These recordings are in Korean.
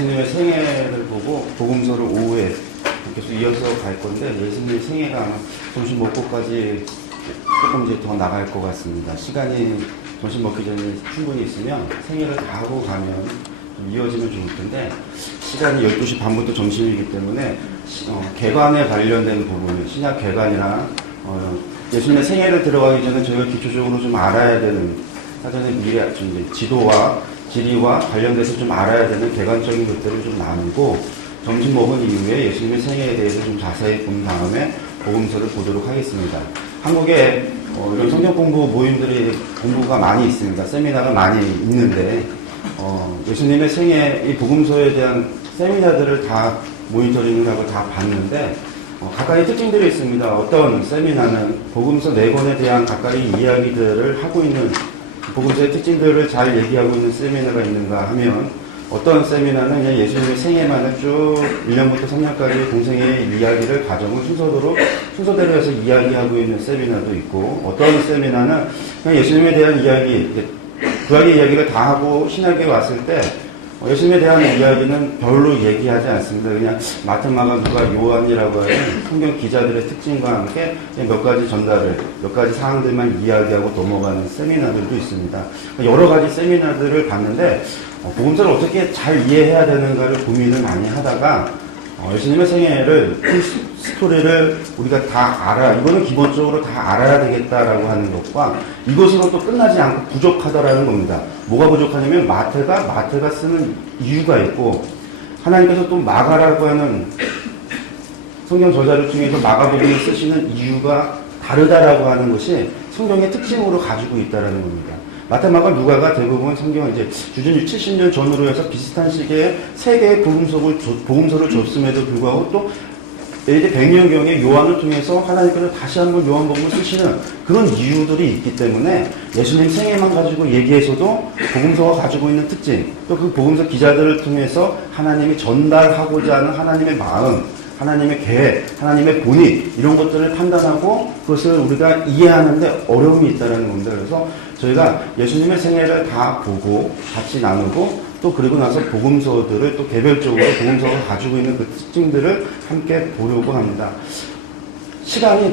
예수님의 생애를 보고 복음서를 오후에 계속 이어서 갈 건데, 예수님의 생애가 아마 점심 먹고까지 조금 이제 더 나갈 것 같습니다. 시간이 점심 먹기 전에 충분히 있으면 생애를 다 하고 가면 좀 이어지면 좋을 텐데, 시간이 12시 반부터 점심이기 때문에 개관에 관련된 부분, 신약 개관이나 예수님의 생애를 들어가기 전에 저희가 기초적으로 좀 알아야 되는, 사전에 미리 좀 이제 지도와 지리와 관련돼서 좀 알아야 되는 개관적인 것들을 좀 나누고, 점심 먹은 이후에 예수님의 생애에 대해서 좀 자세히 본 다음에 복음서를 보도록 하겠습니다. 한국에 이런 성경 공부 모임들이 공부가 많이 있습니다. 세미나가 많이 있는데, 예수님의 생애, 이 복음서에 대한 세미나들을 다 모니터링을 하고 다 봤는데, 각각의 특징들이 있습니다. 어떤 세미나는 복음서 4권에 대한 각각의 이야기들을 하고 있는, 복음서의 특징들을 잘 얘기하고 있는 세미나가 있는가 하면, 어떤 세미나는 그냥 예수님의 생애만을 쭉 1년부터 3년까지 동생의 이야기를 가정을 순서대로 해서 이야기하고 있는 세미나도 있고, 어떤 세미나는 그냥 예수님에 대한 이야기, 구약의 이야기를 다 하고 신약에 왔을 때 예수님에 대한 이야기는 별로 얘기하지 않습니다. 그냥 마태, 마가, 누가, 요한이라고 하는 성경 기자들의 특징과 함께 몇 가지 전달을, 몇 가지 사항들만 이야기하고 넘어가는 세미나들도 있습니다. 여러 가지 세미나들을 봤는데, 복음서를 어떻게 잘 이해해야 되는가를 고민을 많이 하다가, 예수님의 생애를, 그 스토리를 우리가 다 알아, 이거는 기본적으로 다 알아야 되겠다라고 하는 것과, 이것으로 또 끝나지 않고 부족하다라는 겁니다. 뭐가 부족하냐면, 마태가 쓰는 이유가 있고, 하나님께서 또 마가라고 하는 성경 저자를 중에서 마가복음을 쓰시는 이유가 다르다라고 하는 것이 성경의 특징으로 가지고 있다라는 겁니다. 마태, 마가, 누가가 대부분 성경 이제 주전 70년 전으로 해서 비슷한 시기에 세 개의 복음서를 줬음에도 불구하고 또 AD 100년경에 요한을 통해서 하나님께서 다시 한번 요한복음을 쓰시는 그런 이유들이 있기 때문에 예수님 생애만 가지고 얘기해서도 복음서가 가지고 있는 특징, 또 그 복음서 기자들을 통해서 하나님이 전달하고자 하는 하나님의 마음, 하나님의 계획, 하나님의 본의, 이런 것들을 판단하고 그것을 우리가 이해하는데 어려움이 있다는 겁니다. 그래서 저희가 예수님의 생애를 다 보고 같이 나누고, 또 그리고 나서 복음서들을 또 개별적으로 복음서가 가지고 있는 그 특징들을 함께 보려고 합니다.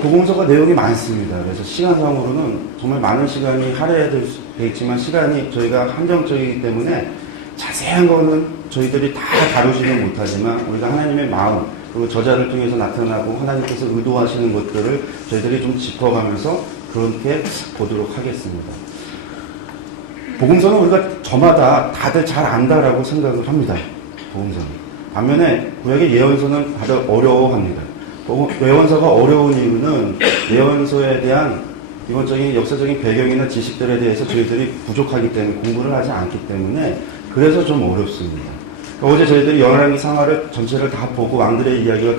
복음서가 내용이 많습니다. 그래서 시간상으로는 정말 많은 시간이 할애되어 있지만 시간이 저희가 한정적이기 때문에 자세한 거는 저희들이 다 다루지는 못하지만, 우리가 하나님의 마음, 그리고 저자를 통해서 나타나고 하나님께서 의도하시는 것들을 저희들이 좀 짚어가면서 그렇게 보도록 하겠습니다. 복음서는 우리가 저마다 다들 잘 안다라고 생각을 합니다. 복음서는. 반면에 구약의 예언서는 다들 어려워합니다. 예언서가 어려운 이유는 예언서에 대한 기본적인 역사적인 배경이나 지식들에 대해서 저희들이 부족하기 때문에, 공부를 하지 않기 때문에 그래서 좀 어렵습니다. 어제 저희들이 열왕기 상하를 전체를 다 보고 왕들의 이야기와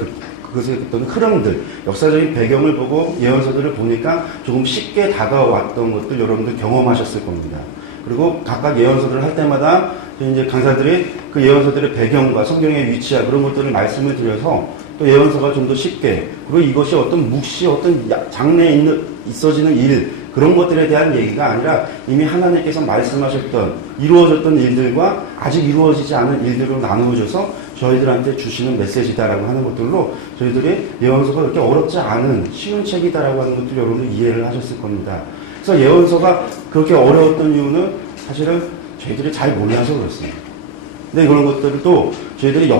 그것의 어떤 흐름들, 역사적인 배경을 보고 예언서들을 보니까 조금 쉽게 다가왔던 것들 여러분들 경험하셨을 겁니다. 그리고 각각 예언서들을 할 때마다 이제 강사들이 그 예언서들의 배경과 성경의 위치와 그런 것들을 말씀을 드려서 또 예언서가 좀 더 쉽게, 그리고 이것이 어떤 묵시, 어떤 장래에 있어지는 일, 그런 것들에 대한 얘기가 아니라 이미 하나님께서 말씀하셨던, 이루어졌던 일들과 아직 이루어지지 않은 일들로 나누어져서 저희들한테 주시는 메시지다라고 하는 것들로 저희들이 예언서가 그렇게 어렵지 않은 쉬운 책이다라고 하는 것들 여러분들 이해를 하셨을 겁니다. 그래서 예언서가 그렇게 어려웠던 이유는 사실은 저희들이 잘 몰라서 그렇습니다. 근데 그런 것들을 또 저희들이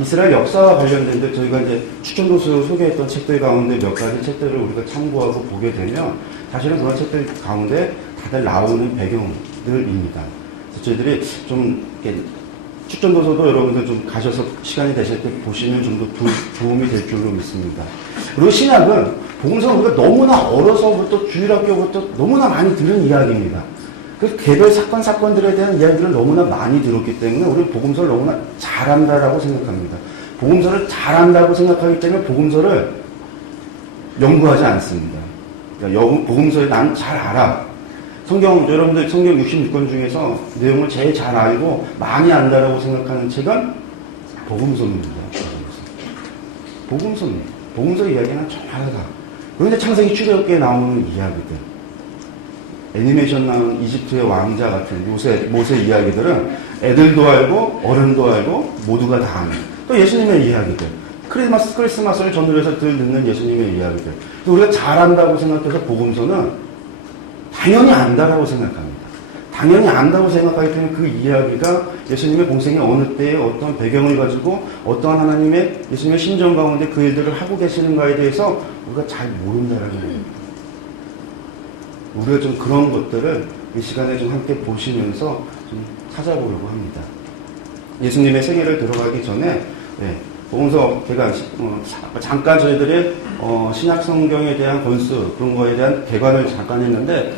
이스라엘 역사와 관련된 저희가 이제 추천도서로 소개했던 책들 가운데 몇 가지 책들을 우리가 참고하고 보게 되면 사실은 그런 책들 가운데 다들 나오는 배경들입니다. 그래서 저희들이 좀 이렇게 추천도서도 여러분들 좀 가셔서 시간이 되실 때 보시면 좀 더 도움이 될 줄로 믿습니다. 그리고 신약은 복음서는 우리가 너무나 어려서부터 주일학교부터 너무나 많이 들은 이야기입니다. 그 개별 사건들에 대한 이야기를 너무나 많이 들었기 때문에 우리는 복음서를 너무나 잘한다라고 생각합니다. 복음서를 잘한다고 생각하기 때문에 복음서를 연구하지 않습니다. 그러니까 복음서에 난 잘 알아. 여러분들 성경 66권 중에서 내용을 제일 잘 알고 많이 안다라고 생각하는 책은 복음서입니다. 복음서 이야기는 정말하다. 그런데 창세기 출애굽기에 나오는 이야기들. 애니메이션 나온 이집트의 왕자 같은 모세 이야기들은 애들도 알고 어른도 알고 모두가 다 아는 또 예수님의 이야기들 크리스마스를 전후해서 늘 듣는 예수님의 이야기들 또 우리가 잘안다고 생각해서 복음서는 당연히 안다라고 생각합니다. 당연히 안다고 생각하기 때문에 그 이야기가 예수님의 공생의 어느 때에 어떤 배경을 가지고 어떠한 하나님의 예수님의 심정 가운데 그 일들을 하고 계시는가에 대해서 우리가 잘 모른다라는 겁니다. 우리가 좀 그런 것들을 이 시간에 좀 함께 보시면서 좀 찾아보려고 합니다. 예수님의 세계를 들어가기 전에 복음서 제가 잠깐 저희들이 신약 성경에 대한 권수 그런 거에 대한 개관을 잠깐 했는데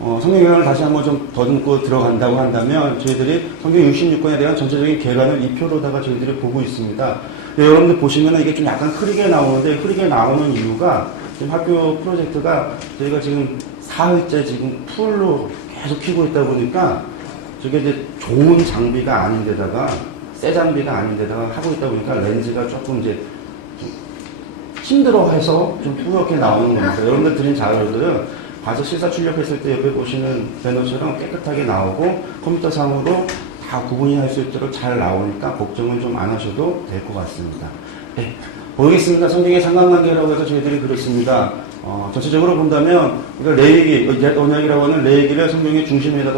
성경을 다시 한번 좀 더듬고 들어간다고 한다면 저희들이 성경 66권에 대한 전체적인 개관을 이 표로다가 저희들이 보고 있습니다. 여러분들 보시면 이게 좀 약간 흐리게 나오는데 흐리게 나오는 이유가 지금 학교 프로젝트가 저희가 지금 사흘째 지금 풀로 계속 키고 있다 보니까 저게 이제 좋은 장비가 아닌데다가 새 장비가 아닌데다가 하고 있다 보니까 렌즈가 조금 이제 좀 힘들어해서 좀 뿌옇게 나오는 겁니다. 여러분들 드린 자료들은 봐서 실사 출력했을 때 옆에 보시는 배너처럼 깨끗하게 나오고 컴퓨터상으로 다 구분이 할 수 있도록 잘 나오니까 걱정은 좀 안 하셔도 될 것 같습니다. 네, 보겠습니다. 성경의 상관관계라고 해서 저희들이 그렇습니다. 전체적으로 본다면 우리가 레위기, 옛 언약이라고 하는 레위기를 성경의 중심에다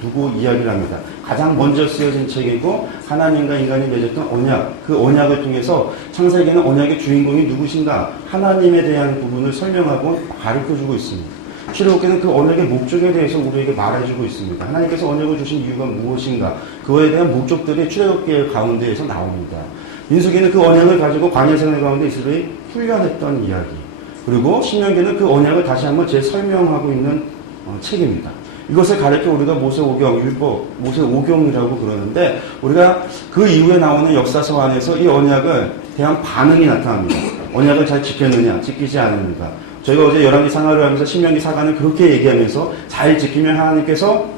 두고 이야기를 합니다. 가장 먼저 쓰여진 책이고 하나님과 인간이 맺었던 언약, 그 언약을 통해서 창세기는 언약의 주인공이 누구신가 하나님에 대한 부분을 설명하고 가르쳐주고 있습니다. 출애굽기는 그 언약의 목적에 대해서 우리에게 말해주고 있습니다. 하나님께서 언약을 주신 이유가 무엇인가 그거에 대한 목적들이 출애굽기 가운데에서 나옵니다. 민수기는 그 언약을 가지고 광야 생활 가운데 이스라엘이 훈련했던 이야기 그리고 신명기는 그 언약을 다시 한번 재설명하고 있는 책입니다. 이것을 가르쳐 우리가 모세오경, 율법, 모세오경이라고 그러는데 우리가 그 이후에 나오는 역사서 안에서 이 언약을 대한 반응이 나타납니다. 언약을 잘 지켰느냐, 지키지 않느냐. 저희가 어제 열왕기 상하를 하면서 신명기 사관을 그렇게 얘기하면서 잘 지키면 하나님께서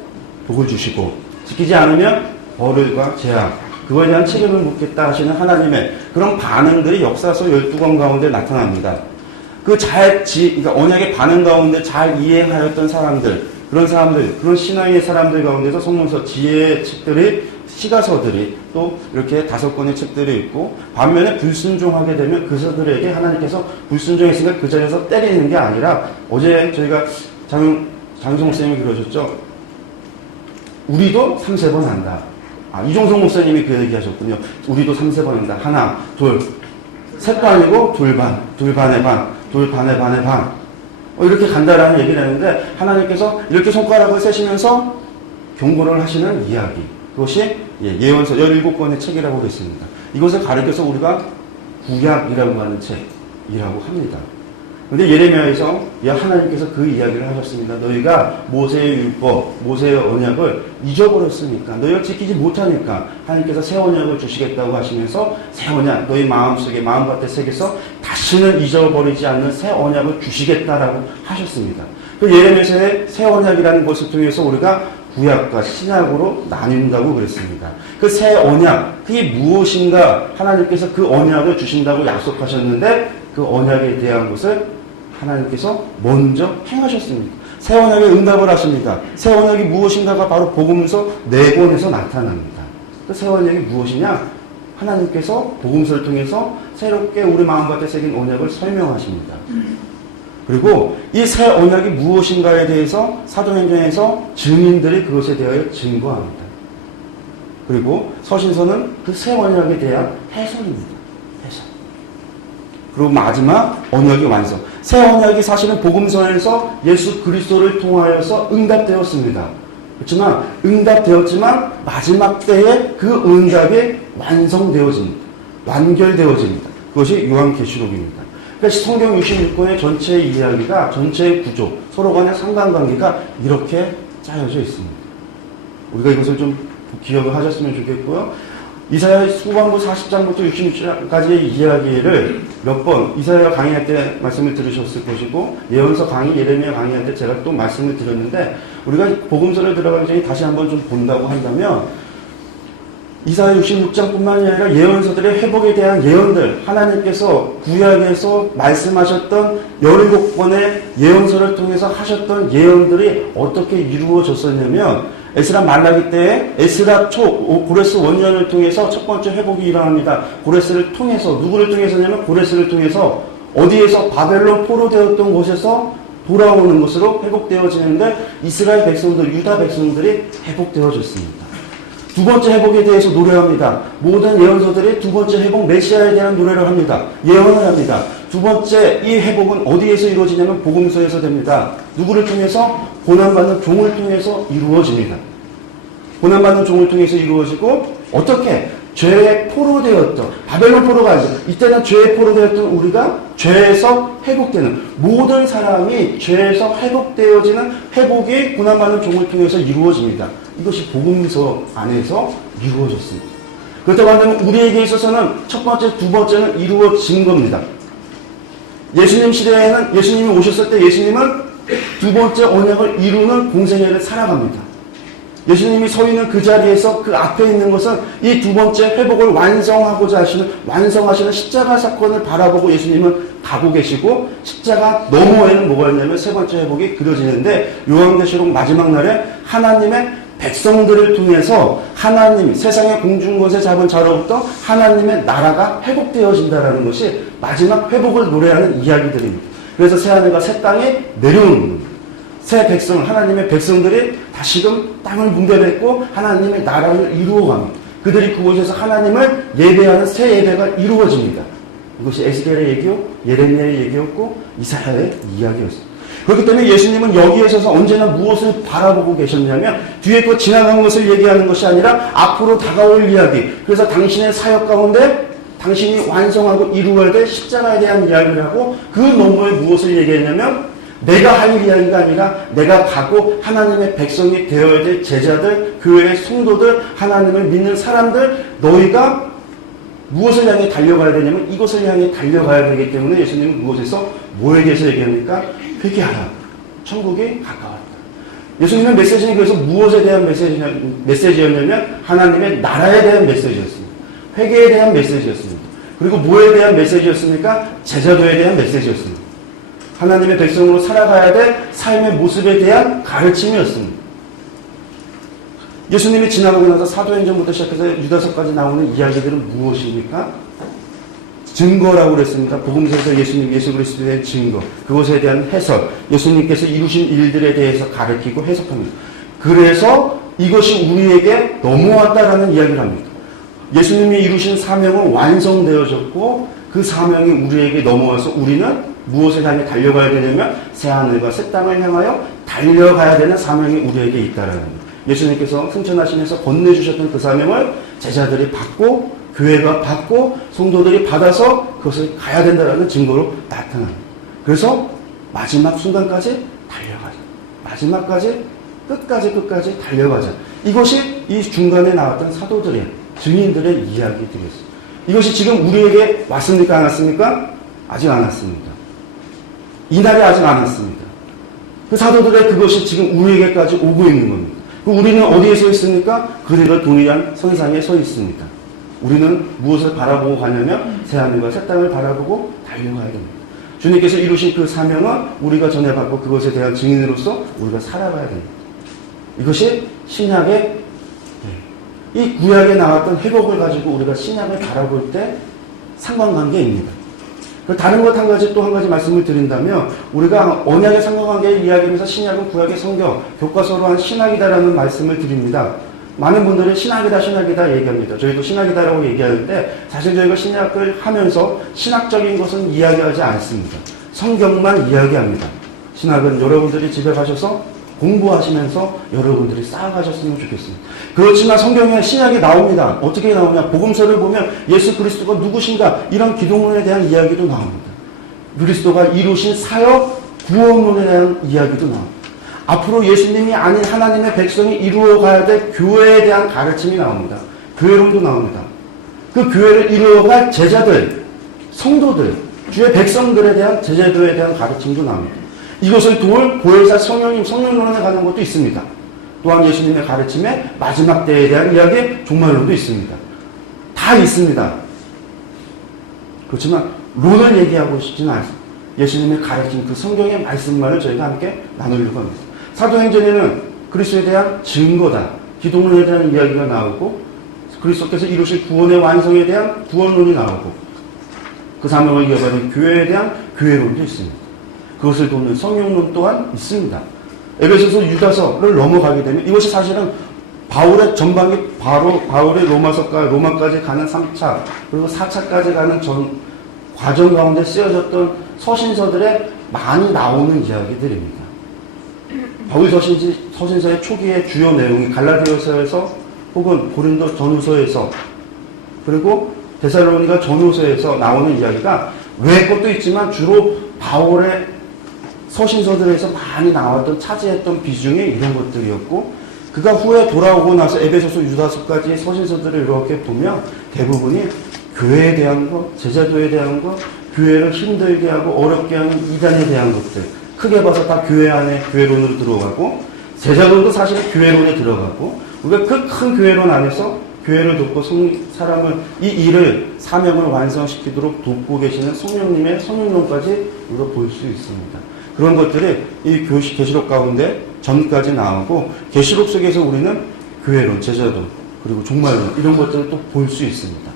복을 주시고 지키지 않으면 벌과 재앙 그거에 대한 책임을 묻겠다 하시는 하나님의 그런 반응들이 역사서 12권 가운데 나타납니다. 그러니까 언약의 반응 가운데 잘 이해하였던 사람들, 그런 신앙의 사람들 가운데서 성문서 지혜의 책들이, 시가서들이 또 이렇게 5권의 책들이 있고, 반면에 불순종하게 되면 그들에게 하나님께서 불순종했으니까 그 자리에서 때리는 게 아니라, 어제 저희가 장윤성 목사님이 그러셨죠. 우리도 3-3번 한다. 이종성 목사님이 그 얘기 하셨군요. 우리도 3-3번 한다. 하나, 둘, 셋도 아니고 둘 반의 반, 둘 반의 반의 반. 이렇게 간다라는 얘기를 했는데 하나님께서 이렇게 손가락을 세시면서 경고를 하시는 이야기. 그것이 예언서 17권의 책이라고 그랬습니다. 이것을 가르쳐서 우리가 구약이라고 하는 책이라고 합니다. 근데 예레미야에서 하나님께서 그 이야기를 하셨습니다. 너희가 모세의 율법, 모세의 언약을 잊어버렸으니까, 너희가 지키지 못하니까 하나님께서 새 언약을 주시겠다고 하시면서 새 언약, 너희 마음속에, 마음밭의 색에서 다시는 잊어버리지 않는 새 언약을 주시겠다라고 하셨습니다. 그 예레미야서의 새 언약이라는 것을 통해서 우리가 구약과 신약으로 나뉜다고 그랬습니다. 그 새 언약, 그게 무엇인가 하나님께서 그 언약을 주신다고 약속하셨는데 그 언약에 대한 것을 하나님께서 먼저 행하셨습니다. 새 언약에 응답을 하십니다. 새 언약이 무엇인가가 바로 복음서 4권에서 나타납니다. 그 새 언약이 무엇이냐? 하나님께서 복음서를 통해서 새롭게 우리 마음밭에 새긴 언약을 설명하십니다. 그리고 이 새 언약이 무엇인가에 대해서 사도행전에서 증인들이 그것에 대하여 증거합니다. 그리고 서신서는 그 새 언약에 대한 해설입니다. 해설. 그리고 마지막 언약의 완성. 새 언약이 사실은 복음서에서 예수 그리스도를 통하여서 응답되었습니다. 그렇지만 응답되었지만 마지막 때에 그 응답이 완성되어집니다. 완결되어집니다. 그것이 요한계시록입니다. 그러니까 성경 66권의 전체 이야기가, 전체의 구조, 서로 간의 상관관계가 이렇게 짜여져 있습니다. 우리가 이것을 좀 기억을 하셨으면 좋겠고요. 이사야 후반부 40장부터 66장까지의 이야기를 몇 번 이사야 강의할 때 말씀을 들으셨을 것이고, 예언서 강의, 예레미야 강의할 때 제가 또 말씀을 드렸는데, 우리가 복음서를 들어가기 전에 다시 한번 좀 본다고 한다면 이사야 66장뿐만이 아니라 예언서들의 회복에 대한 예언들, 하나님께서 구약에서 말씀하셨던 17권의 예언서를 통해서 하셨던 예언들이 어떻게 이루어졌었냐면 에스라 말라기 때에 에스라 고레스 원년을 통해서 첫 번째 회복이 일어납니다. 고레스를 통해서, 누구를 통해서냐면 고레스를 통해서 어디에서 바벨론 포로되었던 곳에서 돌아오는 것으로 회복되어지는데 이스라엘 백성들, 유다 백성들이 회복되어졌습니다. 두 번째 회복에 대해서 노래합니다. 모든 예언서들이 두 번째 회복 메시아에 대한 노래를 합니다. 예언을 합니다. 두 번째 이 회복은 어디에서 이루어지냐면 복음서에서 됩니다. 누구를 통해서? 고난받는 종을 통해서 이루어집니다. 고난받는 종을 통해서 이루어지고 어떻게? 죄의 포로되었던 바벨론 포로가 아니죠. 이때는 죄의 포로되었던 우리가 죄에서 회복되는 모든 사람이 죄에서 회복되어지는 회복이 고난받는 종을 통해서 이루어집니다. 이것이 복음서 안에서 이루어졌습니다. 그렇다고 한다면 우리에게 있어서는 첫 번째, 두 번째는 이루어진 겁니다. 예수님 시대에는 예수님이 오셨을 때 예수님은 두 번째 언약을 이루는 공생애를 살아갑니다. 예수님이 서 있는 그 자리에서 그 앞에 있는 것은 이 두 번째 회복을 완성하시는 십자가 사건을 바라보고 예수님은 가고 계시고 십자가 너머에는 뭐가 있냐면 세 번째 회복이 그려지는데 요한계시록 마지막 날에 하나님의 백성들을 통해서 하나님, 세상의 공중것에 잡은 자로부터 하나님의 나라가 회복되어진다는 것이 마지막 회복을 노래하는 이야기들입니다. 그래서 새하늘과 새 땅이 내려오는 겁니다. 새 백성, 하나님의 백성들이 다시금 땅을 분배했고 하나님의 나라를 이루어갑니다. 그들이 그곳에서 하나님을 예배하는 새 예배가 이루어집니다. 이것이 에스겔의 얘기요, 예레미야의 얘기였고 이사야의 이야기였습니다. 그렇기 때문에 예수님은 여기에 서서 언제나 무엇을 바라보고 계셨냐면 뒤에 거 지나간 것을 얘기하는 것이 아니라 앞으로 다가올 이야기. 그래서 당신의 사역 가운데 당신이 완성하고 이루어야 될 십자가에 대한 이야기를 하고 그 너머에 무엇을 얘기했냐면 내가 할 이야기가 아니라 내가 가고 하나님의 백성이 되어야 될 제자들, 교회의 성도들, 하나님을 믿는 사람들, 너희가 무엇을 향해 달려가야 되냐면 이것을 향해 달려가야 되기 때문에 예수님은 무엇에서 뭐에 대해서 얘기합니까? 회개하라. 천국이 가까웠다. 예수님의 메시지는 그래서 무엇에 대한 메시지였냐면 하나님의 나라에 대한 메시지였습니다. 회개에 대한 메시지였습니다. 그리고 뭐에 대한 메시지였습니까? 제자도에 대한 메시지였습니다. 하나님의 백성으로 살아가야 될 삶의 모습에 대한 가르침이었습니다. 예수님이 지나가고 나서 사도행전부터 시작해서 유다서까지 나오는 이야기들은 무엇입니까? 증거라고 그랬습니다. 복음서에서 예수 그리스도에 대한 증거, 그것에 대한 해설, 예수님께서 이루신 일들에 대해서 가르치고 해석합니다. 그래서 이것이 우리에게 넘어왔다라는 이야기를 합니다. 예수님이 이루신 사명은 완성되어졌고 그 사명이 우리에게 넘어와서 우리는 무엇을 향해 달려가야 되냐면 새하늘과 새 땅을 향하여 달려가야 되는 사명이 우리에게 있다라는 겁니다. 예수님께서 승천하시면서 건네주셨던 그 사명을 제자들이 받고 교회가 받고 성도들이 받아서 그것을 가야 된다는 증거로 나타납니다. 그래서 마지막 순간까지 달려가자. 마지막까지 끝까지 달려가자. 이것이 이 중간에 나왔던 사도들의 증인들의 이야기들이었습니다. 이것이 지금 우리에게 왔습니까? 안 왔습니까? 아직 안 왔습니다. 이날이 아직 안 왔습니다. 그 사도들의 그것이 지금 우리에게까지 오고 있는 겁니다. 우리는 어디에 서 있습니까? 그들과 동일한 선상에 서 있습니다. 우리는 무엇을 바라보고 가냐면 새하늘과 새 땅을 바라보고 달려가야 됩니다. 주님께서 이루신 그 사명은 우리가 전해받고 그것에 대한 증인으로서 우리가 살아가야 됩니다. 이것이 신약의 이 구약에 나왔던 회복을 가지고 우리가 신약을 바라볼 때 상관관계입니다. 다른 것 한 가지 또 한 가지 말씀을 드린다면 우리가 언약의 상관관계를 이야기하면서 신약은 구약의 성경, 교과서로 한 신학이다라는 말씀을 드립니다. 많은 분들이 신학이다 얘기합니다. 저희도 신학이다라고 얘기하는데 사실 저희가 신약을 하면서 신학적인 것은 이야기하지 않습니다. 성경만 이야기합니다. 신학은 여러분들이 집에 가셔서 공부하시면서 여러분들이 쌓아가셨으면 좋겠습니다. 그렇지만 성경에 신약이 나옵니다. 어떻게 나오냐? 복음서를 보면 예수 그리스도가 누구신가? 이런 기독론에 대한 이야기도 나옵니다. 그리스도가 이루신 사역, 구원론에 대한 이야기도 나옵니다. 앞으로 예수님이 아닌 하나님의 백성이 이루어가야 될 교회에 대한 가르침이 나옵니다. 교회론도 나옵니다. 그 교회를 이루어갈 제자들, 성도들, 주의 백성들에 대한 제자도에 대한 가르침도 나옵니다. 이것을 도울 보혜사 성령론에 가는 것도 있습니다. 또한 예수님의 가르침에 마지막 때에 대한 이야기 종말론도 있습니다. 다 있습니다. 그렇지만 론을 얘기하고 싶지는 않습니다. 예수님의 가르친 그 성경의 말씀만을 저희가 함께 나누려고 합니다. 사도행전에는 그리스도에 대한 증거다, 기도문에 대한 이야기가 나오고 그리스도께서 이루실 구원의 완성에 대한 구원론이 나오고 그 사명을 이어가는 교회에 대한 교회론도 있습니다. 그것을 돕는 성령론 또한 있습니다. 에베소서 유다서를 넘어가게 되면 이것이 사실은 바울의 전반기 바울의 로마까지 가는 3차 그리고 4차까지 가는 과정 가운데 쓰여졌던 서신서들에 많이 나오는 이야기들입니다. 바울 서신서의 초기의 주요 내용이 갈라디아서에서 혹은 고린도 전후서에서 그리고 데살로니가 전후서에서 나오는 이야기가 외의 것도 있지만 주로 바울의 서신서들에서 많이 나왔던 차지했던 비중이 이런 것들이었고 그가 후에 돌아오고 나서 에베소서 유다서까지의 서신서들을 이렇게 보면 대부분이 교회에 대한 것, 제자도에 대한 것, 교회를 힘들게 하고 어렵게 하는 이단에 대한 것들 크게 봐서 다 교회 안에 교회론으로 들어가고 제자도도 사실 교회론에 들어가고 우리가 그 큰 교회론 안에서 교회를 돕고 사람을 이 일을 사명을 완성시키도록 돕고 계시는 성령님의 성령론까지 우리가 볼 수 있습니다. 그런 것들이 이 계시록 가운데 전까지 나오고 계시록 속에서 우리는 교회론, 제자도 그리고 종말론 이런 것들을 또 볼 수 있습니다.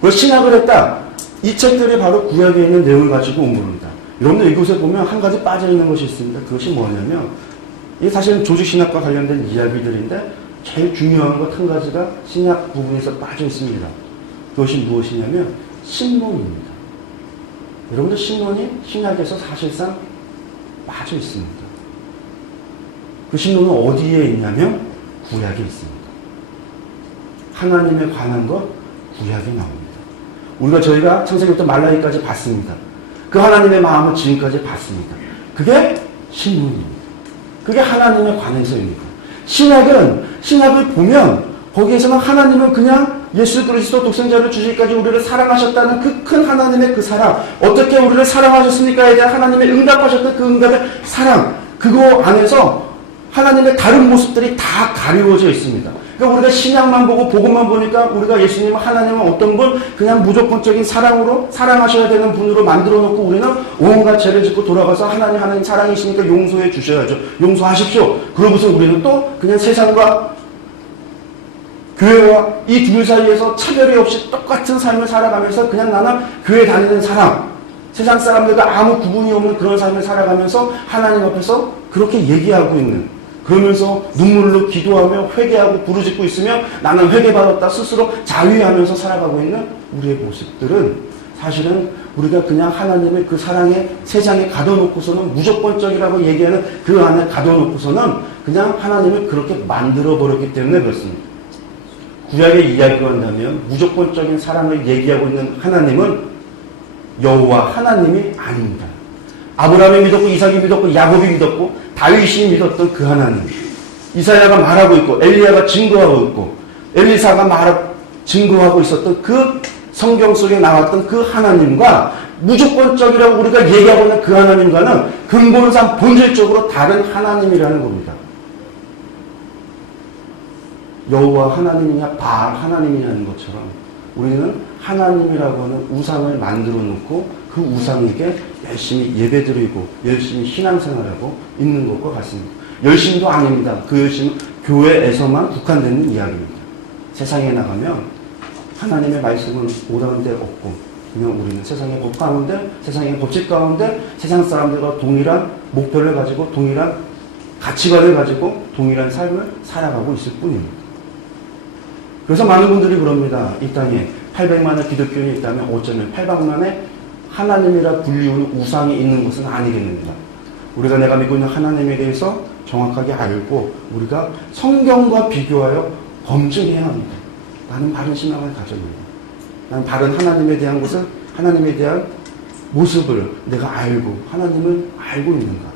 그래서 신학을 했다. 이 책들이 바로 구약에 있는 내용을 가지고 온 겁니다. 여러분들 이곳에 보면 한 가지 빠져있는 것이 있습니다. 그것이 뭐냐면 이게 사실은 조직신학과 관련된 이야기들인데 제일 중요한 것 한 가지가 신약 부분에서 빠져 있습니다. 그것이 무엇이냐면 신론입니다. 여러분들 신론이 신약에서 사실상 빠져 있습니다. 그 신론은 어디에 있냐면 구약에 있습니다. 하나님에 관한 것 구약에 나옵니다. 저희가 창세기부터 말라기까지 봤습니다. 그 하나님의 마음을 지금까지 봤습니다. 그게 신론입니다. 그게 하나님에 관해서입니다. 신약을 보면 거기에서는 하나님은 그냥 예수 그리스도 독생자를 주시기까지 우리를 사랑하셨다는 그 큰 하나님의 그 사랑, 어떻게 우리를 사랑하셨습니까에 대한 하나님의 응답하셨던 그 응답의 사랑, 그거 안에서 하나님의 다른 모습들이 다 가리워져 있습니다. 그러니까 우리가 신약만 보고 복음만 보니까 우리가 예수님은 하나님은 어떤 분 그냥 무조건적인 사랑으로 사랑하셔야 되는 분으로 만들어 놓고 우리는 온갖 죄를 짓고 돌아가서 하나님 사랑이시니까 용서해 주셔야죠. 용서하십시오. 그러고서 우리는 또 그냥 세상과 교회와 이 둘 사이에서 차별이 없이 똑같은 삶을 살아가면서 그냥 나는 교회 다니는 사람, 세상 사람들과 아무 구분이 없는 그런 삶을 살아가면서 하나님 앞에서 그렇게 얘기하고 있는, 그러면서 눈물로 기도하며 회개하고 부르짖고 있으며 나는 회개받았다 스스로 자위하면서 살아가고 있는 우리의 모습들은 사실은 우리가 그냥 하나님의 그 사랑에 세상에 가둬놓고서는 무조건적이라고 얘기하는 그 안에 가둬놓고서는 그냥 하나님을 그렇게 만들어버렸기 때문에 그렇습니다. 구약의 이야기로 한다면 무조건적인 사랑을 얘기하고 있는 하나님은 여호와 하나님이 아닙니다. 아브라함이 믿었고 이삭이 믿었고 야곱이 믿었고 다윗이 믿었던 그 하나님, 이사야가 말하고 있고 엘리야가 증거하고 있고 엘리사가 증거하고 있었던 그 성경 속에 나왔던 그 하나님과 무조건적이라고 우리가 얘기하고 있는 그 하나님과는 근본상 본질적으로 다른 하나님이라는 겁니다. 여호와 하나님이냐 바알 하나님이냐는 것처럼 우리는 하나님이라고 하는 우상을 만들어 놓고 그 우상에게 열심히 예배드리고 열심히 신앙생활하고 있는 것과 같습니다. 열심도 아닙니다. 그 열심은 교회에서만 국한되는 이야기입니다. 세상에 나가면 하나님의 말씀은 오라는 데 없고 그냥 우리는 세상의 법 가운데, 세상의 법칙 가운데 세상 사람들과 동일한 목표를 가지고 동일한 가치관을 가지고 동일한 삶을 살아가고 있을 뿐입니다. 그래서 많은 분들이 그럽니다. 이 땅에 800만의 기독교인이 있다면 어쩌면 800만의 하나님이라 불리우는 우상이 있는 것은 아니겠는가. 우리가 내가 믿고 있는 하나님에 대해서 정확하게 알고 우리가 성경과 비교하여 검증해야 합니다. 나는 바른 신앙을 가졌는가. 나는 바른 하나님에 대한 것을, 하나님에 대한 모습을 내가 알고 하나님을 알고 있는가.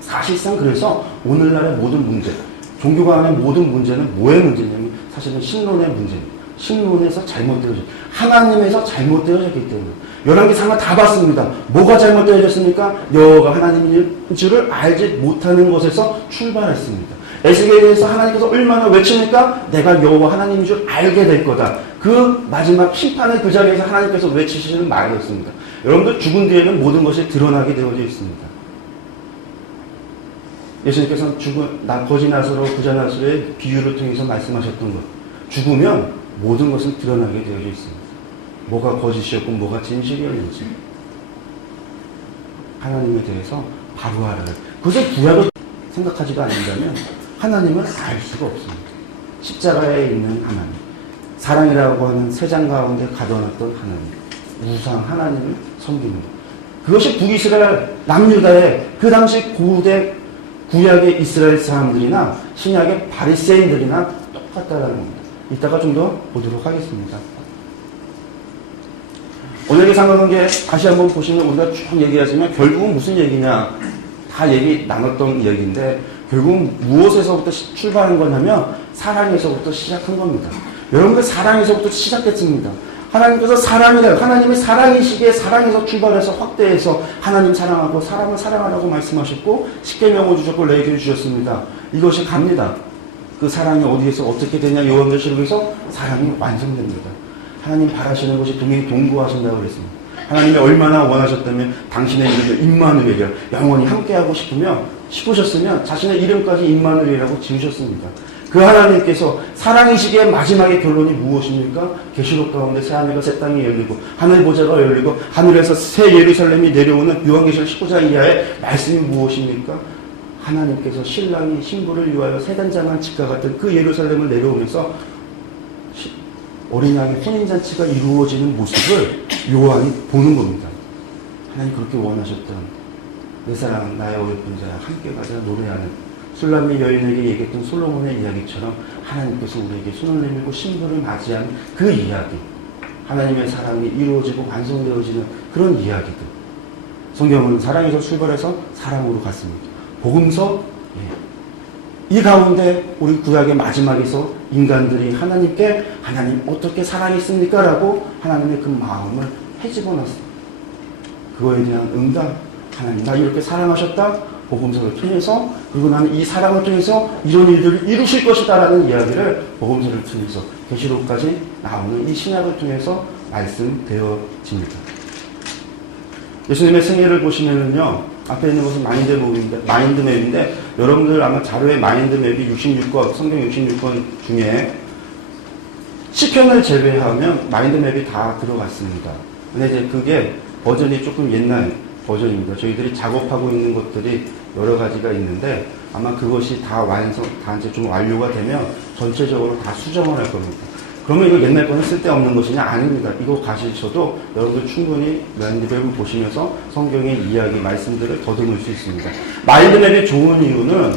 사실상 그래서 오늘날의 모든 문제, 종교가 하는 모든 문제는 뭐의 문제냐면 사실은 신론의 문제입니다. 신론에서 잘못되어졌, 하나님에서 잘못되어졌기 때문에. 11개 상을 다 봤습니다. 뭐가 잘못되어졌습니까? 여호와가 하나님인 줄을 알지 못하는 것에서 출발했습니다. 에스겔에서 하나님께서 얼마나 외치니까 내가 여호와 하나님인 줄 알게 될 거다. 그 마지막 심판의 그 자리에서 하나님께서 외치시는 말이었습니다. 여러분들 죽은 뒤에는 모든 것이 드러나게 되어져 있습니다. 예수님께서는 거지 나사로 부자 나사로의 비유를 통해서 말씀하셨던 것. 죽으면 모든 것은 드러나게 되어져 있습니다. 뭐가 거짓이었고 뭐가 진실이었는지. 하나님에 대해서 바로 알아요. 그것을 구약을 생각하지도 않는다면 하나님을 알 수가 없습니다. 십자가에 있는 하나님. 사랑이라고 하는 세 장 가운데 가둬놨던 하나님. 우상 하나님을 섬기는 것. 그것이 북이스라엘 남유다의 그 당시 고대 구약의 이스라엘 사람들이나 신약의 바리새인들이나 똑같다라는 겁니다. 이따가 좀 더 보도록 하겠습니다. 오늘의 상관관계 다시 한번 보시면 우리가 쭉 얘기하지만 결국은 무슨 얘기냐, 다 얘기 나눴던 얘기인데 결국은 무엇에서부터 출발한 거냐면 사랑에서부터 시작한 겁니다. 여러분들 사랑에서부터 시작했습니다. 하나님께서 사랑이래요. 하나님의 사랑이시기에 사랑에서 출발해서 확대해서 하나님 사랑하고 사람을 사랑하라고 말씀하셨고 십계명을 주셨고 레위기를 주셨습니다. 이것이 갑니다. 그 사랑이 어디에서 어떻게 되냐, 요한계시록에서 사랑이 완성됩니다. 하나님 바라시는 것이 동행이 동거하신다고 그랬습니다. 하나님이 얼마나 원하셨다면 당신의 이름을 임마누엘이라 영원히 함께하고 싶으셨으면 자신의 이름까지 임마누엘이라고 지으셨습니다. 그 하나님께서 사랑이시기에 마지막의 결론이 무엇입니까? 계시록 가운데 새 하늘과 새 땅이 열리고 하늘 보좌가 열리고 하늘에서 새 예루살렘이 내려오는 요한계시록 19장 이하의 말씀이 무엇입니까? 하나님께서 신랑이 신부를 위하여 세단장한 집과 같은 그 예루살렘을 내려오면서 어린 양의 혼인잔치가 이루어지는 모습을 요한이 보는 겁니다. 하나님 그렇게 원하셨던 내 사랑 나의 어여쁜 자야 함께 가자 노래하는 술람미 여인에게 얘기했던 솔로몬의 이야기처럼 하나님께서 우리에게 손을 내밀고 신부를 맞이한 그 이야기, 하나님의 사랑이 이루어지고 완성되어지는 그런 이야기들. 성경은 사랑에서 출발해서 사랑으로 갔습니다. 복음서, 이 가운데 우리 구약의 마지막에서 인간들이 하나님께 하나님 어떻게 사랑했습니까? 라고 하나님의 그 마음을 헤집어놨습니다. 그거에 대한 응답, 하나님 나 이렇게 사랑하셨다? 복음서를 통해서, 그리고 나는 이 사랑을 통해서 이런 일들을 이루실 것이다 라는 이야기를 복음서를 통해서 계시록까지 나오는 이 신약을 통해서 말씀되어집니다. 예수님의 생애를 보시면은요, 앞에 있는 것은 마인드맵인데 여러분들 아마 자료에 마인드맵이 66권, 성경 66권 중에 시편을 제외하면 마인드맵이 다 들어갔습니다. 근데 이제 그게 버전이 조금 옛날 버전입니다. 저희들이 작업하고 있는 것들이 여러 가지가 있는데 아마 그것이 다 이제 좀 완료가 되면 전체적으로 다 수정을 할 겁니다. 그러면 이거 옛날 거는 쓸데없는 것이냐? 아닙니다. 이거 가지셔도 여러분들 충분히 마인드맵을 보시면서 성경의 이야기, 말씀들을 더듬을 수 있습니다. 마인드맵이 좋은 이유는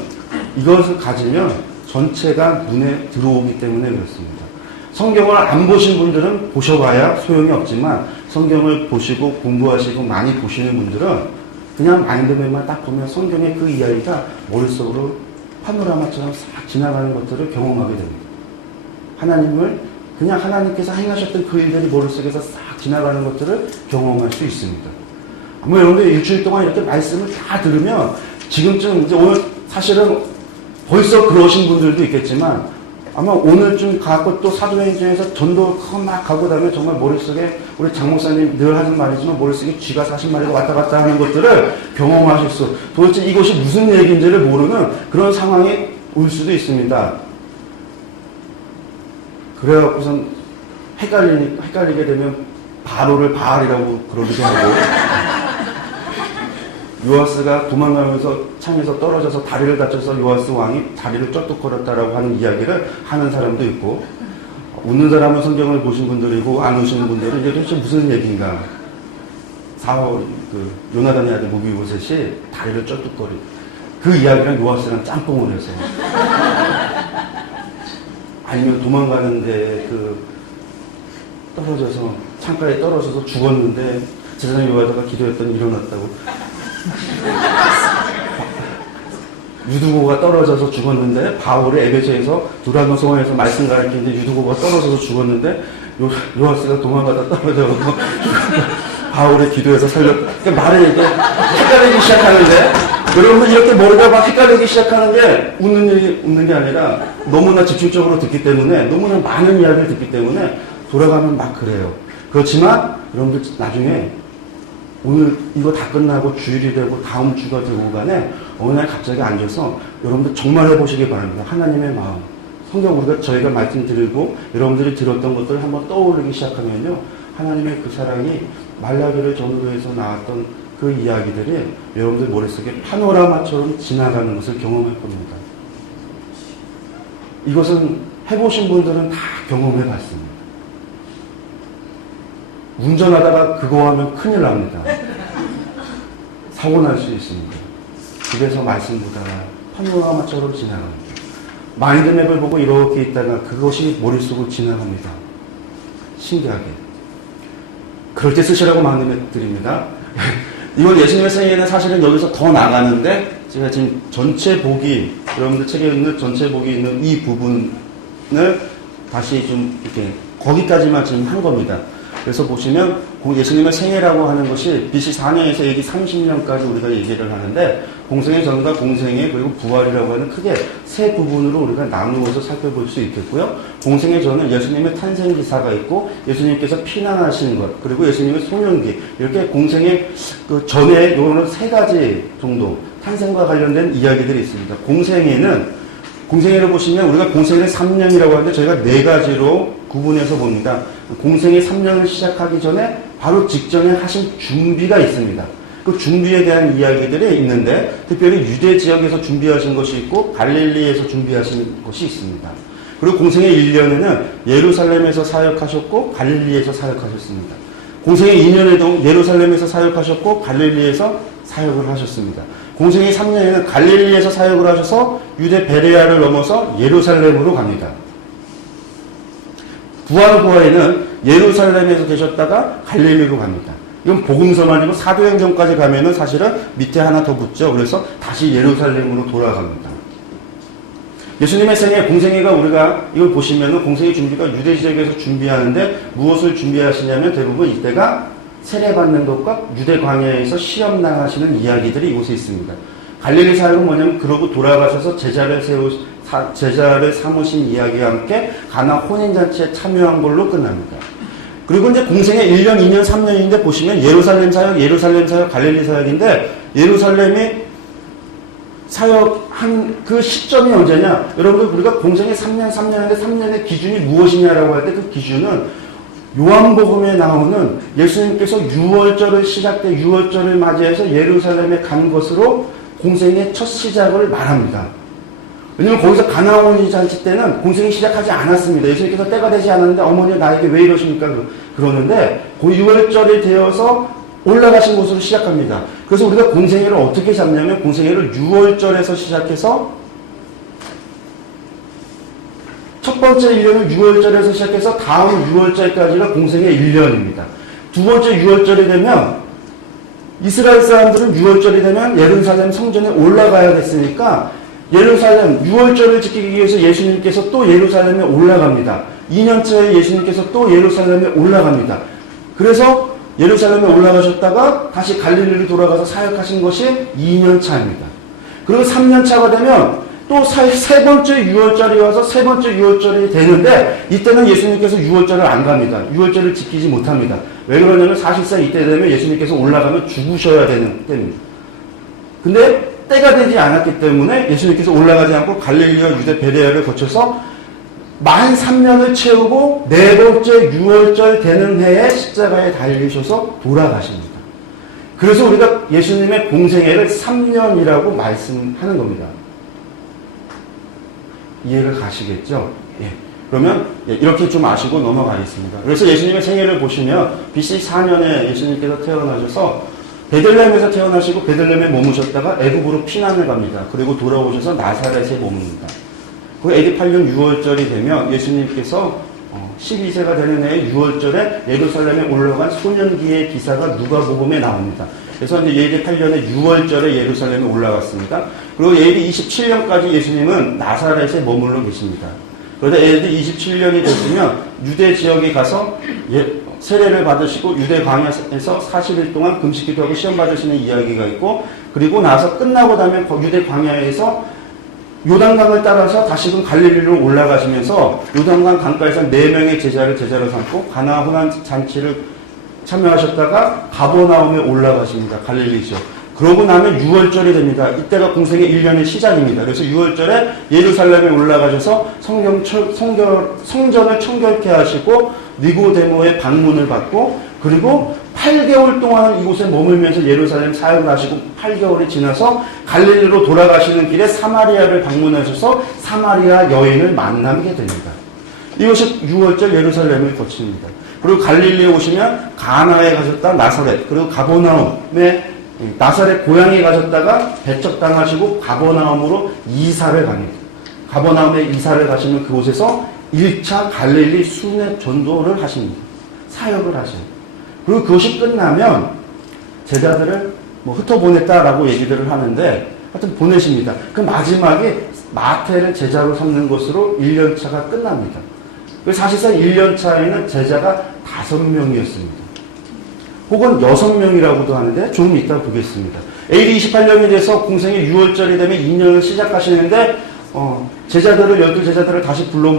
이것을 가지면 전체가 눈에 들어오기 때문에 그렇습니다. 성경을 안 보신 분들은 보셔봐야 소용이 없지만 성경을 보시고 공부하시고 많이 보시는 분들은 그냥 마인드맵만 딱 보면 성경의 그 이야기가 머릿속으로 파노라마처럼 싹 지나가는 것들을 경험하게 됩니다. 하나님을 그냥 하나님께서 행하셨던 그 일들이 머릿속에서 싹 지나가는 것들을 경험할 수 있습니다. 아마 여러분들 일주일 동안 이렇게 말씀을 다 들으면 지금쯤 이제 오늘 사실은 벌써 그러신 분들도 있겠지만 아마 오늘쯤 가고 또 사도행전 중에서 전도 막 가고 나면 정말 머릿속에 우리 장 목사님 늘 하는 말이지만 머릿속에 쥐가 40마리가 왔다 갔다 하는 것들을 경험하실 수, 도대체 이것이 무슨 얘기인지를 모르는 그런 상황이 올 수도 있습니다. 그래갖고선 헷갈리게 되면 바로를 바알이라고 그러기도 하고 요아스가 도망가면서 창에서 떨어져서 다리를 다쳐서 요아스 왕이 다리를 쩌뚝 걸었다라고 하는 이야기를 하는 사람도 있고, 웃는 사람은 성경을 보신 분들이고 안 오시는 분들은 이게 도대체 무슨 얘기인가. 요나단의 아들 무비보셋이 다리를 쩌뚝거리 그 이야기랑 요아스랑 짬뽕을 해서 아니면 도망가는데 떨어져서 창가에 떨어져서 죽었는데 제사장 요하다가 기도했더니 일어났다고. 유두고가 떨어져서 죽었는데 바울의 에베소에서 두라노 성원에서 말씀 가르치는데 유두고가 떨어져서 죽었는데 요하스가 도망가다 떨어져서 바울의 기도에서 그러니까 말을 이렇게 헷갈리기 시작하는데 여러분들 이렇게 머리가 막 헷갈리기 시작하는데 웃는 게 아니라 너무나 집중적으로 듣기 때문에 너무나 많은 이야기를 듣기 때문에 돌아가면 막 그래요. 그렇지만 여러분들 나중에 오늘 이거 다 끝나고 주일이 되고 다음 주가 되고 간에 어느 날 갑자기 앉아서 여러분들 정말 해보시기 바랍니다. 하나님의 마음. 성경 저희가 말씀드리고 여러분들이 들었던 것들을 한번 떠오르기 시작하면요. 하나님의 그 사랑이 말라기를 전후로해서 나왔던 그 이야기들이 여러분들 머릿속에 파노라마처럼 지나가는 것을 경험할 겁니다. 이것은 해보신 분들은 다 경험해 봤습니다. 운전하다가 그거 하면 큰일 납니다. 사고 날 수 있습니다. 집에서 말씀 보다가 파노라마처럼 지나갑니다. 마인드맵을 보고 이렇게 있다가 그것이 머릿속으로 지나갑니다. 신기하게. 그럴 때 쓰시라고 마인드맵 드립니다. 이건 예수님의 생애는 사실은 여기서 더 나가는데 제가 지금 전체 보기, 여러분들 책에 있는 전체 보기 있는 이 부분을 다시 좀 이렇게 거기까지만 지금 한 겁니다. 그래서 보시면 예수님의 생애라고 하는 것이 BC 4년에서 AD 30년까지 우리가 얘기를 하는데 공생의 전과 공생의 그리고 부활이라고 하는 크게 세 부분으로 우리가 나누어서 살펴볼 수 있겠고요. 공생의 전은 예수님의 탄생 기사가 있고 예수님께서 피난하신 것 그리고 예수님의 소년기 이렇게 공생의 그 전에 요거는 세 가지 정도 탄생과 관련된 이야기들이 있습니다. 공생애를 보시면 우리가 공생애를 3년이라고 하는데 저희가 네 가지로 구분해서 봅니다. 공생애 3년을 시작하기 전에 바로 직전에 하신 준비가 있습니다. 그 준비에 대한 이야기들이 있는데 특별히 유대 지역에서 준비하신 것이 있고 갈릴리에서 준비하신 것이 있습니다. 그리고 공생애 1년에는 예루살렘에서 사역하셨고 갈릴리에서 사역하셨습니다. 공생애 2년에도 예루살렘에서 사역하셨고 갈릴리에서 사역을 하셨습니다. 공생애 3년에는 갈릴리에서 사역을 하셔서 유대 베레아를 넘어서 예루살렘으로 갑니다. 부활에는 예루살렘에서 계셨다가 갈릴리로 갑니다. 이건 복음서만 아니고 사도행전까지 가면은 사실은 밑에 하나 더 붙죠. 그래서 다시 예루살렘으로 돌아갑니다. 예수님의 생애, 공생애가 우리가 이걸 보시면은 공생애 준비가 유대 지역에서 준비하는데 무엇을 준비하시냐면 대부분 이때가 세례받는 것과 유대 광야에서 시험 당하시는 이야기들이 이곳에 있습니다. 갈릴리 사역은 뭐냐면 그러고 돌아가셔서 제자를 삼으신 이야기와 함께 가나 혼인잔치에 참여한 걸로 끝납니다. 그리고 이제 공생애 1년, 2년, 3년인데 보시면 예루살렘 사역, 갈릴리 사역인데 예루살렘이 사역한 그 시점이 언제냐? 여러분들 우리가 공생애 3년인데 3년의 기준이 무엇이냐라고 할 때 그 기준은 요한복음에 나오는 예수님께서 6월절을 시작돼 6월절을 맞이해서 예루살렘에 간 것으로 공생의 첫 시작을 말합니다. 왜냐면 거기서 가나 혼인잔치 때는 공생이 시작하지 않았습니다. 예수님께서 때가 되지 않았는데 어머니 나에게 왜 이러십니까? 그러는데 그 6월절이 되어서 올라가신 곳으로 시작합니다. 그래서 우리가 공생애를 어떻게 잡냐면 공생애를 6월절에서 시작해서 첫 번째 1년은 6월절에서 시작해서 다음 6월절까지가 공생애 1년입니다. 두 번째 6월절이 되면 이스라엘 사람들은 6월절이 되면 예루살렘 성전에 올라가야 됐으니까 예루살렘 6월절을 지키기 위해서 예수님께서 또 예루살렘에 올라갑니다. 2년차에 예수님께서 또 예루살렘에 올라갑니다. 그래서 예루살렘에 올라가셨다가 다시 갈릴리로 돌아가서 사역하신 것이 2년차입니다. 그리고 3년차가 되면 또 세 번째 6월절이 와서 세 번째 6월절이 되는데 이때는 예수님께서 6월절을 안 갑니다. 6월절을 지키지 못합니다. 왜 그러냐면 사실상 이때 되면 예수님께서 올라가면 죽으셔야 되는 때입니다. 근데 때가 되지 않았기 때문에 예수님께서 올라가지 않고 갈릴리와 유대 베레아를 거쳐서 만 3년을 채우고 네 번째 6월절 되는 해에 십자가에 달리셔서 돌아가십니다. 그래서 우리가 예수님의 공생애를 3년이라고 말씀하는 겁니다. 이해가 가시겠죠? 예. 그러면 이렇게 좀 아시고 넘어가겠습니다. 그래서 예수님의 생애를 보시면 BC 4년에 예수님께서 태어나셔서 베들레헴에서 태어나시고 베들레헴에 머무셨다가 애굽으로 피난을 갑니다. 그리고 돌아오셔서 나사렛에 머뭅니다. 그 AD 8년 6월절이 되면 예수님께서 12세가 되는 해의 6월절에 예루살렘에 올라간 소년기의 기사가 누가복음에 나옵니다. 그래서 이제 예리 8년에 6월절에 예루살렘에 올라갔습니다. 그리고 예리 27년까지 예수님은 나사렛에 머물러 계십니다. 그러다 예리 27년이 됐으면 유대 지역에 가서 세례를 받으시고 유대 광야에서 40일 동안 금식 기도하고 시험 받으시는 이야기가 있고, 그리고 나서 끝나고 나면 유대 광야에서 요단강을 따라서 다시금 갈릴리로 올라가시면서 요단강 강가에서 4명의 제자를 제자로 삼고 가나 혼한 잔치를 참여하셨다가 가버나움에 올라가십니다. 갈릴리 지역. 그러고 나면 6월절이 됩니다. 이때가 공생의 1년의 시작입니다. 그래서 6월절에 예루살렘에 올라가셔서 성전을 청결케 하시고 니고데모의 방문을 받고, 그리고 8개월 동안 이곳에 머물면서 예루살렘 사역을 하시고 8개월이 지나서 갈릴리로 돌아가시는 길에 사마리아를 방문하셔서 사마리아 여인을 만나게 됩니다. 이것이 6월절 예루살렘을 거칩니다. 그리고 갈릴리에 오시면 가나에 가셨다 나사렛, 그리고 가버나움에 나사렛 고향에 가셨다가 배척당하시고 가버나움으로 이사를 갑니다. 가버나움에 이사를 가시면 그곳에서 1차 갈릴리 순회 전도를 하십니다. 사역을 하십니다. 그리고 그것이 끝나면 제자들을 흩어보냈다라고 얘기들을 하는데 하여튼 보내십니다. 그 마지막에 마태를 제자로 삼는 것으로 1년차가 끝납니다. 사실상 1년차에는 제자가 5명이었습니다. 혹은 6명이라고도 하는데 조금 이따 보겠습니다. AD 28년이 돼서 공생의 6월절이 되면 2년을 시작하시는데 제자들을 12제자들을 다시 불러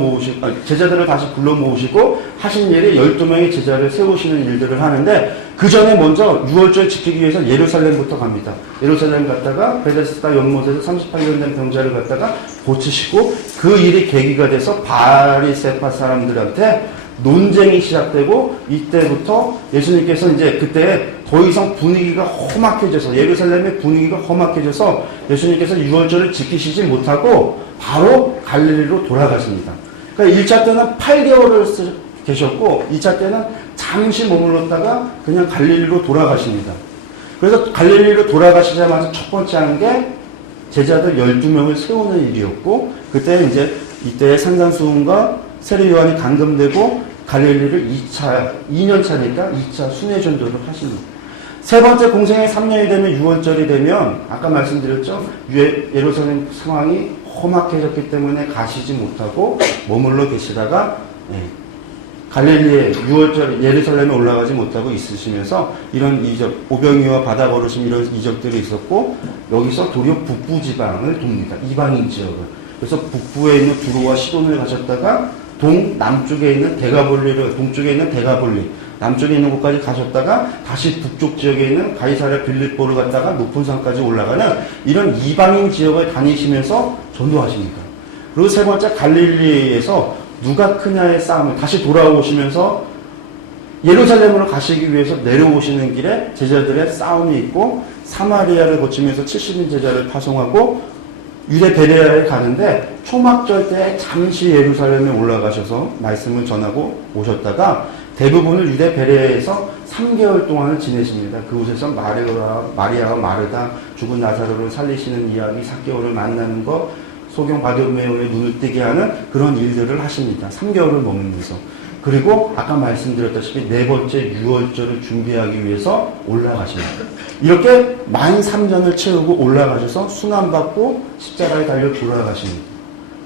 모으시고 하신 일이 12명의 제자를 세우시는 일들을 하는데, 그 전에 먼저 6월절 지키기 위해서 예루살렘부터 갑니다. 예루살렘 갔다가 베데스다 연못에서 38년 된 병자를 갖다가 고치시고, 그 일이 계기가 돼서 바리새파 사람들한테 논쟁이 시작되고, 이때부터 예수님께서 이제 그때 더 이상 분위기가 험악해져서, 예루살렘의 분위기가 험악해져서 예수님께서 6월절을 지키시지 못하고 바로 갈릴리로 돌아가십니다. 그러니까 1차 때는 8개월을 계셨고 2차 때는 잠시 머물렀다가 그냥 갈릴리로 돌아가십니다. 그래서 갈릴리로 돌아가시자마자 첫 번째 한 게 제자들 12명을 세우는 일이었고, 그때 이제 이때 산산수훈과 세례 요한이 감금되고 갈릴리를 2년 차니까 2차 순회 전도를 하십니다. 세 번째 공생의 3년이 되면 6월절이 되면 아까 말씀드렸죠. 예루살렘 상황이 험악해졌기 때문에 가시지 못하고 머물러 계시다가 갈릴리에 6월절 예루살렘에 올라가지 못하고 있으시면서 이런 이적, 오병이와 바다 걸으심 이런 이적들이 있었고, 여기서 도리어 북부 지방을 돕니다. 이방인 지역을. 그래서 북부에 있는 두로와 시돈을 가셨다가 남쪽에 있는 동쪽에 있는 데가볼리, 남쪽에 있는 곳까지 가셨다가 다시 북쪽 지역에 있는 가이사랴 빌립보를 갔다가 높은 산까지 올라가는 이런 이방인 지역을 다니시면서 전도하십니다. 그리고 세 번째 갈릴리에서 누가 크냐의 싸움을 다시 돌아오시면서 예루살렘으로 가시기 위해서 내려오시는 길에 제자들의 싸움이 있고, 사마리아를 거치면서 70인 제자를 파송하고 유대 베레아에 가는데 초막절 때 잠시 예루살렘에 올라가셔서 말씀을 전하고 오셨다가 대부분을 유대 베레아에서 3개월 동안을 지내십니다. 그곳에서 마리아와 마르다, 죽은 나사로를 살리시는 이야기, 삭개오를 만나는 것, 소경 바디메오의 눈을 뜨게 하는 그런 일들을 하십니다. 3개월을 머물면서. 그리고 아까 말씀드렸다시피 네 번째 6월절을 준비하기 위해서 올라가십니다. 이렇게 만 3년을 채우고 올라가셔서 순환받고 십자가에 달려 돌아가십니다.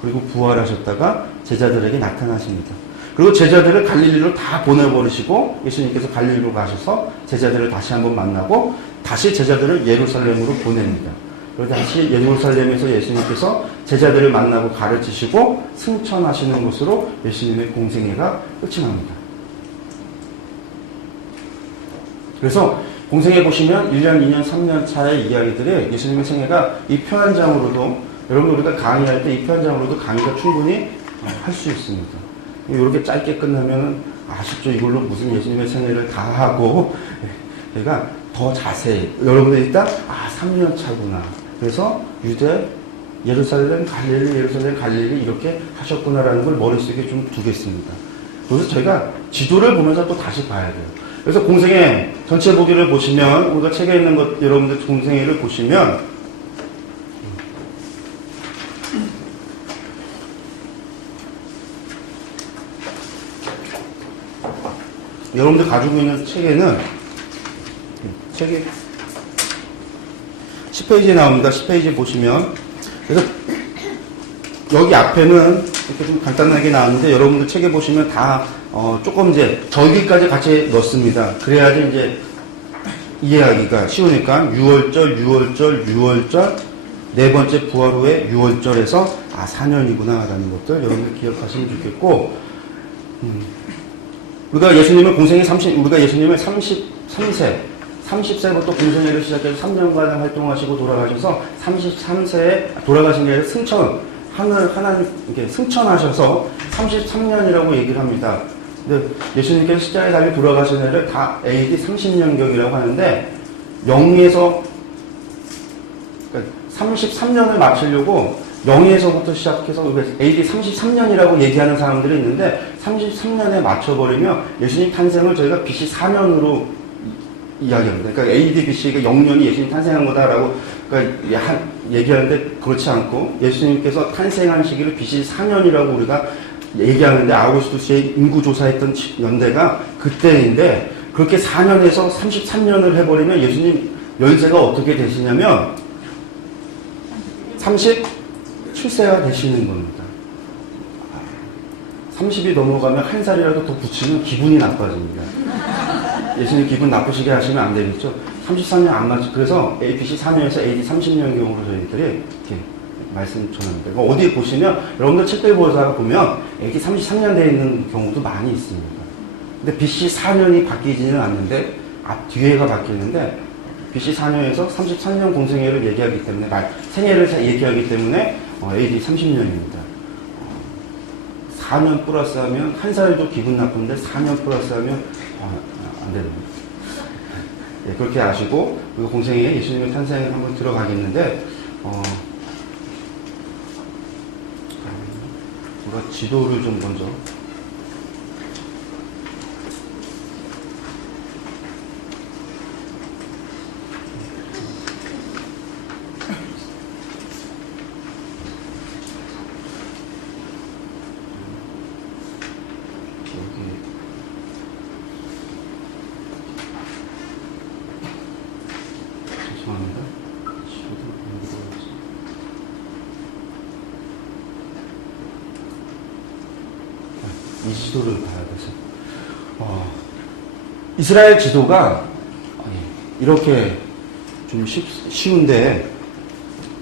그리고 부활하셨다가 제자들에게 나타나십니다. 그리고 제자들을 갈릴리로 다 보내버리시고 예수님께서 갈릴리로 가셔서 제자들을 다시 한번 만나고 다시 제자들을 예루살렘으로 보냅니다. 그리고 다시 예루살렘에서 예수님께서 제자들을 만나고 가르치시고 승천하시는 것으로 예수님의 공생애가 끝이 납니다. 그래서 공생애 보시면 1년, 2년, 3년 차의 이야기들이 예수님의 생애가 이 표현장으로도, 여러분 우리가 강의할 때 이 표현장으로도 강의가 충분히 할 수 있습니다. 이렇게 짧게 끝나면 아쉽죠. 이걸로 무슨 예수님의 생애를 다 하고, 그러니까 더 자세히 여러분들 일단 3년 차구나. 그래서 유대, 예루살렘, 갈릴리 이렇게 하셨구나라는 걸 머릿속에 좀 두겠습니다. 그래서 저희가 지도를 보면서 또 다시 봐야 돼요. 그래서 공생애 전체 보기를 보시면, 우리가 책에 있는 것, 여러분들 공생애를 보시면 여러분들 가지고 있는 책에는 책이 10페이지에 나옵니다. 10페이지 보시면 그래서 여기 앞에는 이렇게 좀 간단하게 나왔는데 여러분들 책에 보시면 다 조금 이제 절기까지 같이 넣습니다. 그래야지 이제 이해하기가 쉬우니까 6월절 네 번째 부활 후에 6월절에서 4년이구나 라는 것들 여러분들 기억하시면 좋겠고 우리가 예수님을 30세부터 공생애를 시작해서 3년간 활동하시고 돌아가셔서 33세에 돌아가신 게 아니라 하나님 이렇게 승천하셔서 33년이라고 얘기를 합니다. 근데 예수님께서 십자가에 달려 돌아가신 해를 다 AD 30년경이라고 하는데 영에서 그러니까 33년을 마치려고 영에서부터 시작해서 AD 33년이라고 얘기하는 사람들이 있는데 33년에 맞춰버리면 예수님 탄생을 저희가 BC 4년으로 이야기합니다. 그러니까 AD BC가 0년이 예수님 탄생한 거다라고 그러니까 얘기하는데 그렇지 않고 예수님께서 탄생한 시기를 BC 4년이라고 우리가 얘기하는데 아우구스투스의 인구조사했던 연대가 그때인데 그렇게 4년에서 33년을 해버리면 예수님 연세가 어떻게 되시냐면 37세가 되시는 겁니다. 30이 넘어가면 한 살이라도 더 붙이면 기분이 나빠집니다. 예수님 기분 나쁘시게 하시면 안 되겠죠. 33년 안 맞죠. 그래서 BC 4년에서 AD 30년경으로 저희들이 이렇게 말씀 전합니다. 어디 보시면 여러분들 책들 보다가 보면 AD 33년 되어 있는 경우도 많이 있습니다. 근데 BC 4년이 바뀌지는 않는데 뒤에가 바뀌는데 BC 4년에서 33년 공생애를 얘기하기 때문에 생애를 얘기하기 때문에 AD 30년입니다. 4년 플러스 하면 한 살도 기분 나쁜데 4년 플러스 하면 안 됩니다. 예, 그렇게 아시고 그리고 공생애에 예수님의 탄생을 한번 들어가겠는데 우리가 지도를 좀 먼저 이 지도를 봐야 돼서 이스라엘 지도가 이렇게 좀 쉬운데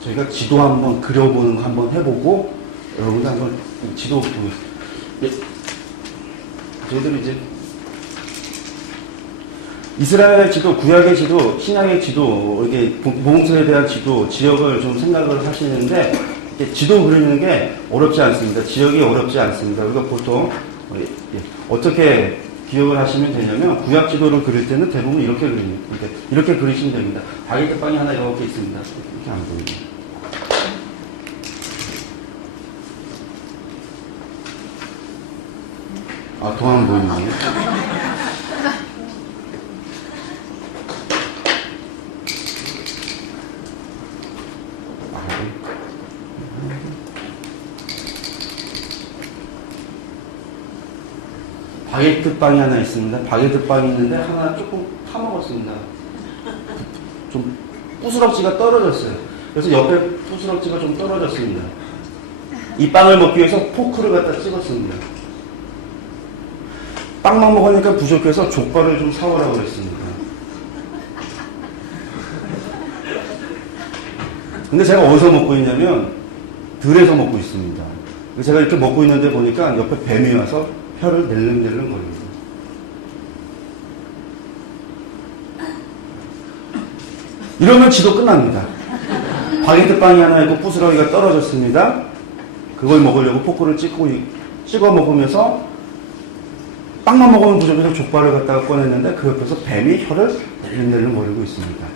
저희가 지도 한번 그려보는 거 한번 해보고 여러분들 한번 지도 보고 저희들은 이제 이스라엘 지도, 구약의 지도, 신약의 지도, 이게 복음서에 대한 지도, 지역을 좀 생각을 하시는데 지도 그리는 게 어렵지 않습니다. 지역이 어렵지 않습니다. 우리가 보통 어떻게 기억을 하시면 되냐면 구약 지도를 그릴 때는 대부분 이렇게 그립니다. 이렇게 그리시면 됩니다. 바게트빵이 하나 이렇게 있습니다. 이렇게 안 보입니다. 더 안 보이네요. 바게트 빵이 하나 있습니다. 바게트 빵이 있는데 하나 조금 타먹었습니다. 좀 부스럭지가 떨어졌어요. 그래서 옆에 부스럭지가 좀 떨어졌습니다. 이 빵을 먹기 위해서 포크를 갖다 찍었습니다. 빵만 먹으니까 부족해서 족발을 좀 사오라고 그랬습니다. 근데 제가 어디서 먹고 있냐면 들에서 먹고 있습니다. 제가 이렇게 먹고 있는데 보니까 옆에 뱀이 와서 혀를 낼름낼름 거립니다. 이러면 지도 끝납니다. 바게트 빵이 하나 있고 부스러기가 떨어졌습니다. 그걸 먹으려고 포크를 찍어 먹으면서 빵만 먹으면 부족해서 족발을 갖다가 꺼냈는데 그 옆에서 뱀이 혀를 낼름낼름 거리고 있습니다.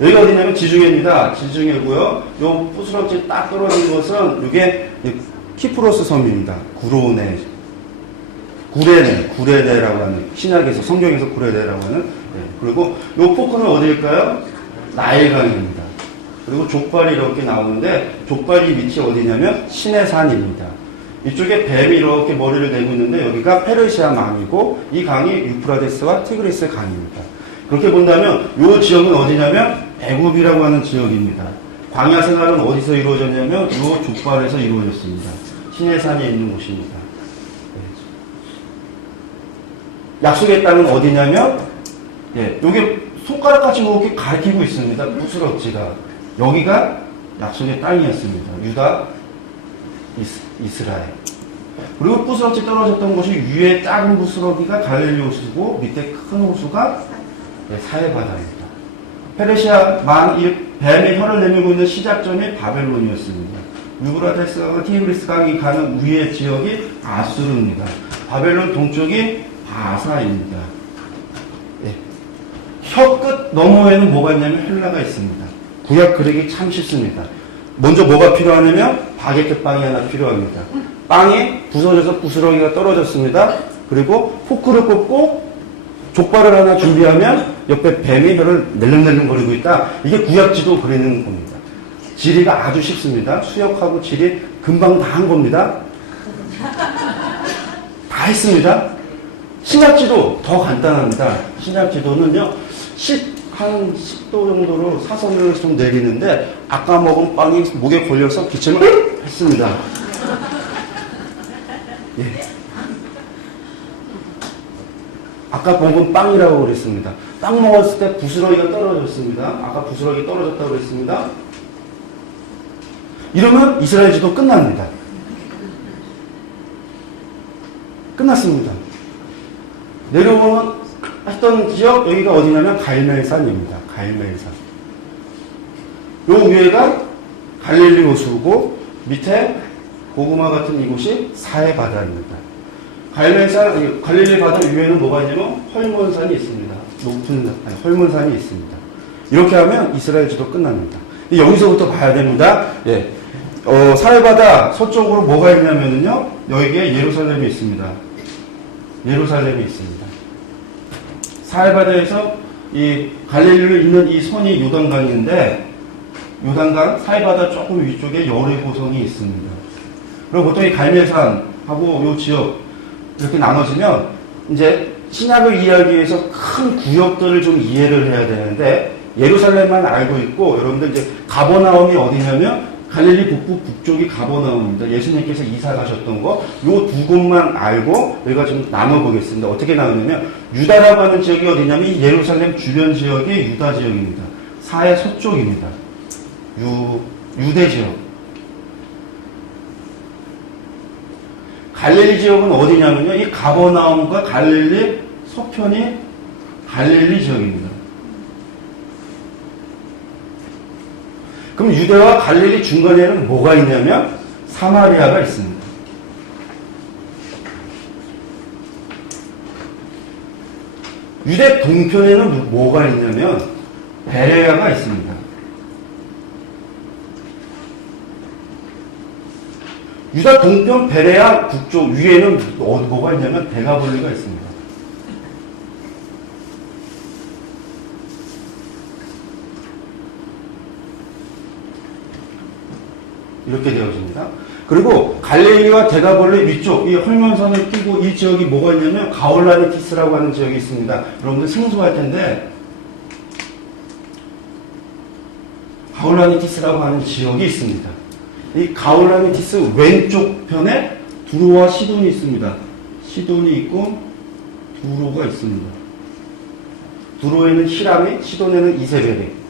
여기가 어디냐면 지중해입니다. 지중해고요. 요 부스럭지 딱 떨어진 것은 이게 키프로스 섬입니다. 구레네라고 하는, 신약에서, 성경에서 구레네라고 하는, 그리고 요 포크는 어디일까요? 나일강입니다. 그리고 족발이 이렇게 나오는데, 족발이 위치 어디냐면, 시내산입니다. 이쪽에 뱀이 이렇게 머리를 내고 있는데 여기가 페르시아 망이고 이 강이 유프라데스와 티그리스 강입니다. 그렇게 본다면 이 지역은 어디냐면 애굽이라고 하는 지역입니다. 광야 생활은 어디서 이루어졌냐면 이 족발에서 이루어졌습니다. 시내산에 있는 곳입니다. 약속의 땅은 어디냐면 여기 손가락같이 이렇게 가리키고 있습니다. 부스럭지가. 여기가 약속의 땅이었습니다. 유다, 이스라엘. 그리고 부스럭지 떨어졌던 곳이 위에 작은 부스러기가 갈릴리 호수고 밑에 큰 호수가 사해바다입니다. 페르시아 만 뱀의 혀를 내밀고 있는 시작점이 바벨론이었습니다. 유브라데스와 티그리스 강이 가는 위의 지역이 아수르입니다. 바벨론 동쪽이 바사입니다. 혀 끝 너머에는 뭐가 있냐면 헬라가 있습니다. 구약 그리기 참 쉽습니다. 먼저 뭐가 필요하냐면 바게트 빵이 하나 필요합니다. 빵이 부서져서 부스러기가 떨어졌습니다. 그리고 포크를 꽂고 족발을 하나 준비하면 옆에 뱀이 혀를 낼름낼름거리고 있다. 이게 구약지도 그리는 겁니다. 지리가 아주 쉽습니다. 수역하고 지리 금방 다 한 겁니다. 다 했습니다. 신약지도 더 간단합니다. 신약지도는요, 한 10도 정도로 사선을 좀 내리는데, 아까 먹은 빵이 목에 걸려서 기침을 했습니다. 예. 아까 먹은 빵이라고 그랬습니다. 빵 먹었을 때 부스러기가 떨어졌습니다. 아까 부스러기 떨어졌다고 그랬습니다. 이러면 이스라엘 지도 끝납니다. 끝났습니다. 내려오는 했던 지역, 여기가 어디냐면 갈멜산입니다. 갈멜산. 요 위에가 갈릴리 호수고 밑에 고구마 같은 이곳이 사해바다입니다. 갈멜산, 갈릴리 바다 위에는 뭐가 있냐면 헐몬산이 있습니다. 헐몬산이 있습니다. 이렇게 하면 이스라엘 지도 끝납니다. 여기서부터 봐야 됩니다. 예. 사해바다 서쪽으로 뭐가 있냐면요, 여기에 예루살렘이 있습니다. 예루살렘이 있습니다. 사해바다에서 이 갈릴리로 있는 이 선이 요단강인데, 요단강 사해바다 조금 위쪽에 여리고성이 있습니다. 그리고 보통 이 갈멜산하고 요 지역 이렇게 나눠지면 이제 신약을 이해하기 위해서 큰 구역들을 좀 이해를 해야 되는데, 예루살렘만 알고 있고, 여러분들 이제 가버나움이 어디냐면 갈릴리 북부 북쪽이 가버나움입니다. 예수님께서 이사 가셨던 거, 요 두 곳만 알고 우리가 좀 나눠보겠습니다. 어떻게 나누냐면 유다라고 하는 지역이 어디냐면 이 예루살렘 주변 지역이 유다 지역입니다. 사해 서쪽입니다. 유대 지역. 갈릴리 지역은 어디냐면요, 이 가버나움과 갈릴리 서편이 갈릴리 지역입니다. 그럼 유대와 갈릴리 중간에는 뭐가 있냐면 사마리아가 있습니다. 유대 동편에는 뭐가 있냐면 베레아가 있습니다. 유다 동편 베레아 북쪽 위에는 뭐가 있냐면 데가볼리가 있습니다. 이렇게 되어집니다. 그리고 갈릴리와 데가볼리 위쪽, 이 헐몬산을 끼고 이 지역이 뭐가 있냐면 가올라니티스라고 하는 지역이 있습니다. 여러분들 생소할 텐데, 가올라니티스라고 하는 지역이 있습니다. 이 가올라니티스 왼쪽 편에 두로와 시돈이 있습니다. 시돈이 있고 두로가 있습니다. 두로에는 히람이, 시돈에는 이세벨이,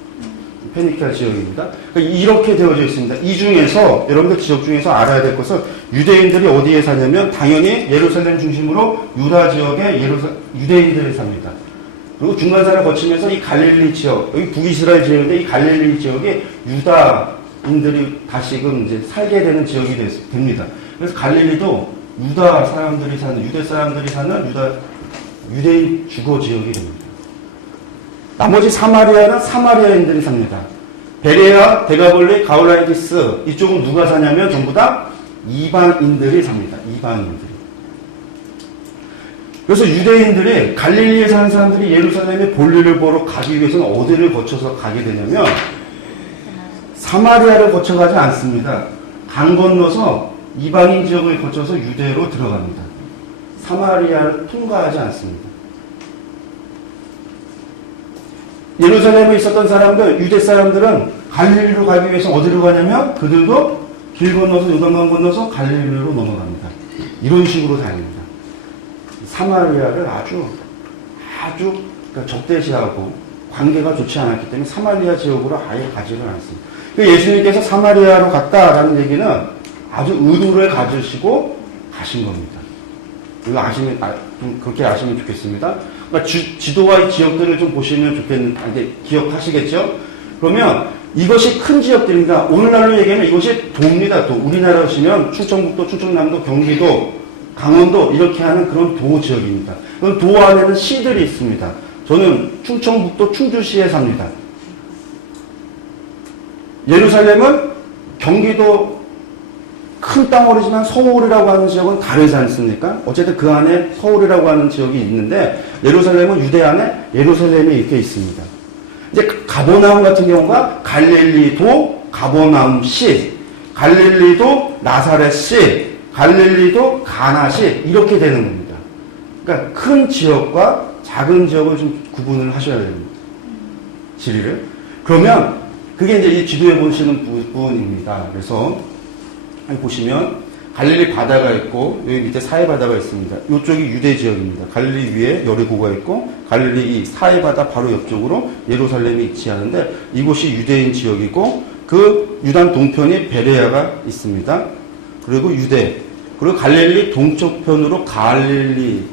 페니키아 지역입니다. 이렇게 되어져 있습니다. 이 중에서 여러분들 지역 중에서 알아야 될 것은 유대인들이 어디에 사냐면 당연히 예루살렘 중심으로 유다 지역에 유대인들이 삽니다. 그리고 중간산을 거치면서 이 갈릴리 지역, 여기 북이스라엘 지역인데 이 갈릴리 지역에 유다인들이 다시금 이제 살게 되는 지역이 됩니다. 그래서 갈릴리도 유다 사람들이 사는, 유대 사람들이 사는 유대인 주거 지역이 됩니다. 나머지 사마리아는 사마리아인들이 삽니다. 베레아, 데가볼리, 가올라니티스 이쪽은 누가 사냐면 전부 다 이방인들이 삽니다. 이방인들이. 그래서 유대인들이 갈릴리에 사는 사람들이 예루살렘에 볼일을 보러 가기 위해서는 어디를 거쳐서 가게 되냐면 사마리아를 거쳐가지 않습니다. 강 건너서 이방인 지역을 거쳐서 유대로 들어갑니다. 사마리아를 통과하지 않습니다. 예루살렘에 있었던 사람들, 유대 사람들은 갈릴리로 가기 위해서 어디로 가냐면 그들도 길 건너서 요단강 건너서 갈릴리로 넘어갑니다. 이런 식으로 다닙니다. 사마리아를 아주 그러니까 적대시하고 관계가 좋지 않았기 때문에 사마리아 지역으로 아예 가지를 않습니다. 예수님께서 사마리아로 갔다라는 얘기는 아주 의도를 가지시고 가신 겁니다. 이거 좀 그렇게 아시면 좋겠습니다. 그러니까 지도와 지역들을 좀 보시면 좋겠는데, 기억하시겠죠? 그러면 이것이 큰 지역들입니다. 오늘날로 얘기하면 이것이 도입니다. 도. 우리나라로 치면 충청북도, 충청남도, 경기도, 강원도 이렇게 하는 그런 도 지역입니다. 그럼 도 안에는 시들이 있습니다. 저는 충청북도 충주시에 삽니다. 예루살렘은 경기도 큰 덩어리지만 서울이라고 하는 지역은 다르지 않습니까? 어쨌든 그 안에 서울이라고 하는 지역이 있는데 예루살렘은 유대 안에 예루살렘이 이렇게 있습니다. 이제 가버나움 같은 경우가 갈릴리도 가버나움시, 갈릴리도 나사렛시, 갈릴리도 가나시 이렇게 되는 겁니다. 그러니까 큰 지역과 작은 지역을 좀 구분을 하셔야 됩니다. 지리를. 그러면 그게 이제 이 지도에 보시는 부분입니다. 그래서 여기 보시면 갈릴리 바다가 있고 여기 밑에 사해 바다가 있습니다. 이쪽이 유대 지역입니다. 갈릴리 위에 여리고가 있고 갈릴리 이 사해 바다 바로 옆쪽으로 예루살렘이 위치하는데 이곳이 유대인 지역이고 그 유단 동편이 베레아가 있습니다. 그리고 유대 그리고 갈릴리 동쪽편으로 갈릴리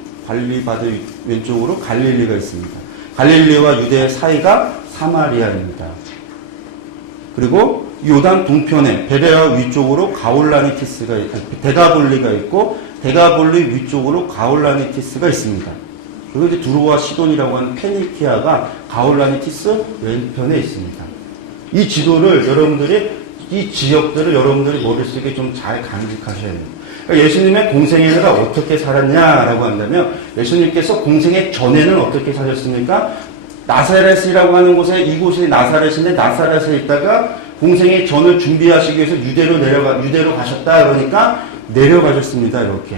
바다 왼쪽으로 갈릴리가 있습니다. 갈릴리와 유대 사이가 사마리아입니다. 그리고 요단 동편에 베레아 위쪽으로 가올라니티스가 데가볼리가 있고 데가볼리 위쪽으로 가올라니티스가 있습니다. 그리고 이제 두로와 시돈이라고 하는 페니키아가 가올라니티스 왼편에 있습니다. 이 지도를 여러분들이 이 지역들을 여러분들이 머릿속에 좀 잘 간직하셔야 됩니다. 그러니까 예수님의 공생애가 어떻게 살았냐라고 한다면 예수님께서 공생애 전에는 어떻게 사셨습니까? 나사렛이라고 하는 곳에 이곳이 나사렛인데 나사렛에 있다가 공생의 전을 준비하시기 위해서 유대로 가셨다 그러니까 내려가셨습니다. 이렇게.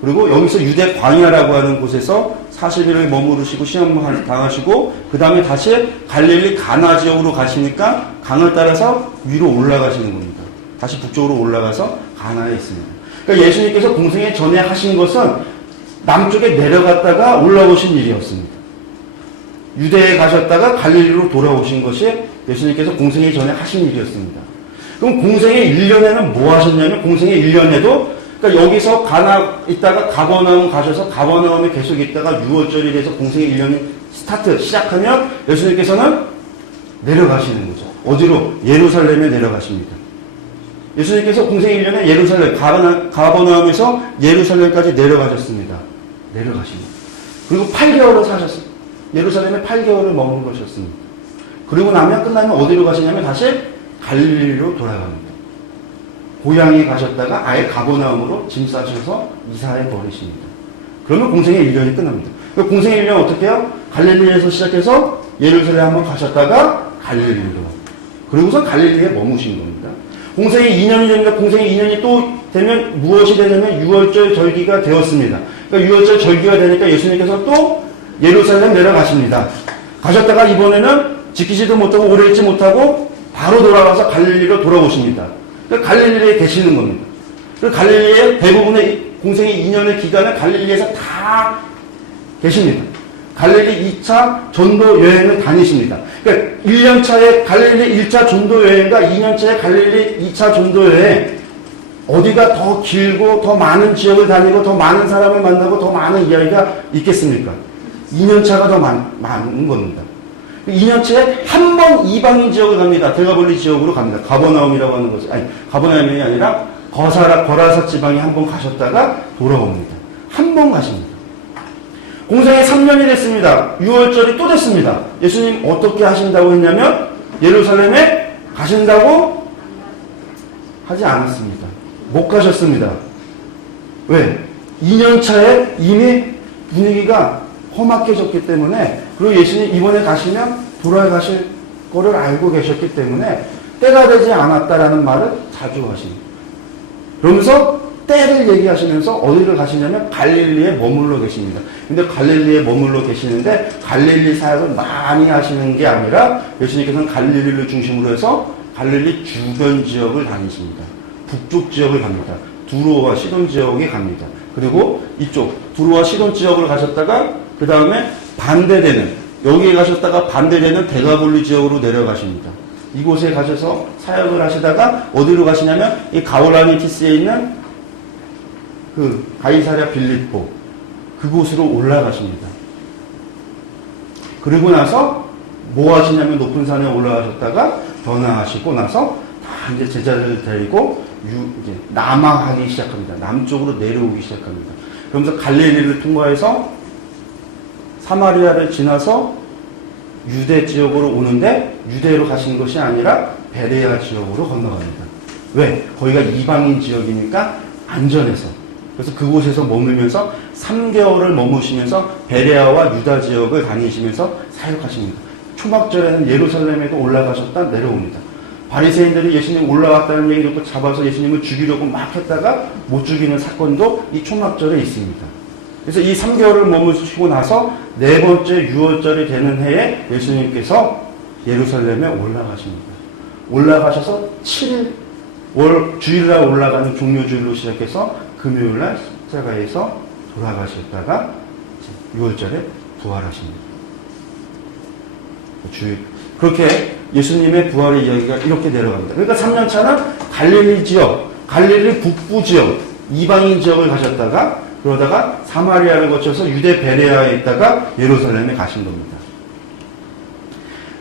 그리고 여기서 유대 광야라고 하는 곳에서 40일을 머무르시고 시험 당하시고 그 다음에 다시 갈릴리 가나 지역으로 가시니까 강을 따라서 위로 올라가시는 겁니다. 다시 북쪽으로 올라가서 가나에 있습니다. 그러니까 예수님께서 공생의 전에 하신 것은 남쪽에 내려갔다가 올라오신 일이었습니다. 유대에 가셨다가 갈릴리로 돌아오신 것이 예수님께서 공생의 전에 하신 일이었습니다. 그럼 공생의 1년에는 뭐 하셨냐면 공생의 1년에도 그러니까 여기서 가나 있다가 가버나움 가셔서 가버나움에 계속 있다가 6월절이 돼서 공생의 1년이 시작하면 예수님께서는 내려가시는 거죠. 어디로? 예루살렘에 내려가십니다. 예수님께서 공생의 1년에 예루살렘 가버나움에서 예루살렘까지 내려가셨습니다. 내려가십니다. 그리고 8개월을 사셨습니다. 예루살렘에 8개월을 머무르셨습니다. 그리고 나면 끝나면 어디로 가시냐면 다시 갈릴리로 돌아갑니다. 고향에 가셨다가 아예 가버나움으로 짐 싸셔서 이사해 버리십니다. 그러면 공생의 1년이 끝납니다. 공생의 1년 어떻게 해요? 갈릴리에서 시작해서 예루살렘 한번 가셨다가 갈릴리로. 그리고서 갈릴리에 머무신 겁니다. 공생의 2년이 됩니다. 공생의 2년이 또 되면 무엇이 되냐면 6월절 절기가 되었습니다. 그러니까 6월절 절기가 되니까 예수님께서 또 예루살렘 내려가십니다. 가셨다가 이번에는 지키지도 못하고 오래 있지 못하고 바로 돌아가서 갈릴리로 돌아오십니다. 그러니까 갈릴리에 계시는 겁니다. 그리고 갈릴리에 대부분의 공생의 2년의 기간을 갈릴리에서 다 계십니다. 갈릴리 2차 전도 여행을 다니십니다. 그러니까 1년차에 갈릴리 1차 전도 여행과 2년차에 갈릴리 2차 전도 여행 어디가 더 길고 더 많은 지역을 다니고 더 많은 사람을 만나고 더 많은 이야기가 있겠습니까? 2년차가 더 많은 겁니다. 2년차에 한 번 이방인 지역을 갑니다. 데가볼리 지역으로 갑니다. 가버나움이라고 하는 곳이 가버나움이 아니라 거라사 지방에 한 번 가셨다가 돌아옵니다. 한 번 가십니다. 공생에 3년이 됐습니다. 6월절이 또 됐습니다. 예수님 어떻게 하신다고 했냐면 예루살렘에 가신다고 하지 않았습니다. 못 가셨습니다. 왜? 2년차에 이미 분위기가 험악해졌기 때문에 그리고 예수님 이번에 가시면 돌아가실 거를 알고 계셨기 때문에 때가 되지 않았다라는 말을 자주 하십니다. 그러면서 때를 얘기하시면서 어디를 가시냐면 갈릴리에 머물러 계십니다. 근데 갈릴리에 머물러 계시는데 갈릴리 사역을 많이 하시는 게 아니라 예수님께서는 갈릴리를 중심으로 해서 갈릴리 주변 지역을 다니십니다. 북쪽 지역을 갑니다. 두로와 시돈 지역에 갑니다. 그리고 이쪽 두로와 시돈 지역으로 가셨다가 그 다음에 반대되는 여기에 가셨다가 반대되는 데가볼리 지역으로 내려가십니다. 이곳에 가셔서 사역을 하시다가 어디로 가시냐면 이 가오라니티스에 있는 그 가이사랴 빌립보 그곳으로 올라가십니다. 그리고 나서 뭐 하시냐면 높은 산에 올라가셨다가 변화하시고 나서 다 이제 제자들을 데리고 이제 남하하기 시작합니다. 남쪽으로 내려오기 시작합니다. 그러면서 갈릴리를 통과해서 사마리아를 지나서 유대 지역으로 오는데 유대로 가시는 것이 아니라 베레아 지역으로 건너갑니다. 왜? 거기가 이방인 지역이니까 안전해서. 그래서 그곳에서 머물면서 3개월을 머무시면서 베레아와 유다 지역을 다니시면서 사역하십니다. 초막절에는 예루살렘에도 올라가셨다 내려옵니다. 바리새인들이 예수님 올라갔다는 얘기 듣고 잡아서 예수님을 죽이려고 막 했다가 못 죽이는 사건도 이 초막절에 있습니다. 그래서 이 3개월을 머무시고 나서 네 번째 6월절이 되는 해에 예수님께서 예루살렘에 올라가십니다. 올라가셔서 7일 주일날 올라가는 종료주일로 시작해서 금요일날 십자가에서 돌아가셨다가 6월절에 부활하십니다. 주일 그렇게 예수님의 부활의 이야기가 이렇게 내려갑니다. 그러니까 3년차는 갈릴리 지역, 갈릴리 북부 지역, 이방인 지역을 가셨다가 그러다가 사마리아를 거쳐서 유대 베레아에 있다가 예루살렘에 가신 겁니다.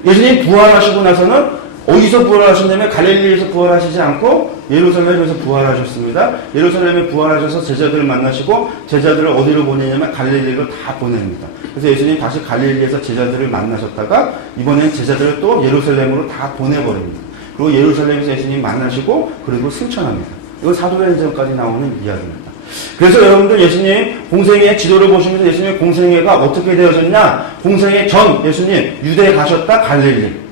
예수님 부활하시고 나서는 어디서 부활하셨냐면 갈릴리에서 부활하시지 않고 예루살렘에서 부활하셨습니다. 예루살렘에 부활하셔서 제자들을 만나시고 제자들을 어디로 보내냐면 갈릴리로 다 보냅니다. 그래서 예수님 다시 갈릴리에서 제자들을 만나셨다가 이번엔 제자들을 또 예루살렘으로 다 보내버립니다. 그리고 예루살렘에서 예수님 만나시고 그리고 승천합니다. 이건 사도행전까지 나오는 이야기입니다. 그래서 여러분들 예수님 공생애 지도를 보시면서 예수님의 공생애가 어떻게 되어졌냐? 공생애 전 예수님 유대에 가셨다 갈릴리.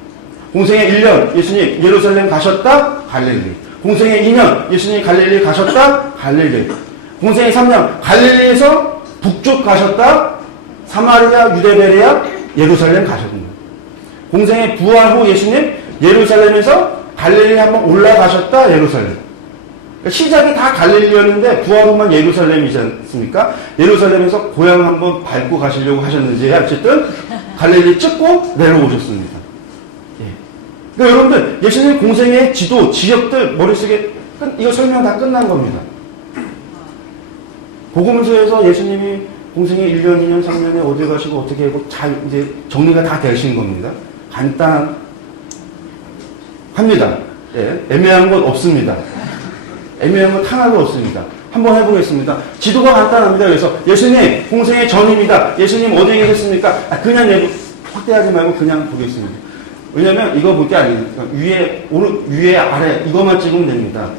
공생애 1년 예수님 예루살렘 가셨다 갈릴리. 공생애 2년 예수님 갈릴리 가셨다 갈릴리. 공생애 3년 갈릴리에서 북쪽 가셨다 사마리아 유대베레아 예루살렘 가셨군요. 공생애 부활 후 예수님 예루살렘에서 갈릴리 한번 올라가셨다 예루살렘. 시작이 다 갈릴리였는데 부활 후만 예루살렘이지 않습니까? 예루살렘에서 고향 한번 밟고 가시려고 하셨는지 어쨌든 갈릴리 찍고 내려오셨습니다. 예. 그러니까 여러분들 예수님 공생의 지도, 지역들 머릿속에 이거 설명 다 끝난 겁니다. 복음서에서 예수님이 공생의 1년, 2년, 3년에 어디 가시고 어떻게 하고 잘 이제 정리가 다 되신 겁니다. 간단합니다. 예. 애매한 건 없습니다. 애매한 건 하나도 없습니다. 한번 해보겠습니다. 지도가 간단합니다. 그래서 예수님 공생의 전입니다. 예수님 어디에 계셨습니까? 그냥 확대하지 말고 그냥 보겠습니다. 왜냐면 이거 볼 게 아니니까 위에 아래 이것만 찍으면 됩니다.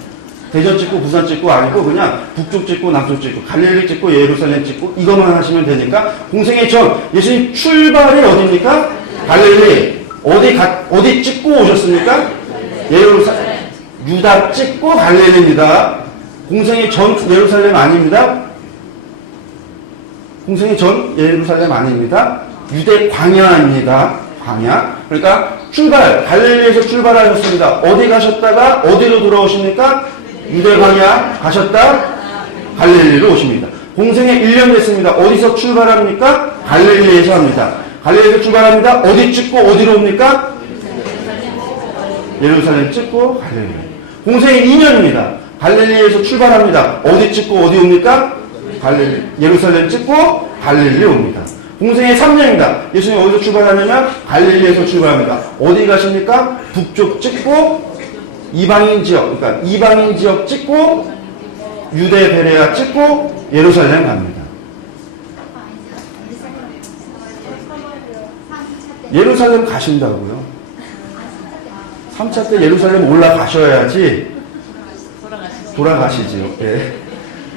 대전 찍고 부산 찍고 아니고 그냥 북쪽 찍고 남쪽 찍고 갈릴리 찍고 예루살렘 찍고 이것만 하시면 되니까 공생의 전 예수님 출발이 어디입니까? 갈릴리. 어디 찍고 오셨습니까? 예루살렘. 유다 찍고 갈릴리입니다. 공생의 전 예루살렘 아닙니다. 공생의 전 예루살렘 아닙니다. 유대 광야입니다. 광야. 그러니까 갈릴리에서 출발하셨습니다. 어디 가셨다가 어디로 돌아오십니까? 유대 광야 가셨다 갈릴리로 오십니다. 공생의 1년 됐습니다. 어디서 출발합니까? 갈릴리에서 합니다. 갈릴리에서 출발합니다. 어디 찍고 어디로 옵니까? 예루살렘 찍고 갈릴리. 공생의 2년입니다. 갈릴리에서 출발합니다. 어디 찍고 어디 옵니까? 갈릴리. 예루살렘 찍고 갈릴리 옵니다. 공생의 3년입니다. 예수님 어디서 출발하냐면 갈릴리에서 출발합니다. 어디 가십니까? 북쪽 찍고 이방인 지역, 그러니까 이방인 지역 찍고 유대 베레아 찍고 예루살렘 갑니다. 예루살렘 가신다고요? 3차 때 예루살렘 올라가셔야지 돌아가시지요. 예.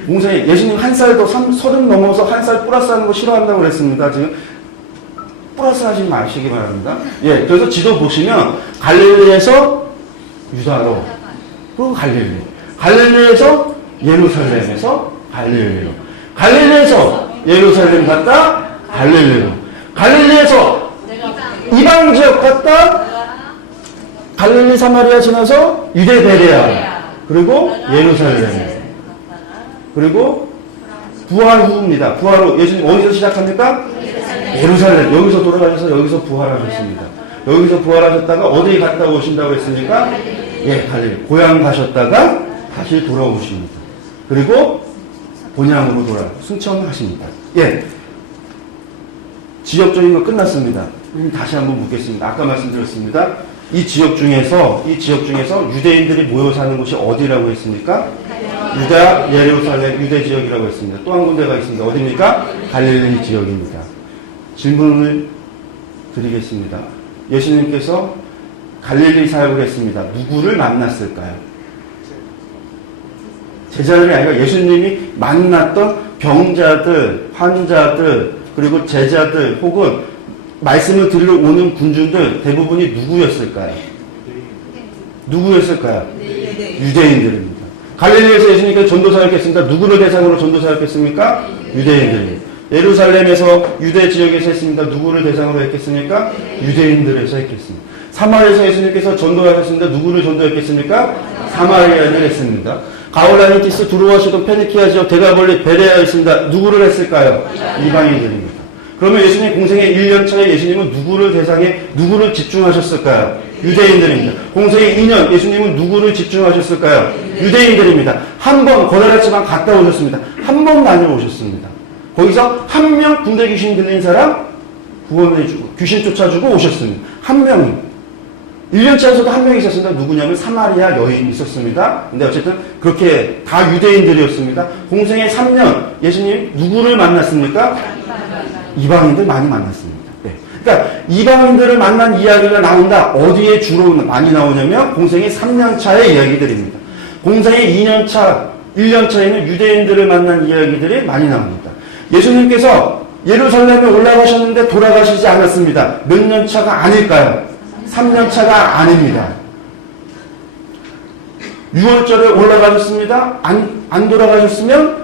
공생이 예수님 한 살도 30 넘어서 한 살 플러스 하는 거 싫어한다고 그랬습니다. 지금 플러스 하지 마시기 바랍니다. 예. 그래서 지도 보시면 갈릴리에서 유다로 그리고 갈릴리에서 예루살렘에서 갈릴리로. 갈릴리에서 예루살렘 갔다 갈릴리로. 갈릴리에서 이방 지역 갔다 갈릴리 사마리아 지나서 유대 베레아. 그리고 예루살렘. 그리고 부활 후입니다. 부활 후. 예수님 어디서 시작합니까? 예루살렘. 여기서 돌아가셔서 여기서 부활하셨습니다. 여기서 부활하셨다가 어디 갔다 오신다고 했습니까? 예, 갈릴리. 고향 가셨다가 다시 돌아오십니다. 그리고 본향으로 승천하십니다. 예. 지역적인 거 끝났습니다. 다시 한번 묻겠습니다. 아까 말씀드렸습니다. 이 지역 중에서 유대인들이 모여 사는 곳이 어디라고 했습니까? 유다, 예루살렘, 유대 지역이라고 했습니다. 또 한 군데가 있습니다. 어디입니까? 갈릴리 지역입니다. 질문을 드리겠습니다. 예수님께서 갈릴리 사역을 했습니다. 누구를 만났을까요? 제자들이 아니라 예수님이 만났던 병자들, 환자들, 그리고 제자들 혹은 말씀을 들으러 오는 군중들 대부분이 누구였을까요? 누구였을까요? 유대인들입니다. 갈릴리에서 예수님께서 전도사역했습니다. 누구를 대상으로 전도사역했습니까? 유대인들입니다. 예루살렘에서 유대 지역에서 했습니다. 누구를 대상으로 했겠습니까? 유대인들에서 했겠습니다. 사마리아에서 예수님께서 전도하셨습니다. 누구를 전도했겠습니까? 사마리아인을 했습니다. 가올라니티스 두루와시돈 페니키아 지역 데가볼리 베레아에 있습니다. 누구를 했을까요? 이방인들입니다. 그러면 예수님 공생의 1년차에 예수님은 누구를 대상에 누구를 집중하셨을까요? 유대인들입니다. 공생의 2년 예수님은 누구를 집중하셨을까요? 유대인들입니다. 한 번 거다랗지만 갔다 오셨습니다. 한 번 다녀오셨습니다. 거기서 한 명 군대 귀신 들린 사람 구원해주고 귀신 쫓아주고 오셨습니다. 한 명이. 1년차에서도 한 명이 있었습니다. 누구냐면 사마리아 여인이 있었습니다. 근데 어쨌든 그렇게 다 유대인들이었습니다. 공생의 3년 예수님 누구를 만났습니까? 이방인들 많이 만났습니다. 네. 그러니까 이방인들을 만난 이야기가 나온다. 어디에 주로 많이 나오냐면 공생의 3년차의 이야기들입니다. 공생의 2년차, 1년차에는 유대인들을 만난 이야기들이 많이 나옵니다. 예수님께서 예루살렘에 올라가셨는데 돌아가시지 않았습니다. 몇 년차가 아닐까요? 3년차가 아닙니다. 6월절에 올라가셨습니다. 안 돌아가셨으면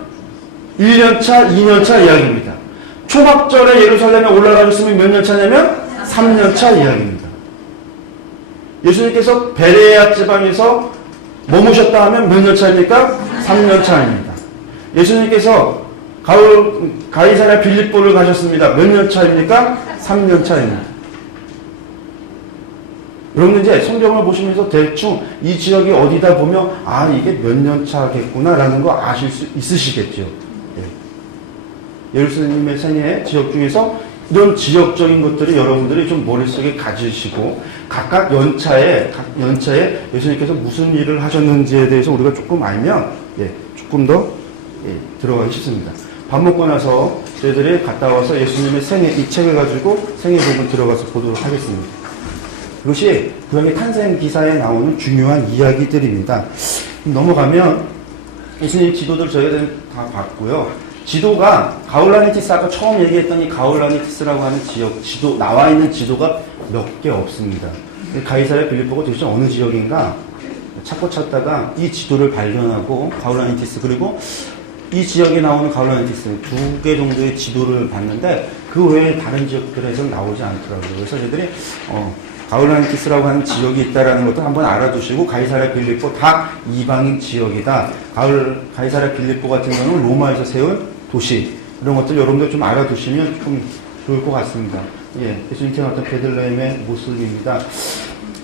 1년차, 2년차 이야기입니다. 초막절에 예루살렘에 올라가셨으면 몇 년차냐면 3년차 이야기입니다. 예수님께서 베레아 지방에서 머무셨다 하면 몇 년차입니까? 3년차입니다. 예수님께서 가이사랴 빌립보를 가셨습니다. 몇 년차입니까? 3년차입니다. 여러분 이제 성경을 보시면서 대충 이 지역이 어디다 보면 아 이게 몇 년 차겠구나라는 거 아실 수 있으시겠죠. 예. 예루살렘의 생애 지역 중에서 이런 지역적인 것들을 여러분들이 좀 머릿속에 가지시고 각 연차에 예수님께서 무슨 일을 하셨는지에 대해서 우리가 조금 알면 조금 더 들어가기 쉽습니다. 밥 먹고 나서 저희들이 갔다 와서 예수님의 생애 이 책을 가지고 생애 부분 들어가서 보도록 하겠습니다. 이것이 구약의 탄생 기사에 나오는 중요한 이야기들입니다. 넘어가면 예수님 지도들 저희들은 다 봤고요. 지도가 가울라니티스 아까 처음 얘기했던 이 가울라니티스라고 하는 지역 지도 나와 있는 지도가 몇 개 없습니다. 가이사랴 빌립보가 도대체 어느 지역인가 찾다가 이 지도를 발견하고 가울라니티스 그리고 이 지역에 나오는 가울라니티스 2개 정도의 지도를 봤는데 그 외에 다른 지역들에서는 나오지 않더라고요. 그래서 저희들이 가울라니티스라고 하는 지역이 있다는 것도 한번 알아두시고 가이사랴 빌립보 다 이방인 지역이다. 가이사랴 빌립보 같은 경우는 로마에서 세운 도시 이런 것들 여러분들 좀 알아두시면 좀 좋을 것 같습니다. 예, 예수님 태어났던 베들레헴의 모습입니다.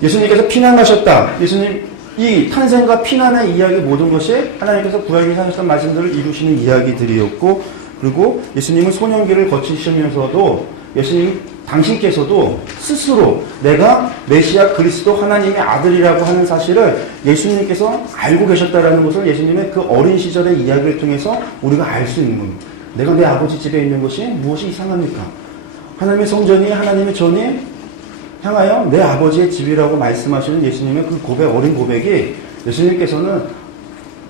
예수님께서 피난하셨다. 예수님 이 탄생과 피난의 이야기 모든 것이 하나님께서 구약에 하셨던 말씀들을 이루시는 이야기들이었고 그리고 예수님은 소년기를 거치시면서도 예수님 당신께서도 스스로 내가 메시아 그리스도 하나님의 아들이라고 하는 사실을 예수님께서 알고 계셨다라는 것을 예수님의 그 어린 시절의 이야기를 통해서 우리가 알 수 있는 겁니다. 내가 내 아버지 집에 있는 것이 무엇이 이상합니까? 하나님의 성전이 하나님의 전이 향하여 내 아버지의 집이라고 말씀하시는 예수님의 그 고백, 어린 고백이 예수님께서는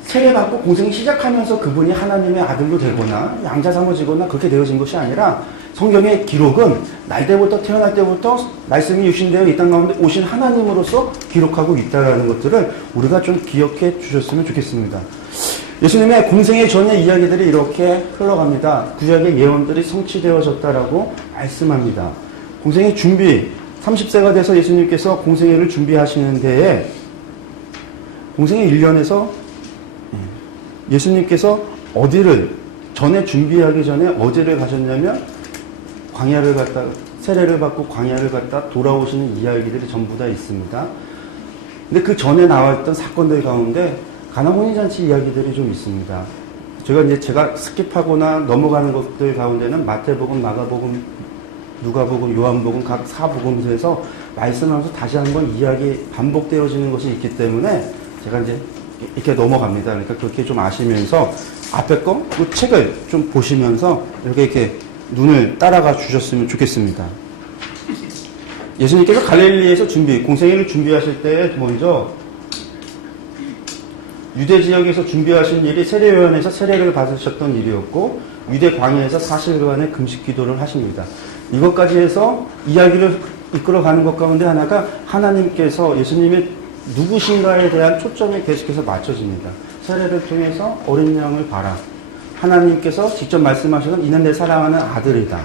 세례받고 공생을 시작하면서 그분이 하나님의 아들로 되거나 양자 삼아지거나 그렇게 되어진 것이 아니라 성경의 기록은 날 때부터 태어날 때부터 말씀이 유신되어 이 땅 가운데 오신 하나님으로서 기록하고 있다는 것들을 우리가 좀 기억해 주셨으면 좋겠습니다. 예수님의 공생의 전의 이야기들이 이렇게 흘러갑니다. 구약의 예언들이 성취되어졌다라고 말씀합니다. 공생의 준비, 30세가 돼서 예수님께서 공생애를 준비하시는 데에 공생의 1년에서 예수님께서 어디를 전에 준비하기 전에 어디를 가셨냐면 광야를 갔다 세례를 받고 광야를 갔다 돌아오시는 이야기들이 전부 다 있습니다. 근데 그 전에 나왔던 사건들 가운데 가나 혼인잔치 이야기들이 좀 있습니다. 제가 스킵하거나 넘어가는 것들 가운데는 마태복음, 마가복음, 누가복음, 요한복음 각 사복음서에서 말씀하면서 다시 한번 이야기 반복되어지는 것이 있기 때문에 제가 이제 이렇게 넘어갑니다. 그러니까 그렇게 좀 아시면서 앞에 거, 그 책을 좀 보시면서 이렇게 눈을 따라가 주셨으면 좋겠습니다. 예수님께서 갈릴리에서 공생애를 준비하실 때 먼저 유대 지역에서 준비하신 일이 세례 요한에서 세례를 받으셨던 일이었고 유대 광야에서 40일간의 금식 기도를 하십니다. 이것까지 해서 이야기를 이끌어가는 것 가운데 하나가 하나님께서 예수님의 누구신가에 대한 초점이 계속해서 맞춰집니다. 세례를 통해서 어린 양을 봐라. 하나님께서 직접 말씀하시는 이는 내 사랑하는 아들이다.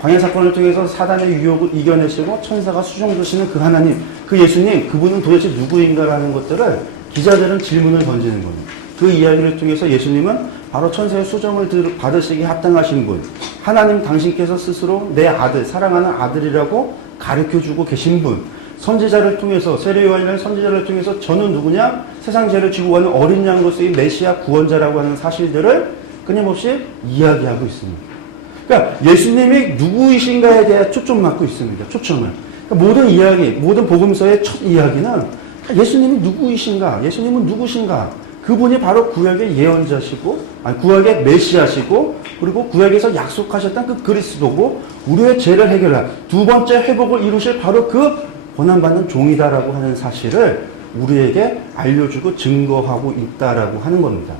광야 사건을 통해서 사단의 유혹을 이겨내시고 천사가 수종주시는 그 하나님, 그 예수님, 그분은 도대체 누구인가라는 것들을 기자들은 질문을 던지는 겁니다. 그 이야기를 통해서 예수님은 바로 천사의 수정을 받으시기 합당하신 분, 하나님 당신께서 스스로 내 아들, 사랑하는 아들이라고 가르쳐주고 계신 분, 선지자를 통해서 세례 요한이라는 선지자를 통해서 저는 누구냐? 세상 죄를 지고 가는 어린 양으로서의 메시아 구원자라고 하는 사실들을 끊임없이 이야기하고 있습니다. 그러니까 예수님이 누구이신가에 대해 초점 맞고 있습니다. 초점을. 그러니까 모든 이야기, 모든 복음서의 첫 이야기는 예수님이 누구이신가? 예수님은 누구신가? 그분이 바로 구약의 예언자시고, 구약의 메시아시고, 그리고 구약에서 약속하셨던 그 그리스도고, 우리의 죄를 해결할 두 번째 회복을 이루실 바로 그 고난받는 종이다라고 하는 사실을 우리에게 알려주고 증거하고 있다라고 하는 겁니다.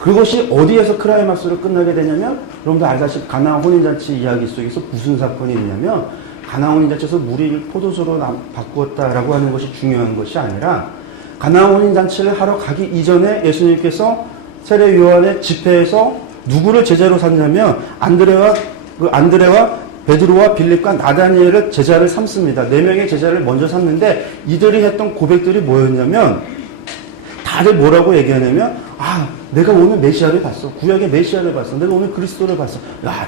그것이 어디에서 클라이막스로 끝나게 되냐면, 여러분들 알다시피 가나 혼인잔치 이야기 속에서 무슨 사건이 있냐면, 가나 혼인잔치에서 물이 포도주로 바꾸었다라고 하는 것이 중요한 것이 아니라, 가나 혼인잔치를 하러 가기 이전에 예수님께서 세례 요한의 집회에서 누구를 제자로 삼냐면, 안드레와 베드로와 빌립과 나다니엘을 제자를 삼습니다. 4명의 제자를 먼저 삼는데 이들이 했던 고백들이 뭐였냐면 다들 뭐라고 얘기하냐면 내가 오늘 메시아를 봤어. 구약의 메시아를 봤어. 내가 오늘 그리스도를 봤어.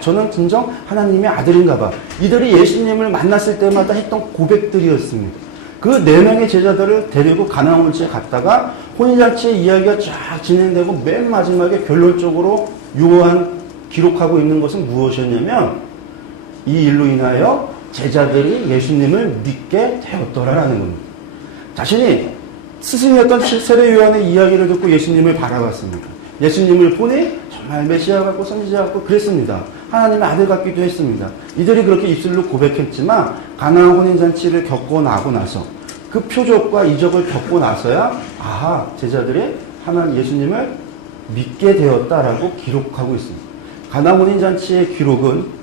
저는 진정 하나님의 아들인가 봐. 이들이 예수님을 만났을 때마다 했던 고백들이었습니다. 그 4명의 제자들을 데리고 가나 혼인잔치에 갔다가 혼인잔치의 이야기가 쫙 진행되고 맨 마지막에 결론적으로 요한 기록하고 있는 것은 무엇이었냐면 이 일로 인하여 제자들이 예수님을 믿게 되었더라라는 겁니다. 자신이 스승이었던 세례 요한의 이야기를 듣고 예수님을 바라봤습니다. 예수님을 보니 정말 메시아 같고 선지자 같고 그랬습니다. 하나님의 아들 같기도 했습니다. 이들이 그렇게 입술로 고백했지만 가나 혼인잔치를 겪고 나고 나서 그 표적과 이적을 겪고 나서야 제자들이 하나님 예수님을 믿게 되었다라고 기록하고 있습니다. 가나 혼인잔치의 기록은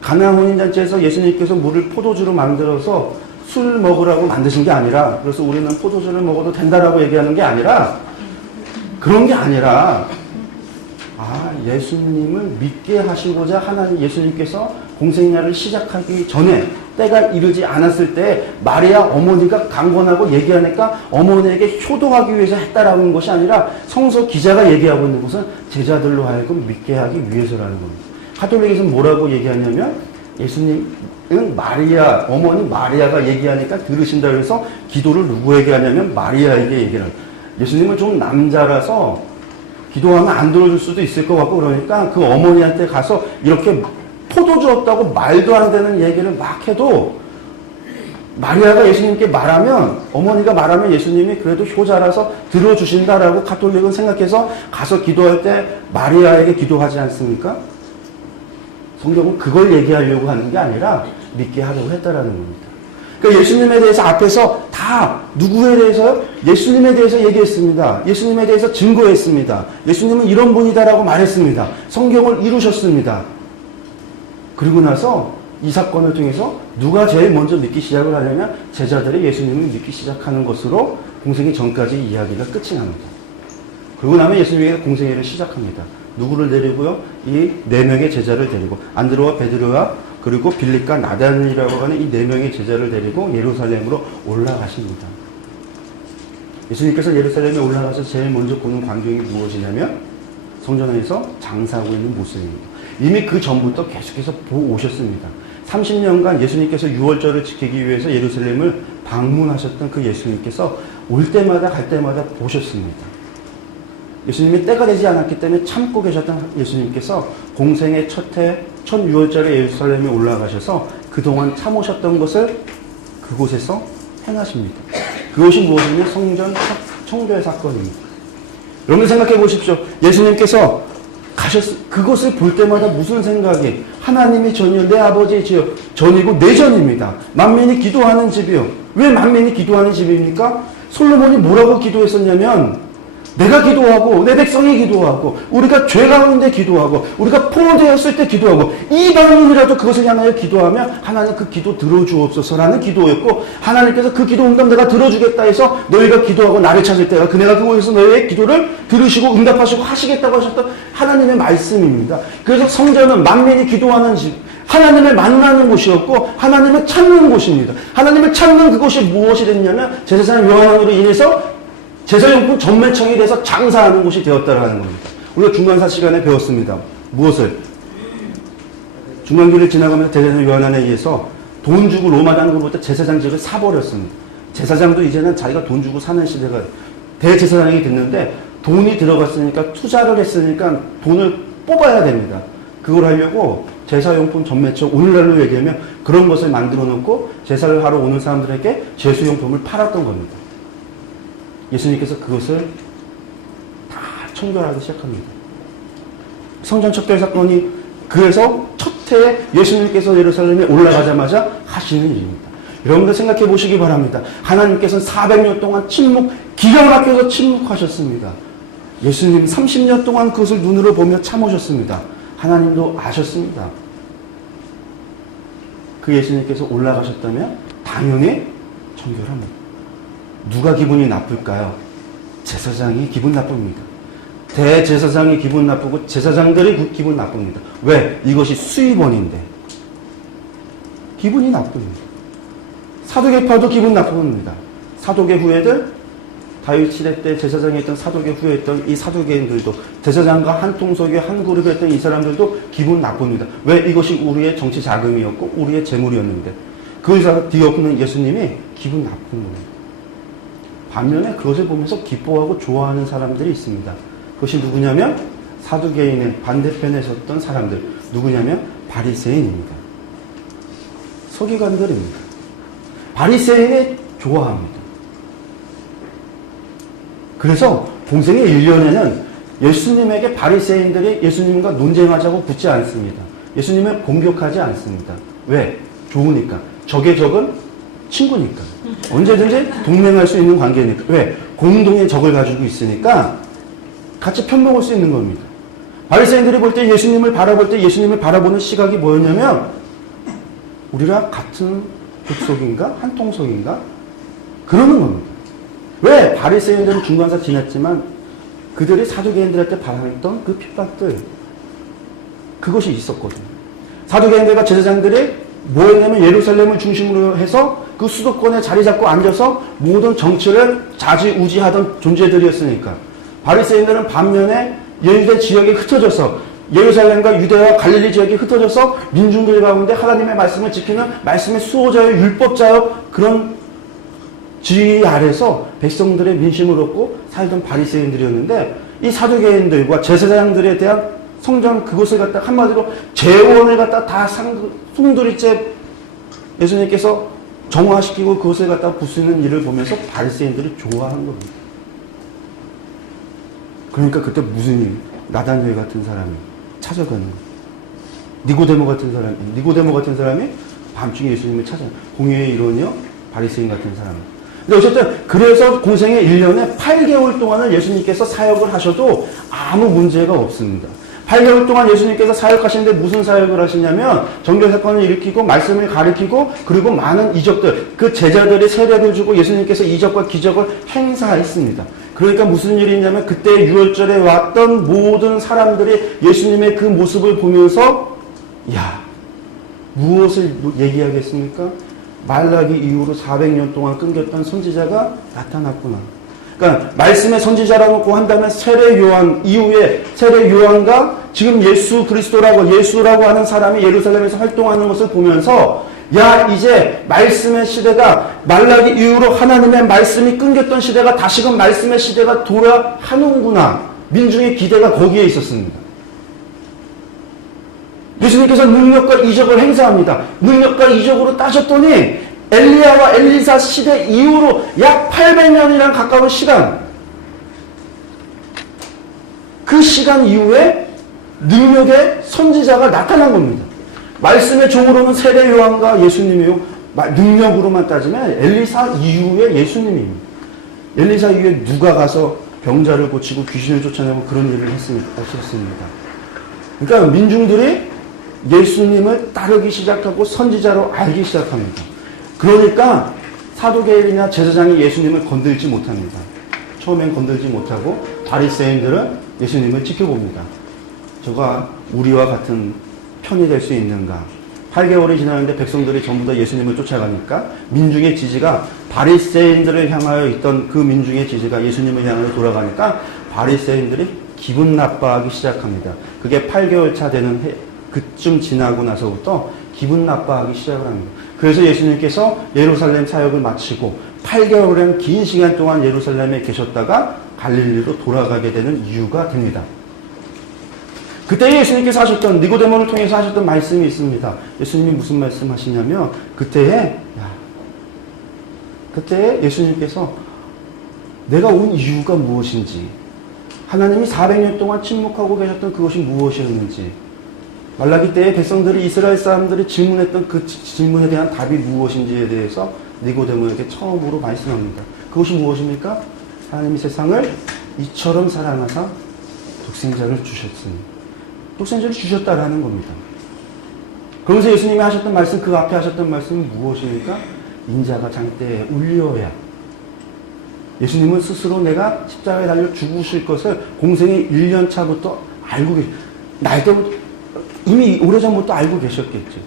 가나 혼인잔치에서 예수님께서 물을 포도주로 만들어서 술 먹으라고 만드신 게 아니라, 그래서 우리는 포도주를 먹어도 된다라고 얘기하는 게 아니라, 그런 게 아니라 예수님을 믿게 하시고자 하나님 예수님께서 공생애를 시작하기 전에 때가 이르지 않았을 때 마리아 어머니가 강권하고 얘기하니까 어머니에게 효도하기 위해서 했다라는 것이 아니라 성서 기자가 얘기하고 있는 것은 제자들로 하여금 믿게 하기 위해서라는 겁니다. 가톨릭에서는 뭐라고 얘기하냐면 예수님은 마리아, 어머니 마리아가 얘기하니까 들으신다 그래서 기도를 누구에게 하냐면 마리아에게 얘기를 해요. 예수님은 좀 남자라서 기도하면 안 들어줄 수도 있을 것 같고 그러니까 그 어머니한테 가서 이렇게 포도주 없다고 말도 안 되는 얘기를 막 해도 마리아가 예수님께 말하면, 어머니가 말하면 예수님이 그래도 효자라서 들어주신다라고 가톨릭은 생각해서 가서 기도할 때 마리아에게 기도하지 않습니까? 성경은 그걸 얘기하려고 하는 게 아니라 믿게 하려고 했다라는 겁니다. 그러니까 예수님에 대해서 앞에서 다 누구에 대해서요? 예수님에 대해서 얘기했습니다. 예수님에 대해서 증거했습니다. 예수님은 이런 분이다라고 말했습니다. 성경을 이루셨습니다. 그리고 나서 이 사건을 통해서 누가 제일 먼저 믿기 시작을 하냐면 제자들이 예수님을 믿기 시작하는 것으로 공생의 전까지 이야기가 끝이 납니다. 그러고 나면 예수님이 공생애를 시작합니다. 누구를 데리고요? 이 4명의 제자를 데리고 안드로와 베드로와 그리고 빌립과 나단이라고 하는 이 4명의 제자를 데리고 예루살렘으로 올라가십니다. 예수님께서 예루살렘에 올라가서 제일 먼저 보는 광경이 무엇이냐면 성전 안에서 장사하고 있는 모습입니다. 이미 그 전부터 계속해서 보고 오셨습니다. 30년간 예수님께서 유월절을 지키기 위해서 예루살렘을 방문하셨던 그 예수님께서 올 때마다 갈 때마다 보셨습니다. 예수님이 때가 되지 않았기 때문에 참고 계셨던 예수님께서 공생의 첫 유월절에 예루살렘에 올라가셔서 그동안 참으셨던 것을 그곳에서 행하십니다. 그것이 무엇이냐면 성전 청교의 사건입니다. 여러분 생각해 보십시오. 예수님께서 그것을 볼 때마다 무슨 생각이 하나님이 전이요 내 아버지의 지요 전이고 내 전입니다. 만민이 기도하는 집이요. 왜 만민이 기도하는 집입니까? 솔로몬이 뭐라고 기도했었냐면 내가 기도하고 내 백성이 기도하고 우리가 죄 가운데 기도하고 우리가 포로되었을 때 기도하고 이방인이라도 그것을 향하여 기도하면 하나님 그 기도 들어주옵소서라는 기도였고 하나님께서 그 기도 응답 내가 들어주겠다 해서 너희가 기도하고 나를 찾을 때가 그네가 그곳에서 너희의 기도를 들으시고 응답하시고 하시겠다고 하셨던 하나님의 말씀입니다. 그래서 성전은 만민이 기도하는 집 하나님을 만나는 곳이었고 하나님을 찾는 곳입니다. 하나님을 찾는 그곳이 무엇이 됐냐면 제사장 요한으로 인해서 제사용품 전매청이 돼서 장사하는 곳이 되었다라는 겁니다. 우리가 중간사 시간에 배웠습니다. 무엇을? 중간길을 지나가면서 제사장 요한에 의해서 돈 주고 로마 당국으로부터 제사장직을 사버렸습니다. 제사장도 이제는 자기가 돈 주고 사는 시대가 대제사장이 됐는데 돈이 들어갔으니까 투자를 했으니까 돈을 뽑아야 됩니다. 그걸 하려고 제사용품 전매청 오늘날로 얘기하면 그런 것을 만들어 놓고 제사를 하러 오는 사람들에게 제수용품을 팔았던 겁니다. 예수님께서 그것을 다 청결하기 시작합니다. 성전 척결 사건이 그래서 첫 해에 예수님께서 예루살렘에 올라가자마자 하시는 일입니다. 여러분들 생각해 보시기 바랍니다. 하나님께서는 400년 동안 기가 막혀서 침묵하셨습니다. 예수님 30년 동안 그것을 눈으로 보며 참으셨습니다. 하나님도 아셨습니다. 그 예수님께서 올라가셨다면 당연히 청결합니다. 누가 기분이 나쁠까요? 제사장이 기분 나쁩니다. 대제사장이 기분 나쁘고 제사장들이 기분 나쁩니다. 왜? 이것이 수입원인데 기분이 나쁩니다. 사두개파도 기분 나쁩니다. 사두개 후예들 다윗 시대 때 제사장이 했던 사두개 후예했던 이 사두개인들도 제사장과 한 통속에 한 그룹에 했던 이 사람들도 기분 나쁩니다. 왜? 이것이 우리의 정치 자금이었고 우리의 재물이었는데 그것을 뒤엎는 예수님이 기분 나쁜 거예요. 반면에 그것을 보면서 기뻐하고 좋아하는 사람들이 있습니다. 그것이 누구냐면 사두개인의 반대편에 섰던 사람들. 누구냐면 바리새인입니다. 서기관들입니다. 바리새인이 좋아합니다. 그래서 공생의 1년에는 예수님에게 바리새인들이 예수님과 논쟁하자고 붙지 않습니다. 예수님을 공격하지 않습니다. 왜? 좋으니까. 적의 적은 친구니까. 언제든지 동맹할 수 있는 관계니까. 왜? 공동의 적을 가지고 있으니까 같이 편먹을 수 있는 겁니다. 바리새인들이 볼 때 예수님을 바라볼 때 예수님을 바라보는 시각이 뭐였냐면 우리랑 같은 족속인가? 한 통속인가? 그러는 겁니다. 왜? 바리새인들은 중간사 지났지만 그들이 사두개인들한테 받았던 그 핍박들 그것이 있었거든요. 사두개인들과 제사장들이 뭐였냐면 예루살렘을 중심으로 해서 그 수도권에 자리 잡고 앉아서 모든 정치를 좌지우지하던 존재들이었으니까 바리새인들은 반면에 유대 지역에 흩어져서 예루살렘과 유대와 갈릴리 지역에 흩어져서 민중들 가운데 하나님의 말씀을 지키는 말씀의 수호자요 율법자요 그런 지위 아래서 백성들의 민심을 얻고 살던 바리새인들이었는데 이 사두개인들과 제사장들에 대한 성전 그것을 갖다 한마디로 재원을 갖다 다 송두리째 예수님께서 정화시키고 그것을 갖다 부수는 일을 보면서 바리새인들이 좋아한 겁니다. 그러니까 그때 무슨 일? 나다니엘 같은 사람이 찾아가는 거예요. 니고데모 같은 사람이 밤중에 예수님을 찾아요. 공의의 일원이요? 바리새인 같은 사람. 근데 어쨌든 그래서 공생의 1년에 8개월 동안을 예수님께서 사역을 하셔도 아무 문제가 없습니다. 8개월 동안 예수님께서 사역하시는데 무슨 사역을 하시냐면 정결 사건을 일으키고 말씀을 가르치고 그리고 많은 이적들 그 제자들이 세례를 주고 예수님께서 이적과 기적을 행사했습니다. 그러니까 무슨 일이 있냐면 그때 유월절에 왔던 모든 사람들이 예수님의 그 모습을 보면서 야, 무엇을 얘기하겠습니까? 말라기 이후로 400년 동안 끊겼던 선지자가 나타났구나. 그러니까 말씀의 선지자라고 한다면 세례 요한 이후에 세례 요한과 지금 예수 그리스도라고 예수라고 하는 사람이 예루살렘에서 활동하는 것을 보면서 야, 이제 말씀의 시대가 말라기 이후로 하나님의 말씀이 끊겼던 시대가 다시금 말씀의 시대가 돌아하는구나. 민중의 기대가 거기에 있었습니다. 예수님께서 능력과 이적을 행사합니다. 능력과 이적으로 따졌더니 엘리야와 엘리사 시대 이후로 약 800년이랑 가까운 시간, 그 시간 이후에 능력의 선지자가 나타난 겁니다. 말씀의 종으로는 세례 요한과 예수님이요, 능력으로만 따지면 엘리사 이후에 예수님입니다. 엘리사 이후에 누가 가서 병자를 고치고 귀신을 쫓아내고 그런 일을 했습니다. 그러니까 민중들이 예수님을 따르기 시작하고 선지자로 알기 시작합니다. 그러니까 사도계일이나 제사장이 예수님을 건들지 못합니다. 처음엔 건들지 못하고 바리새인들은 예수님을 지켜봅니다. 저가 우리와 같은 편이 될 수 있는가? 8개월이 지났는데 백성들이 전부 다 예수님을 쫓아가니까 민중의 지지가 바리새인들을 향하여 있던 그 민중의 지지가 예수님을 향하여 돌아가니까 바리새인들이 기분 나빠하기 시작합니다. 그게 8개월 차 되는 그쯤 지나고 나서부터 기분 나빠하기 시작을 합니다. 그래서 예수님께서 예루살렘 사역을 마치고 8개월이라는 긴 시간 동안 예루살렘에 계셨다가 갈릴리로 돌아가게 되는 이유가 됩니다. 그때 예수님께서 하셨던 니고데모를 통해서 하셨던 말씀이 있습니다. 예수님이 무슨 말씀 하시냐면 그때에 예수님께서 내가 온 이유가 무엇인지, 하나님이 400년 동안 침묵하고 계셨던 그것이 무엇이었는지, 말라기 때에 백성들이 이스라엘 사람들이 질문했던 그 질문에 대한 답이 무엇인지에 대해서 니고데모에게 처음으로 말씀합니다. 그것이 무엇입니까? 하나님이 세상을 이처럼 사랑하사 독생자를 주셨으니, 독생자를 주셨다라는 겁니다. 그러면서 예수님이 하셨던 말씀, 그 앞에 하셨던 말씀은 무엇입니까? 인자가 장대에 울려야. 예수님은 스스로 내가 십자가에 달려 죽으실 것을 공생의 1년 차부터 알고 날 때부터 이미 오래전부터 알고 계셨겠지.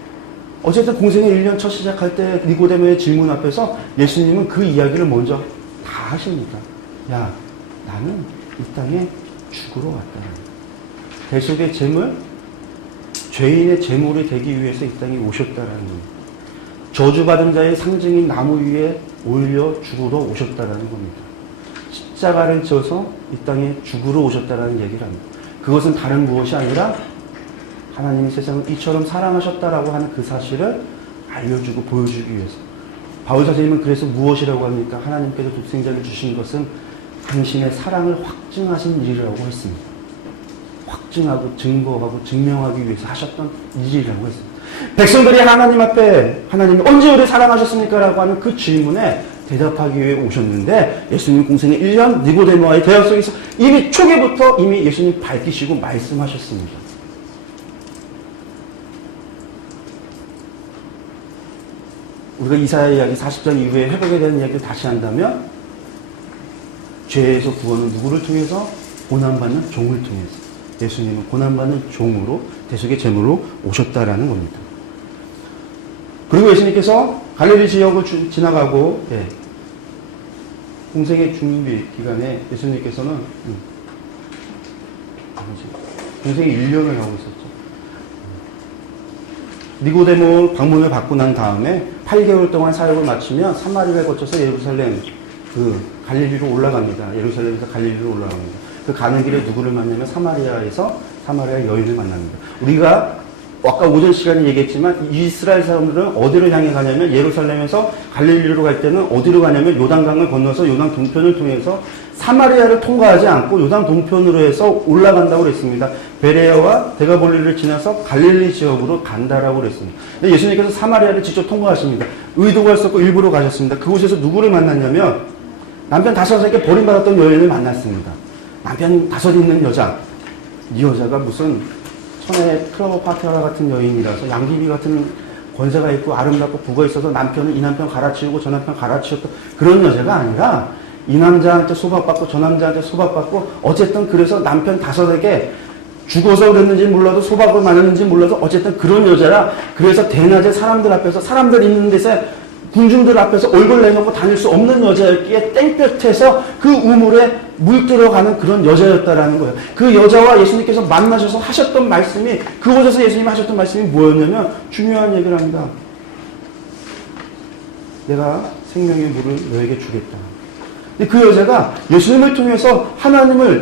어쨌든 공생의 1년 첫 시작할 때 니고데모의 질문 앞에서 예수님은 그 이야기를 먼저 다 하십니다. 야, 나는 이 땅에 죽으러 왔다. 대속의 제물, 죄인의 제물이 되기 위해서 이 땅에 오셨다라는 겁니다. 저주받은 자의 상징인 나무 위에 올려 죽으러 오셨다라는 겁니다. 십자가를 져서 이 땅에 죽으러 오셨다라는 얘기를 합니다. 그것은 다른 무엇이 아니라 하나님이 세상을 이처럼 사랑하셨다라고 하는 그 사실을 알려주고 보여주기 위해서. 바울 선생님은 그래서 무엇이라고 합니까? 하나님께서 독생자를 주신 것은 당신의 사랑을 확증하신 일이라고 했습니다. 확증하고 증거하고 증명하기 위해서 하셨던 일이라고 했습니다. 백성들이 하나님 앞에 하나님이 언제 우리를 사랑하셨습니까? 라고 하는 그 질문에 대답하기 위해 오셨는데 예수님 공생의 1년 니고데모와의 대화 속에서 이미 초기부터 이미 예수님 밝히시고 말씀하셨습니다. 우리가 이사야 이야기 40장 이후에 회복에 대한 이야기를 다시 한다면 죄에서 구원은 누구를 통해서? 고난받는 종을 통해서. 예수님은 고난받는 종으로 대속의 제물로 오셨다라는 겁니다. 그리고 예수님께서 갈릴리 지역을 지나가고 공생의 준비 기간에 예수님께서는 공생의 1년을 하고 있었죠. 니고데모 방문을 받고 난 다음에 8개월 동안 사역을 마치면 사마리아를 거쳐서 예루살렘 갈릴리로 올라갑니다. 예루살렘에서 갈릴리로 올라갑니다. 그 가는 길에 누구를 만나면 사마리아 여인을 만납니다. 우리가 아까 오전 시간에 얘기했지만 이스라엘 사람들은 어디를 향해 가냐면 예루살렘에서 갈릴리로 갈 때는 어디로 가냐면 요단강을 건너서 요단 동편을 통해서 사마리아를 통과하지 않고 요단 동편으로 해서 올라간다고 그랬습니다. 베레아와 데가볼리를 지나서 갈릴리 지역으로 간다라고 그랬습니다. 근데 예수님께서 사마리아를 직접 통과하십니다. 의도가 있었고 일부러 가셨습니다. 그곳에서 누구를 만났냐면 남편 5에게 버림받았던 여인을 만났습니다. 남편 5 있는 여자. 이 여자가 무슨 천하의 클레오파트라 같은 여인이라서 양귀비 같은 권세가 있고 아름답고 부가 있어서 이 남편 갈아치우고 저 남편 갈아치웠던 그런 여자가 아니라 이 남자한테 소박받고 저 남자한테 소박받고 어쨌든 그래서 남편 5에게 죽어서 그랬는지 몰라도 소박을 맞았는지 몰라도 어쨌든 그런 여자라 그래서 대낮에 사람들 앞에서 사람들 있는 데서 군중들 앞에서 얼굴 내놓고 다닐 수 없는 여자였기에 땡볕에서 그 우물에 물 들어가는 그런 여자였다라는 거예요. 그 여자와 예수님께서 만나셔서 하셨던 말씀이 그곳에서 예수님이 하셨던 말씀이 뭐였냐면 중요한 얘기를 합니다. 내가 생명의 물을 너에게 주겠다. 근데 그 여자가 예수님을 통해서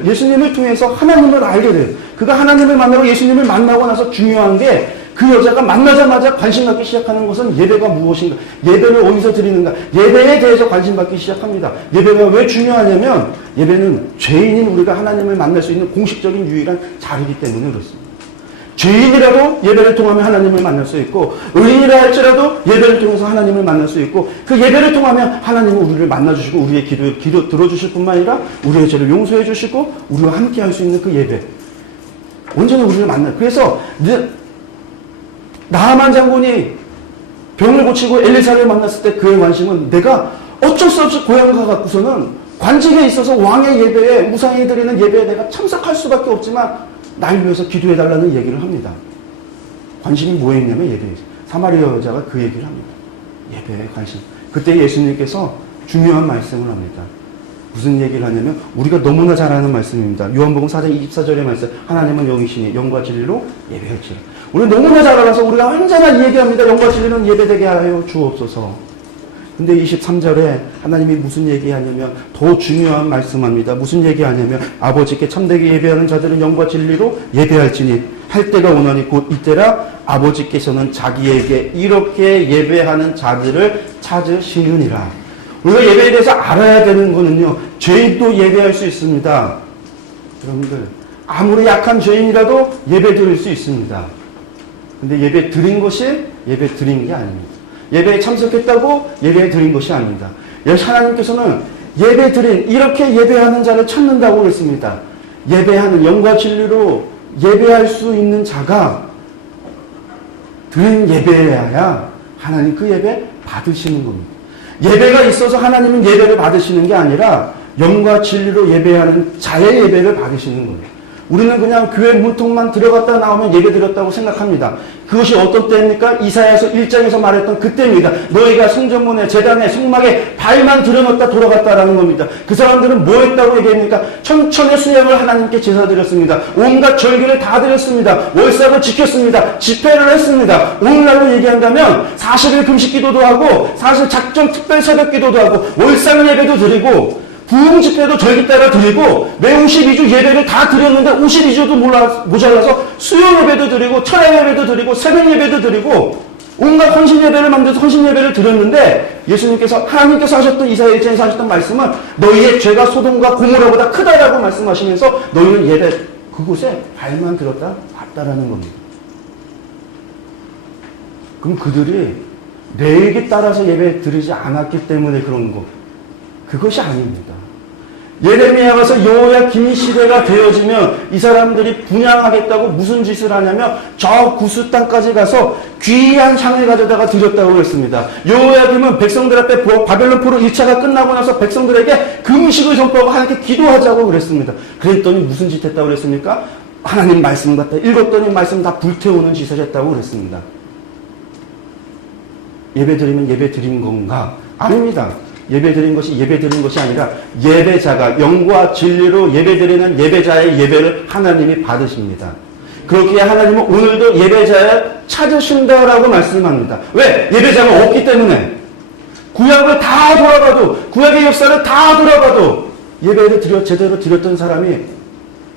예수님을 통해서 하나님을 알게 돼요. 그가 하나님을 만나고 예수님을 만나고 나서 중요한 게 그 여자가 만나자마자 관심 갖기 시작하는 것은 예배가 무엇인가, 예배를 어디서 드리는가, 예배에 대해서 관심 갖기 시작합니다. 예배가 왜 중요하냐면 예배는 죄인인 우리가 하나님을 만날 수 있는 공식적인 유일한 자리이기 때문에 그렇습니다. 죄인이라도 예배를 통하면 하나님을 만날 수 있고 의인이라 할지라도 예배를 통해서 하나님을 만날 수 있고 그 예배를 통하면 하나님은 우리를 만나주시고 우리의 기도 들어주실 뿐만 아니라 우리의 죄를 용서해 주시고 우리와 함께 할 수 있는 그 예배 언제나 우리를 만나요. 그래서 나하만 장군이 병을 고치고 엘리사를 만났을 때 그의 관심은 내가 어쩔 수 없이 고향을 가갖고서는 관직에 있어서 왕의 예배에 우상이 드리는 예배에 내가 참석할 수밖에 없지만 날 위해서 기도해달라는 얘기를 합니다. 관심이 뭐였냐면 예배에 사마리아 여자가 그 얘기를 합니다. 예배에 관심. 그때 예수님께서 중요한 말씀을 합니다. 무슨 얘기를 하냐면 우리가 너무나 잘 아는 말씀입니다. 요한복음 4장 24절의 말씀. 하나님은 영이시니 영과 진리로 예배할지라. 우리 너무나 잘 알아서 우리가 언제나 얘기합니다. 영과 진리는 예배되게 하여 주옵소서. 근데 23절에 하나님이 무슨 얘기하냐면 더 중요한 말씀합니다. 무슨 얘기하냐면 아버지께 참되게 예배하는 자들은 영과 진리로 예배할지니 할 때가 오나니 곧 이때라 아버지께서는 자기에게 이렇게 예배하는 자들을 찾으시느니라. 우리가 예배에 대해서 알아야 되는 거는요. 죄인도 예배할 수 있습니다. 여러분들 아무리 약한 죄인이라도 예배 드릴 수 있습니다. 근데 예배 드린 것이 예배 드린 게 아닙니다. 예배에 참석했다고 예배에 드린 것이 아닙니다. 하나님께서는 예배 드린 이렇게 예배하는 자를 찾는다고 그랬습니다. 예배하는 영과 진리로 예배할 수 있는 자가 드린 예배여야 하나님 그 예배 받으시는 겁니다. 예배가 있어서 하나님은 예배를 받으시는 게 아니라 영과 진리로 예배하는 자의 예배를 받으시는 거예요. 우리는 그냥 교회 문통만 들어갔다 나오면 예배 드렸다고 생각합니다. 그것이 어떤 때입니까? 이사야서 1장에서 말했던 그때입니다. 너희가 성전문에 제단에 성막에 발만 들여놓다 돌아갔다라는 겁니다. 그 사람들은 뭐 했다고 얘기합니까? 천천의 수양을 하나님께 제사 드렸습니다. 온갖 절기를 다 드렸습니다. 월삭을 지켰습니다. 집회를 했습니다. 오늘날로 얘기한다면 40일 금식 기도도 하고 사실 작정 특별 새벽 기도도 하고 월삭 예배도 드리고 부흥 집회도 절기 따라 드리고 매 52주 예배를 다 드렸는데 52주도 모자라서 수요 예배도 드리고 철야 예배도 드리고 새벽 예배도 드리고 온갖 헌신 예배를 만들어서 헌신 예배를 드렸는데 예수님께서 하나님께서 하셨던 이사야 1장에서 하셨던 말씀은 너희의 죄가 소돔과 고모라보다 크다라고 말씀하시면서 너희는 예배 그곳에 발만 들었다 봤다라는 겁니다. 그럼 그들이 내 얘기 따라서 예배 드리지 않았기 때문에 그런 거 그것이 아닙니다. 예레미야가 가서 여호야김이 시대가 되어지면 이 사람들이 분향하겠다고 무슨 짓을 하냐면 저 구스 땅까지 가서 귀한 향을 가져다가 드렸다고 그랬습니다. 여호야김은 백성들 앞에 바벨론 포로 1차가 끝나고 나서 백성들에게 금식을 선포하고 하나님께 기도하자고 그랬습니다. 그랬더니 무슨 짓 했다고 그랬습니까? 하나님 말씀 갖다 읽었더니 말씀 다 불태우는 짓을 했다고 그랬습니다. 예배 드리면 예배 드린 건가? 아닙니다. 예배 드린 것이 예배 드린 것이 아니라 예배자가 영과 진리로 예배 드리는 예배자의 예배를 하나님이 받으십니다. 그렇게 하나님은 오늘도 예배자를 찾으신다라고 말씀합니다. 왜? 예배자가 없기 때문에. 구약을 다 돌아봐도 구약의 역사를 다 돌아봐도 예배를 제대로 드렸던 사람이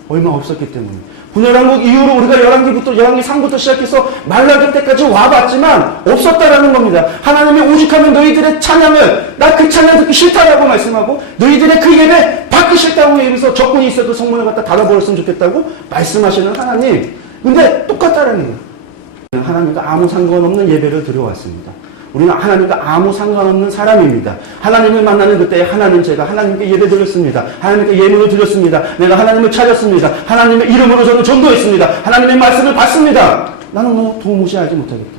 얼마 없었기 때문에. 분열왕국 이후로 우리가 열왕기 3부터 시작해서 말라기 때까지 와봤지만 없었다라는 겁니다. 하나님이 오직하면 너희들의 찬양을 나 그 찬양 듣기 싫다라고 말씀하고 너희들의 그 예배 받기 싫다고 얘기해서 적군이 있어도 성문을 갖다 닫아버렸으면 좋겠다고 말씀하시는 하나님. 근데 똑같다라는 거예요. 하나님과 아무 상관없는 예배를 드려왔습니다. 우리는 하나님과 아무 상관없는 사람입니다. 하나님을 만나는 그때 제가 하나님께 예배 드렸습니다. 하나님께 예물을 드렸습니다. 내가 하나님을 찾았습니다. 하나님의 이름으로 저는 전도했습니다. 하나님의 말씀을 받습니다. 나는 너 도무지 알지 못하겠다.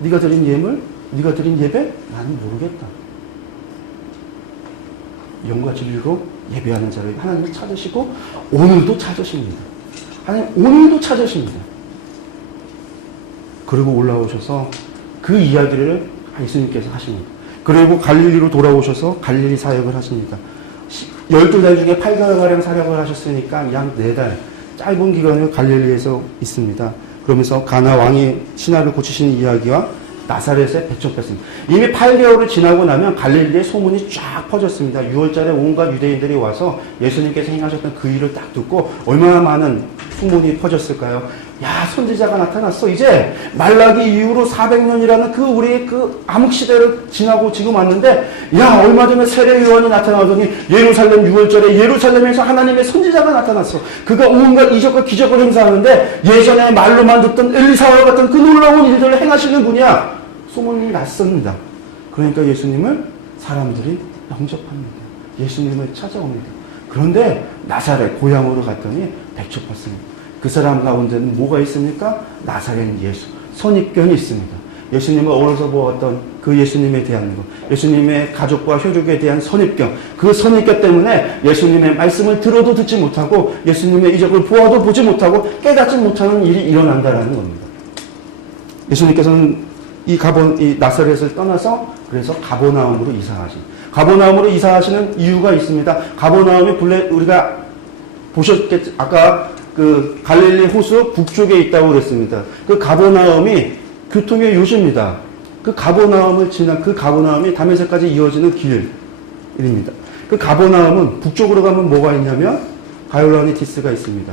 네가 드린 예물, 네가 드린 예배, 나는 모르겠다. 영과 진리로 예배하는 자를 하나님을 찾으시고 오늘도 찾으십니다. 하나님 오늘도 찾으십니다. 그리고 올라오셔서 그 이야기를 예수님께서 하십니다. 그리고 갈릴리로 돌아오셔서 갈릴리 사역을 하십니다. 12달 중에 8개월가량 사역을 하셨으니까 약 4달 짧은 기간을 갈릴리에서 있습니다. 그러면서 가나 왕이 신하를 고치시는 이야기와 나사렛에 배척했습니다. 이미 8개월을 지나고 나면 갈릴리에 소문이 쫙 퍼졌습니다. 6월달에 온갖 유대인들이 와서 예수님께서 행하셨던 그 일을 딱 듣고 얼마나 많은 소문이 퍼졌을까요? 야, 선지자가 나타났어. 이제 말라기 이후로 400년이라는 그 우리의 그 암흑시대를 지나고 지금 왔는데, 야, 얼마 전에 세례 요한이 나타나더니 예루살렘 6월절에 예루살렘에서 하나님의 선지자가 나타났어. 그가 온갖 이적과 기적을 행사하는데 예전에 말로만 듣던 엘리사와 같은 그 놀라운 일들을 행하시는 분이야. 소문이 났습니다. 그러니까 예수님을 사람들이 영접합니다. 예수님을 찾아옵니다. 그런데 나사렛 고향으로 갔더니 배척받습니다. 그 사람 가운데는 뭐가 있습니까? 나사렛 예수, 선입견이 있습니다. 예수님을 어려서 보았던 그 예수님에 대한 것, 예수님의 가족과 혈육에 대한 선입견, 그 선입견 때문에 예수님의 말씀을 들어도 듣지 못하고 예수님의 이적을 보아도 보지 못하고 깨닫지 못하는 일이 일어난다는 겁니다. 예수님께서는 이 나사렛을 떠나서 그래서 가버나움으로 이사하신. 가버나움으로 이사하시는 이유가 있습니다. 가버나움이 우리가 보셨겠지, 아까 그 갈릴리 호수 북쪽에 있다고 그랬습니다. 그 가버나움이 교통의 요지입니다. 그 가버나움이 다메섹까지 이어지는 길입니다. 그 가버나움은 북쪽으로 가면 뭐가 있냐면 가울라니티스가 있습니다.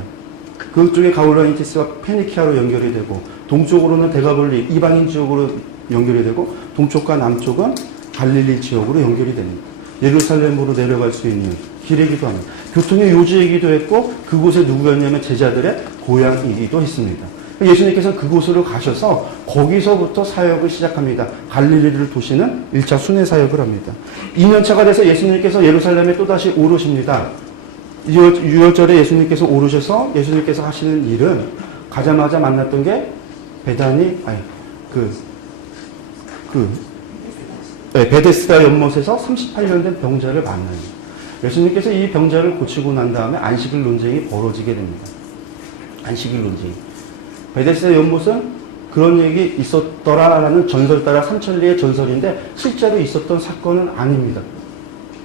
그쪽에 가울라니티스가 페니키아로 연결이 되고, 동쪽으로는 데가볼리 이방인 지역으로 연결이 되고, 동쪽과 남쪽은 갈릴리 지역으로 연결이 됩니다. 예루살렘으로 내려갈 수 있는 길이기도 합니다. 교통의 요지이기도 했고, 그곳에 누구였냐면 제자들의 고향이기도 했습니다. 예수님께서 그곳으로 가셔서 거기서부터 사역을 시작합니다. 갈릴리를 도시는 1차 순회 사역을 합니다. 2년차가 돼서 예수님께서 예루살렘에 또다시 오르십니다. 6월절에 예수님께서 오르셔서 예수님께서 하시는 일은 가자마자 만났던 게 베데스다 연못에서 38년 된 병자를 만나요. 예수님께서 이 병자를 고치고 난 다음에 안식일 논쟁이 벌어지게 됩니다. 안식일 논쟁. 베데스다 연못은 그런 얘기 있었더라라는 전설 따라 삼천리의 전설인데 실제로 있었던 사건은 아닙니다.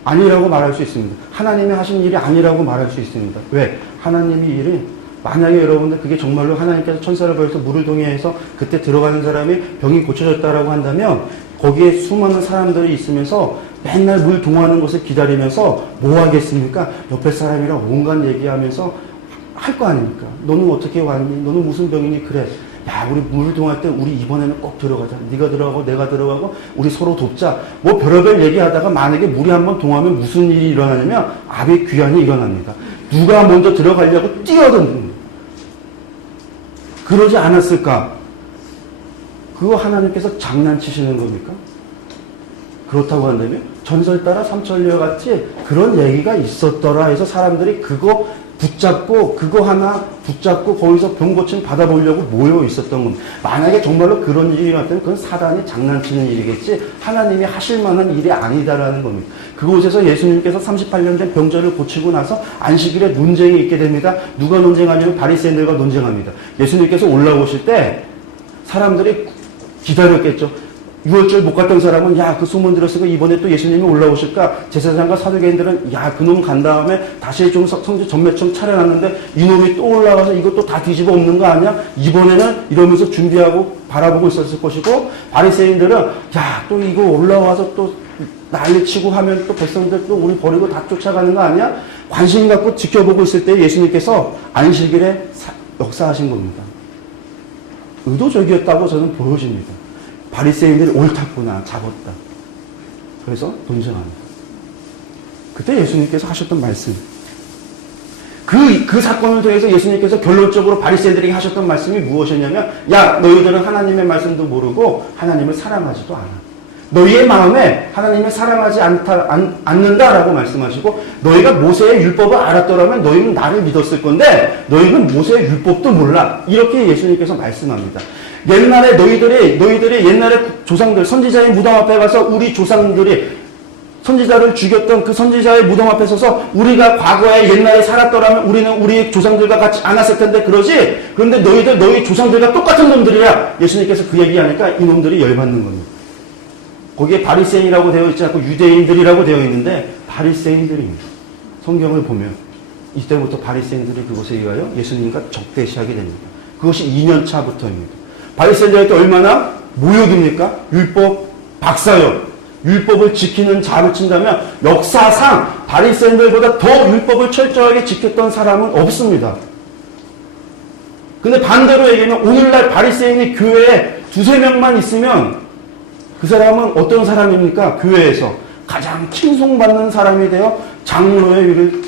아니라고 말할 수 있습니다. 하나님이 하신 일이 아니라고 말할 수 있습니다. 왜? 하나님이 일이, 만약에 여러분들 그게 정말로 하나님께서 천사를 보여서 물을 동해해서 그때 들어가는 사람이 병이 고쳐졌다라고 한다면 거기에 수많은 사람들이 있으면서 맨날 물 동하는 것을 기다리면서 뭐 하겠습니까? 옆에 사람이랑 온갖 얘기하면서 할 거 아닙니까? 너는 어떻게 왔니? 너는 무슨 병이니? 그래. 야, 우리 물 동할 때 우리 이번에는 꼭 들어가자. 네가 들어가고 내가 들어가고 우리 서로 돕자. 뭐 별의별 얘기하다가 만약에 물이 한번 동하면 무슨 일이 일어나냐면 아비 귀환이 일어납니다. 누가 먼저 들어가려고 뛰어듭니다. 그러지 않았을까? 그거 하나님께서 장난치시는 겁니까? 그렇다고 한다면 전설 따라 삼천리와 같이 그런 얘기가 있었더라 해서 사람들이 그거 붙잡고 거기서 병 고침 받아보려고 모여 있었던 겁니다. 만약에 정말로 그런 일이 일어났다면 그건 사단이 장난치는 일이겠지 하나님이 하실 만한 일이 아니다라는 겁니다. 그곳에서 예수님께서 38년 된 병자를 고치고 나서 안식일에 논쟁이 있게 됩니다. 누가 논쟁하냐면 바리새인들과 논쟁합니다. 예수님께서 올라오실 때 사람들이 기다렸겠죠. 6월절 못 갔던 사람은 야, 그 소문 들었으니까 이번에 또 예수님이 올라오실까? 제사장과 사두개인들은 야, 그놈 간 다음에 다시 좀 성지 전매청 차려놨는데 이놈이 또 올라가서 이것도 다 뒤집어 엎는 거 아니야? 이번에는 이러면서 준비하고 바라보고 있었을 것이고, 바리새인들은 야, 또 이거 올라와서 또 난리치고 하면 또 백성들 또 우리 버리고 다 쫓아가는 거 아니야? 관심 갖고 지켜보고 있을 때 예수님께서 안식일에 역사하신 겁니다. 의도적이었다고 저는 보여집니다. 바리새인들이 옳았구나, 잡았다. 그래서 논쟁합니다. 그때 예수님께서 하셨던 말씀. 그 사건을 통해서 예수님께서 결론적으로 바리새인들에게 하셨던 말씀이 무엇이었냐면, 야, 너희들은 하나님의 말씀도 모르고 하나님을 사랑하지도 않아. 너희의 마음에 하나님을 사랑하지 않는다라고 말씀하시고, 너희가 모세의 율법을 알았더라면 너희는 나를 믿었을 건데 너희는 모세의 율법도 몰라. 이렇게 예수님께서 말씀합니다. 옛날에 너희들이 옛날에 조상들, 선지자의 무덤 앞에 가서 우리 조상들이 선지자를 죽였던 그 선지자의 무덤 앞에 서서 우리가 과거에 옛날에 살았더라면 우리는 우리 조상들과 같이 않았을 텐데 그러지? 그런데 너희들 너희 조상들과 똑같은 놈들이야. 예수님께서 그 얘기하니까 이 놈들이 열받는 겁니다. 거기에 바리새인이라고 되어 있지 않고 유대인들이라고 되어 있는데 바리새인들입니다. 성경을 보면 이때부터 바리새인들이 그것에 의하여 예수님과 적대시하게 됩니다. 그것이 2년 차부터입니다. 바리새인들한테 얼마나 모욕입니까? 율법 박사요. 율법을 지키는 자를 친다면 역사상 바리새인들보다 더 율법을 철저하게 지켰던 사람은 없습니다. 근데 반대로 얘기하면 오늘날 바리새인이 교회에 두세 명만 있으면 그 사람은 어떤 사람입니까? 교회에서 가장 칭송받는 사람이 되어 장로의 위를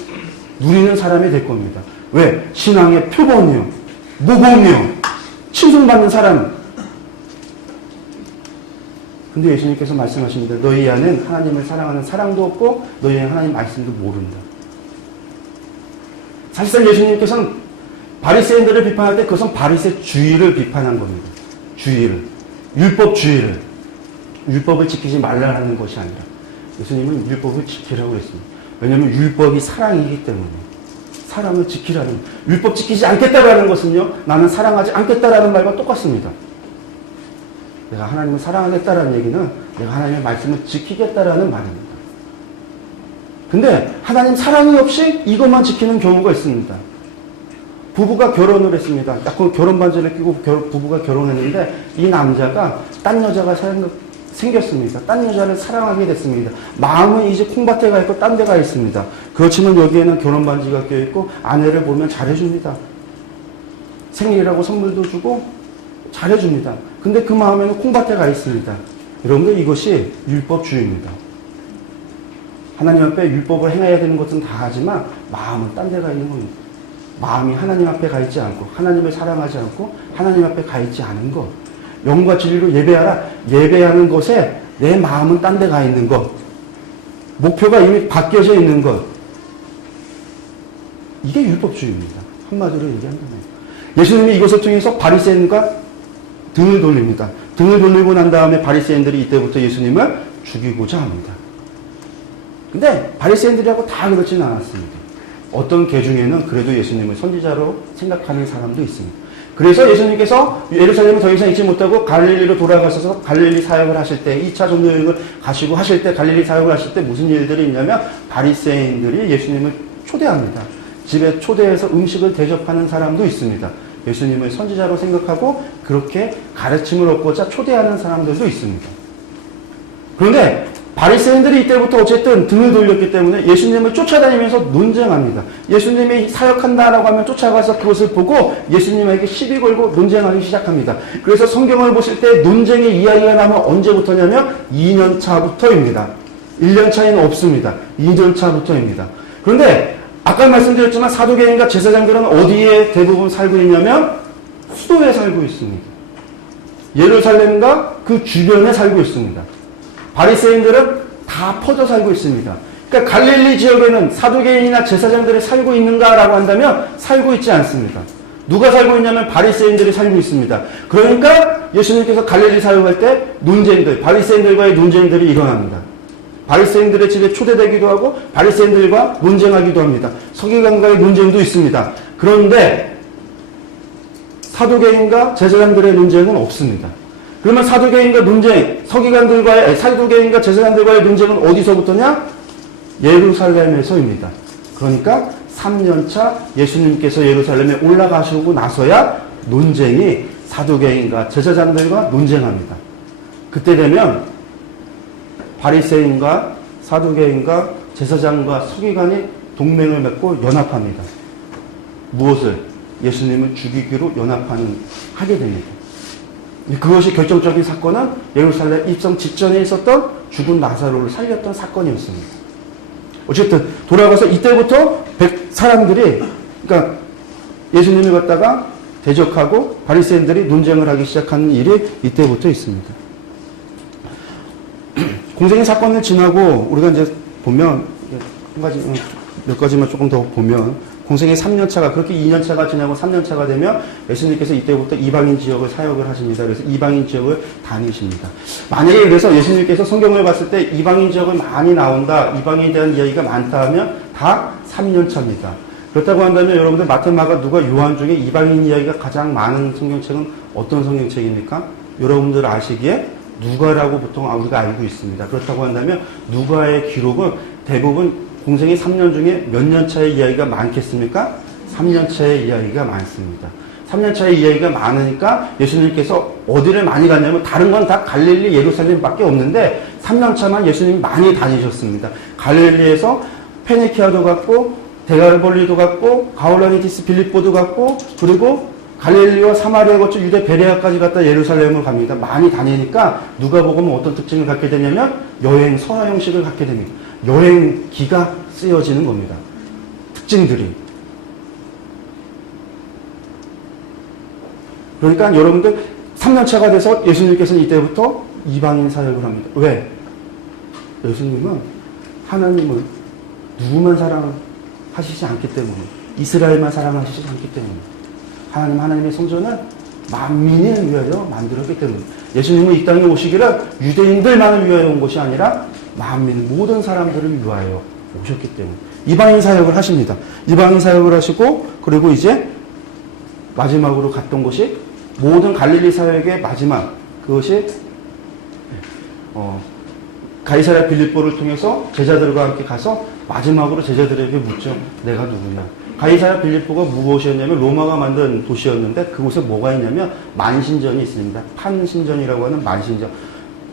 누리는 사람이 될 겁니다. 왜? 신앙의 표본이요, 모범이요, 칭송받는 사람. 근데 예수님께서 말씀하십니다. 너희 안에는 하나님을 사랑하는 사랑도 없고 너희 안에 하나님 말씀도 모른다. 사실상 예수님께서는 바리새인들을 비판할 때 그것은 바리새주의를 비판한 겁니다. 주의를, 율법주의를. 율법을 지키지 말라는 것이 아니라 예수님은 율법을 지키라고 했습니다. 왜냐하면 율법이 사랑이기 때문에 사랑을 지키라는, 율법 지키지 않겠다라는 것은요, 나는 사랑하지 않겠다라는 말과 똑같습니다. 내가 하나님을 사랑하겠다라는 얘기는 내가 하나님의 말씀을 지키겠다라는 말입니다. 근데 하나님 사랑이 없이 이것만 지키는 경우가 있습니다. 부부가 결혼을 했습니다. 딱 결혼 반지를 끼고 부부가 결혼했는데 이 남자가 딴 여자가 생겼습니다. 딴 여자를 사랑하게 됐습니다. 마음은 이제 콩밭에 가 있고 딴 데 가 있습니다. 그렇지만 여기에는 결혼 반지가 껴있고 아내를 보면 잘해줍니다. 생일이라고 선물도 주고 잘해줍니다. 근데 그 마음에는 콩밭에 가 있습니다. 여러분들 이것이 율법주의입니다. 하나님 앞에 율법을 행해야 되는 것은 다 하지만 마음은 딴 데 가 있는 겁니다. 마음이 하나님 앞에 가 있지 않고 하나님을 사랑하지 않고 하나님 앞에 가 있지 않은 것. 영과 진리로 예배하라. 예배하는 것에 내 마음은 딴 데 가 있는 것. 목표가 이미 바뀌어져 있는 것. 이게 율법주의입니다. 한마디로 얘기한다면. 예수님이 이것을 통해서 바리새인과 등을 돌립니다. 등을 돌리고 난 다음에 바리새인들이 이때부터 예수님을 죽이고자 합니다. 근데 바리새인들하고 다 그렇지는 않았습니다. 어떤 개 중에는 그래도 예수님을 선지자로 생각하는 사람도 있습니다. 그래서 예수님께서 예루살렘을 더 이상 있지 못하고 갈릴리로 돌아가셔서 갈릴리 사역을 하실 때 2차 전도여행을 가시고 하실 때 갈릴리 사역을 하실 때 무슨 일들이 있냐면 바리새인들이 예수님을 초대합니다. 집에 초대해서 음식을 대접하는 사람도 있습니다. 예수님을 선지자로 생각하고 그렇게 가르침을 얻고자 초대하는 사람들도 있습니다. 그런데 바리새인들이 이때부터 어쨌든 등을 돌렸기 때문에 예수님을 쫓아다니면서 논쟁합니다. 예수님이 사역한다라고 하면 쫓아가서 그것을 보고 예수님에게 시비 걸고 논쟁하기 시작합니다. 그래서 성경을 보실 때 논쟁의 이야기가 나면 언제부터냐면 2년 차부터입니다. 1년 차에는 없습니다. 2년 차부터입니다. 그런데 아까 말씀드렸지만 사두개인과 제사장들은 어디에 대부분 살고 있냐면 수도에 살고 있습니다. 예루살렘과 그 주변에 살고 있습니다. 바리새인들은 다 퍼져 살고 있습니다. 그러니까 갈릴리 지역에는 사두개인이나 제사장들이 살고 있는가라고 한다면 살고 있지 않습니다. 누가 살고 있냐면 바리새인들이 살고 있습니다. 그러니까 예수님께서 갈릴리 사역할 때 논쟁들, 바리새인들과의 논쟁들이 일어납니다. 바리새인들의 집에 초대되기도 하고 바리새인들과 논쟁하기도 합니다. 서기관과의 논쟁도 있습니다. 그런데 사두개인과 제사장들의 논쟁은 없습니다. 그러면 사두개인과 사두개인과 제사장들과의 논쟁은 어디서부터냐? 예루살렘에서입니다. 그러니까 3년차 예수님께서 예루살렘에 올라가시고 나서야 논쟁이 사두개인과 제사장들과 논쟁합니다. 그때 되면 바리새인과 사두개인과 제사장과 서기관이 동맹을 맺고 연합합니다. 무엇을? 예수님을 죽이기로 하게 됩니다. 그것이 결정적인 사건은 예루살렘 입성 직전에 있었던 죽은 나사로를 살렸던 사건이었습니다. 어쨌든 돌아가서 이때부터 사람들이 그러니까 예수님을 갖다가 대적하고 바리새인들이 논쟁을 하기 시작하는 일이 이때부터 있습니다. 공생의 사건을 지나고 우리가 이제 보면 몇 가지만 조금 더 보면 공생의 3년차가 그렇게 2년차가 지나고 3년차가 되면 예수님께서 이때부터 이방인 지역을 사역을 하십니다. 그래서 이방인 지역을 다니십니다. 만약에 그래서 예수님께서 성경을 봤을 때 이방인 지역을 많이 나온다, 이방인에 대한 이야기가 많다 하면 다 3년차입니다. 그렇다고 한다면 여러분들 마태, 마가, 누가, 요한 중에 이방인 이야기가 가장 많은 성경책은 어떤 성경책입니까? 여러분들 아시기에 누가라고 보통 우리가 알고 있습니다. 그렇다고 한다면 누가의 기록은 대부분 공생의 3년 중에 몇 년 차의 이야기가 많겠습니까? 3년 차의 이야기가 많습니다. 3년 차의 이야기가 많으니까 예수님께서 어디를 많이 갔냐면 다른 건 다 갈릴리, 예루살렘밖에 없는데 3년 차만 예수님이 많이 다니셨습니다. 갈릴리에서 페니키아도 갔고 데갈볼리도 갔고 가울라니티스 빌립보도 갔고 그리고 갈릴리와 사마리아 거쳐 유대 베레아까지 갔다 예루살렘을 갑니다. 많이 다니니까 누가복음은 어떤 특징을 갖게 되냐면 여행 서화 형식을 갖게 됩니다. 여행기가 쓰여지는 겁니다. 특징들이. 그러니까 여러분들 3년차가 돼서 예수님께서는 이때부터 이방인 사역을 합니다. 왜? 예수님은 하나님은 누구만 사랑하시지 않기 때문에 이스라엘만 사랑하시지 않기 때문에 하나님의 성전은 만민을 위하여 만들었기 때문에 예수님은 이 땅에 오시기를 유대인들만을 위하여 온 것이 아니라 만민 모든 사람들을 위하여 오셨기 때문에 이방인 사역을 하십니다. 이방인 사역을 하시고 그리고 이제 마지막으로 갔던 곳이 모든 갈릴리 사역의 마지막 그것이 가이사랴 빌립보를 통해서 제자들과 함께 가서 마지막으로 제자들에게 묻죠. 내가 누구냐? 가이사랴 빌립보가 무엇이었냐면 로마가 만든 도시였는데 그곳에 뭐가 있냐면 만신전이 있습니다. 판신전이라고 하는 만신전.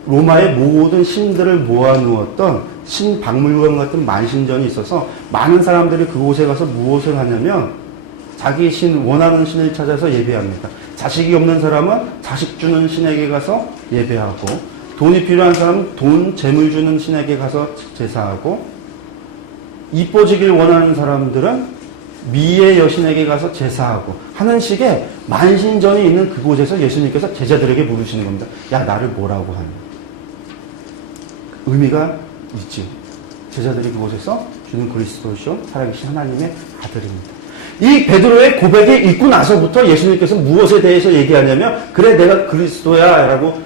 로마의 모든 신들을 모아놓았던 신박물관 같은 만신전이 있어서 많은 사람들이 그곳에 가서 무엇을 하냐면 자기 신, 원하는 신을 찾아서 예배합니다. 자식이 없는 사람은 자식 주는 신에게 가서 예배하고 돈이 필요한 사람은 돈, 재물 주는 신에게 가서 제사하고 이뻐지길 원하는 사람들은 미의 여신에게 가서 제사하고 하는 식의 만신전이 있는 그곳에서 예수님께서 제자들에게 물으시는 겁니다. 야, 나를 뭐라고 하니? 의미가 있지. 제자들이 그곳에서 주는 그리스도시요 살아계신 하나님의 아들입니다. 이 베드로의 고백이 있고 나서부터 예수님께서 무엇에 대해서 얘기하냐면 그래 내가 그리스도야 라고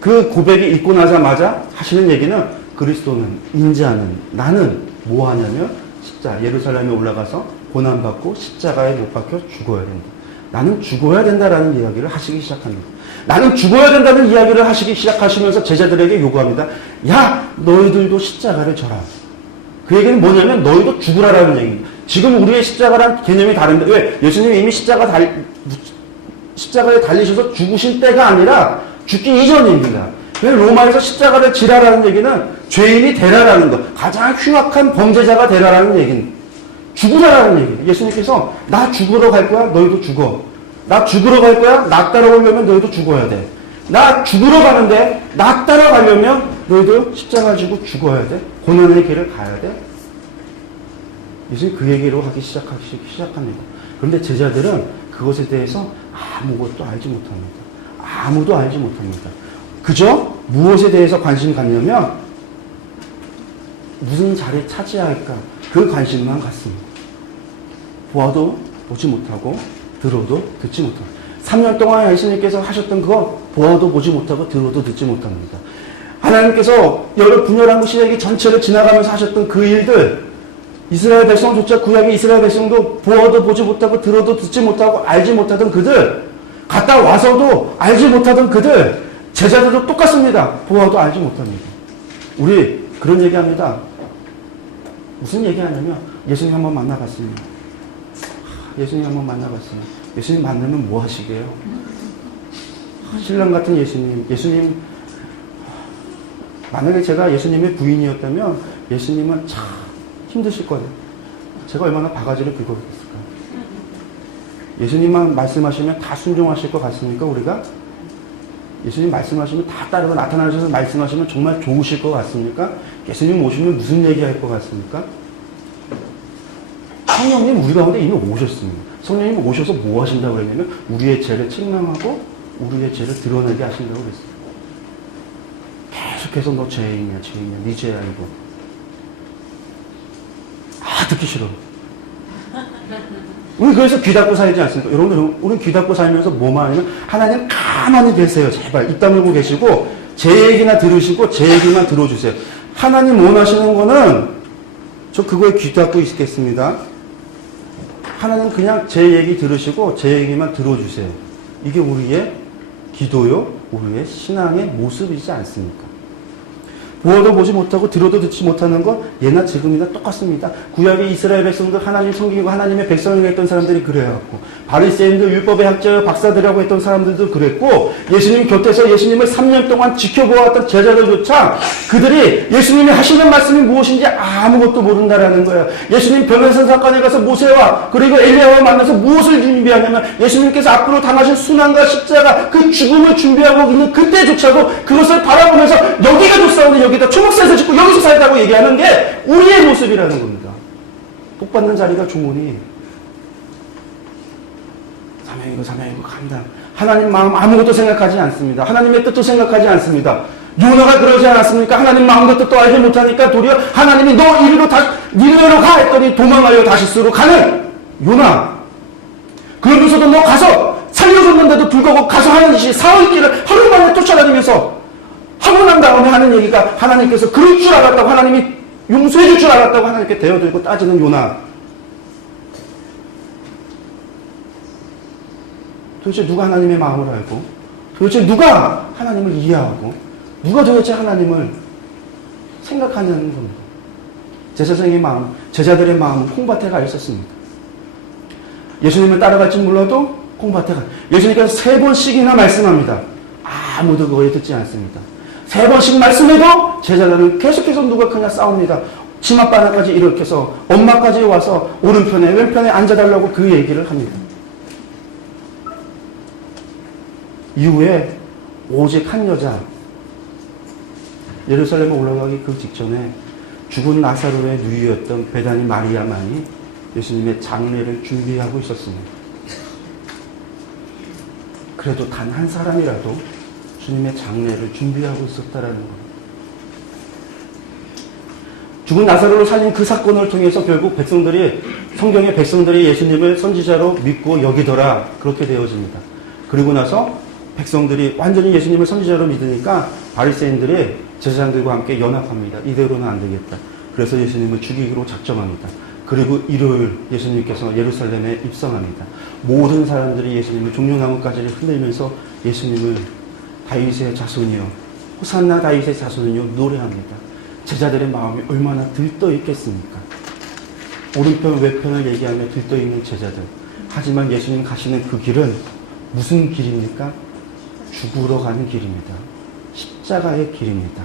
그 고백이 있고 나자마자 하시는 얘기는 그리스도는 인자는 나는 뭐 하냐면 십자가 예루살렘에 올라가서 고난받고 십자가에 못 박혀 죽어야 된다. 나는 죽어야 된다라는 이야기를 하시기 시작합니다. 나는 죽어야 된다는 이야기를 하시기 시작하시면서 제자들에게 요구합니다. 야, 너희들도 십자가를 져라. 그 얘기는 뭐냐면 너희도 죽으라라는 얘기입니다. 지금 우리의 십자가란 개념이 다른데 왜? 예수님이 이미 십자가에 달리셔서 죽으신 때가 아니라 죽기 이전입니다. 왜 로마에서 십자가를 지라라는 얘기는 죄인이 되라라는 것, 가장 흉악한 범죄자가 되라라는 얘기는 죽으라라는 얘기예요. 예수님께서 나 죽으러 갈 거야, 너희도 죽어. 나 죽으러 갈 거야, 나 따라오려면 너희도 죽어야 돼. 나 죽으러 가는데 나 따라가려면 너희도 십자가 지고 죽어야 돼. 고난의 길을 가야 돼. 예수님 그 얘기로 하기 시작합니다. 그런데 제자들은 그것에 대해서 아무것도 알지 못합니다. 아무도 알지 못합니다. 그저 무엇에 대해서 관심 갖냐면 무슨 자리에 차지할까 그 관심만 갖습니다. 보아도 보지 못하고 들어도 듣지 못합니다. 3년 동안 예수님께서 하셨던 그거 보아도 보지 못하고 들어도 듣지 못합니다. 하나님께서 여러 분열한 시대기 전체를 지나가면서 하셨던 그 일들 이스라엘 백성조차 구약의 이스라엘 백성도 보아도 보지 못하고 들어도 듣지 못하고 알지 못하던 그들 갔다 와서도 알지 못하던 그들 제자들도 똑같습니다. 보아도 알지 못합니다. 우리 그런 얘기합니다. 무슨 얘기하냐면 예수님 한번 만나봤습니다. 예수님 한번 만나봤습니다. 예수님 만나면 뭐 하시게요? 신랑 같은 예수님 만약에 제가 예수님의 부인이었다면 예수님은 참 힘드실 거예요. 제가 얼마나 바가지를 긁어 겠을까요? 예수님만 말씀하시면 다 순종하실 것 같습니까? 우리가? 예수님 말씀하시면 다 따르고 나타나셔서 말씀하시면 정말 좋으실 것 같습니까? 예수님 오시면 무슨 얘기할 것 같습니까? 성령님 우리 가운데 이미 오셨습니다. 성령님 오셔서 뭐 하신다고 그랬냐면 우리의 죄를 책망하고 우리의 죄를 드러내게 하신다고 그랬어요. 계속해서 너 죄인이야 네 죄야 이거. 듣기 싫어. 우리 그래서 귀 닫고 살지 않습니까? 여러분들, 우리 귀 닫고 살면서 뭐만 하냐면, 하나님 가만히 계세요. 제발. 입 다물고 계시고, 제 얘기나 들으시고, 제 얘기만 들어주세요. 하나님 원하시는 거는, 저 그거에 귀 닫고 있겠습니다. 하나님 그냥 제 얘기 들으시고, 제 얘기만 들어주세요. 이게 우리의 기도요, 우리의 신앙의 모습이지 않습니까? 보아도 보지 못하고 들어도 듣지 못하는 건 예나 지금이나 똑같습니다. 구약의 이스라엘 백성들 하나님 섬기고 하나님의 백성을 했던 사람들이 그래갖고, 바리새인들 율법의 학자 박사들이라고 했던 사람들도 그랬고, 예수님 곁에서 예수님을 3년 동안 지켜보았던 제자들조차 그들이 예수님이 하시는 말씀이 무엇인지 아무것도 모른다라는 거예요. 예수님 변호사 사건에 가서 모세와 그리고 엘리야와 만나서 무엇을 준비하냐면, 예수님께서 앞으로 당하신 순환과 십자가, 그 죽음을 준비하고 있는 그때조차도 그것을 바라보면서 여기가 좋사오니 여기다 초목사에서 짓고 여기서 살다고 얘기하는 게 우리의 모습이라는 겁니다. 복 받는 자리가 좋으니 사명이고 감당. 하나님 마음 아무것도 생각하지 않습니다. 하나님의 뜻도 생각하지 않습니다. 요나가 그러지 않았습니까? 하나님 마음과 뜻도 알지 못하니까 도리어 하나님이 너 이리로 가 했더니 도망하여 다시스로 가는 요나. 그러면서도 너 가서 살려줬는데도 불구하고 가서 하는 짓이 사흘 길을 하루 만에 쫓아다니면서 하고 난 다음에 하는 얘기가, 하나님께서 그럴 줄 알았다고, 하나님이 용서해 줄 줄 알았다고 하나님께 대어들고 따지는 요나. 도대체 누가 하나님의 마음을 알고, 도대체 누가 하나님을 이해하고, 누가 도대체 하나님을 생각하는 겁니다. 제사장의 마음, 제자들의 마음은 콩밭에 가 있었습니다. 예수님을 따라갈지 몰라도 콩밭에 가. 예수님께서 3번씩이나 말씀합니다. 아무도 그거에 듣지 않습니다. 3번씩 말씀해도 제자들은 계속해서 누가 크냐 싸웁니다. 치맛바닥까지 일으켜서 엄마까지 와서 오른편에 왼편에 앉아달라고 그 얘기를 합니다. 이후에 오직 한 여자, 예루살렘에 올라가기 그 직전에 죽은 나사로의 누이였던 베다니 마리아만이 예수님의 장례를 준비하고 있었습니다. 그래도 단 한 사람이라도 주님의 장례를 준비하고 있었다라는 겁니다. 죽은 나사로를 살린 그 사건을 통해서 결국 성경의 백성들이 예수님을 선지자로 믿고 여기더라, 그렇게 되어집니다. 그리고 나서 백성들이 완전히 예수님을 선지자로 믿으니까 바리새인들이 제사장들과 함께 연합합니다. 이대로는 안 되겠다. 그래서 예수님을 죽이기로 작정합니다. 그리고 일요일 예수님께서 예루살렘에 입성합니다. 모든 사람들이 예수님을 종려나무까지를 흔들면서 예수님을 다윗의 자손이요, 호산나 다윗의 자손이요 노래합니다. 제자들의 마음이 얼마나 들떠 있겠습니까? 오른편 왼편을 얘기하며 들떠 있는 제자들. 하지만 예수님 가시는 그 길은 무슨 길입니까? 죽으러 가는 길입니다. 십자가의 길입니다.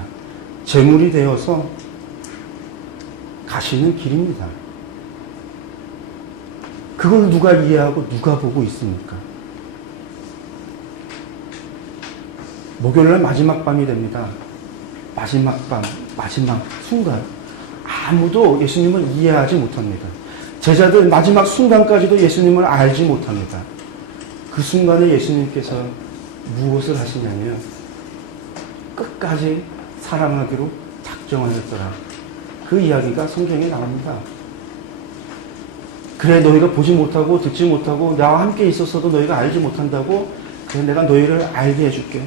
제물이 되어서 가시는 길입니다. 그걸 누가 이해하고 누가 보고 있습니까? 목요일날 마지막 밤이 됩니다. 마지막 밤, 마지막 순간. 아무도 예수님을 이해하지 못합니다. 제자들 마지막 순간까지도 예수님을 알지 못합니다. 그 순간에 예수님께서 무엇을 하시냐면 끝까지 사랑하기로 작정하였더라. 그 이야기가 성경에 나옵니다. 그래, 너희가 보지 못하고 듣지 못하고 나와 함께 있었어도 너희가 알지 못한다고? 그래, 내가 너희를 알게 해줄게.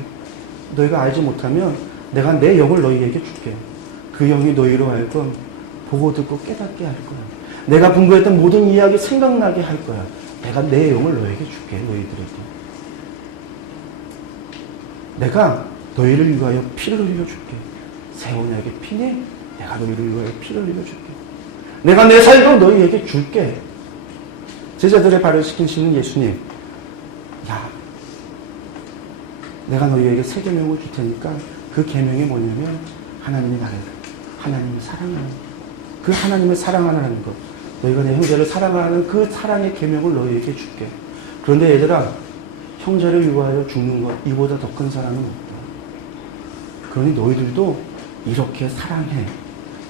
너희가 알지 못하면 내가 내 영을 너희에게 줄게. 그 영이 너희로 하여금 보고 듣고 깨닫게 할 거야. 내가 분부했던 모든 이야기 생각나게 할 거야. 내가 내 영을 너희에게 줄게, 너희들에게. 내가 너희를 위하여 피를 흘려줄게. 새 언약의 피니 내가 너희를 위하여 피를 흘려줄게. 내가 내 삶도 너희에게 줄게. 제자들의 발을 시키시는 예수님. 야, 내가 너희에게 새 계명을 줄 테니까 그 계명이 뭐냐면 하나님이 나를, 하나님을 사랑하는, 그 하나님을 사랑하는 것. 너희가 내 형제를 사랑하는 그 사랑의 계명을 너희에게 줄게. 그런데 얘들아, 형제를 위하여 죽는 것 이보다 더 큰 사랑은 없다. 그러니 너희들도 이렇게 사랑해.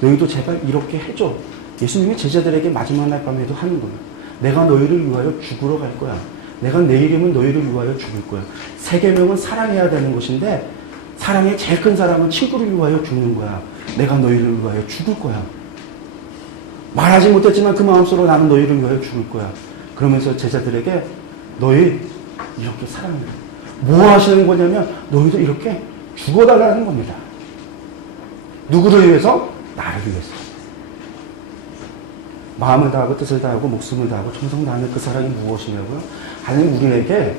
너희도 제발 이렇게 해줘. 예수님이 제자들에게 마지막 날 밤에도 하는 거야. 내가 너희를 위하여 죽으러 갈 거야. 내가 내일이면 너희를 위하여 죽을 거야. 세 계명은 사랑해야 되는 것인데 사랑의 제일 큰 사랑은 친구를 위하여 죽는 거야. 내가 너희를 위하여 죽을 거야. 말하지 못했지만 그 마음속으로 나는 너희를 위하여 죽을 거야. 그러면서 제자들에게 너희 이렇게 사랑해. 뭐 하시는 거냐면 너희도 이렇게 죽어달라는 겁니다. 누구를 위해서? 나를 위해서. 마음을 다하고 뜻을 다하고 목숨을 다하고 정성 다하는 그 사랑이 무엇이냐고요? 하나님 우리에게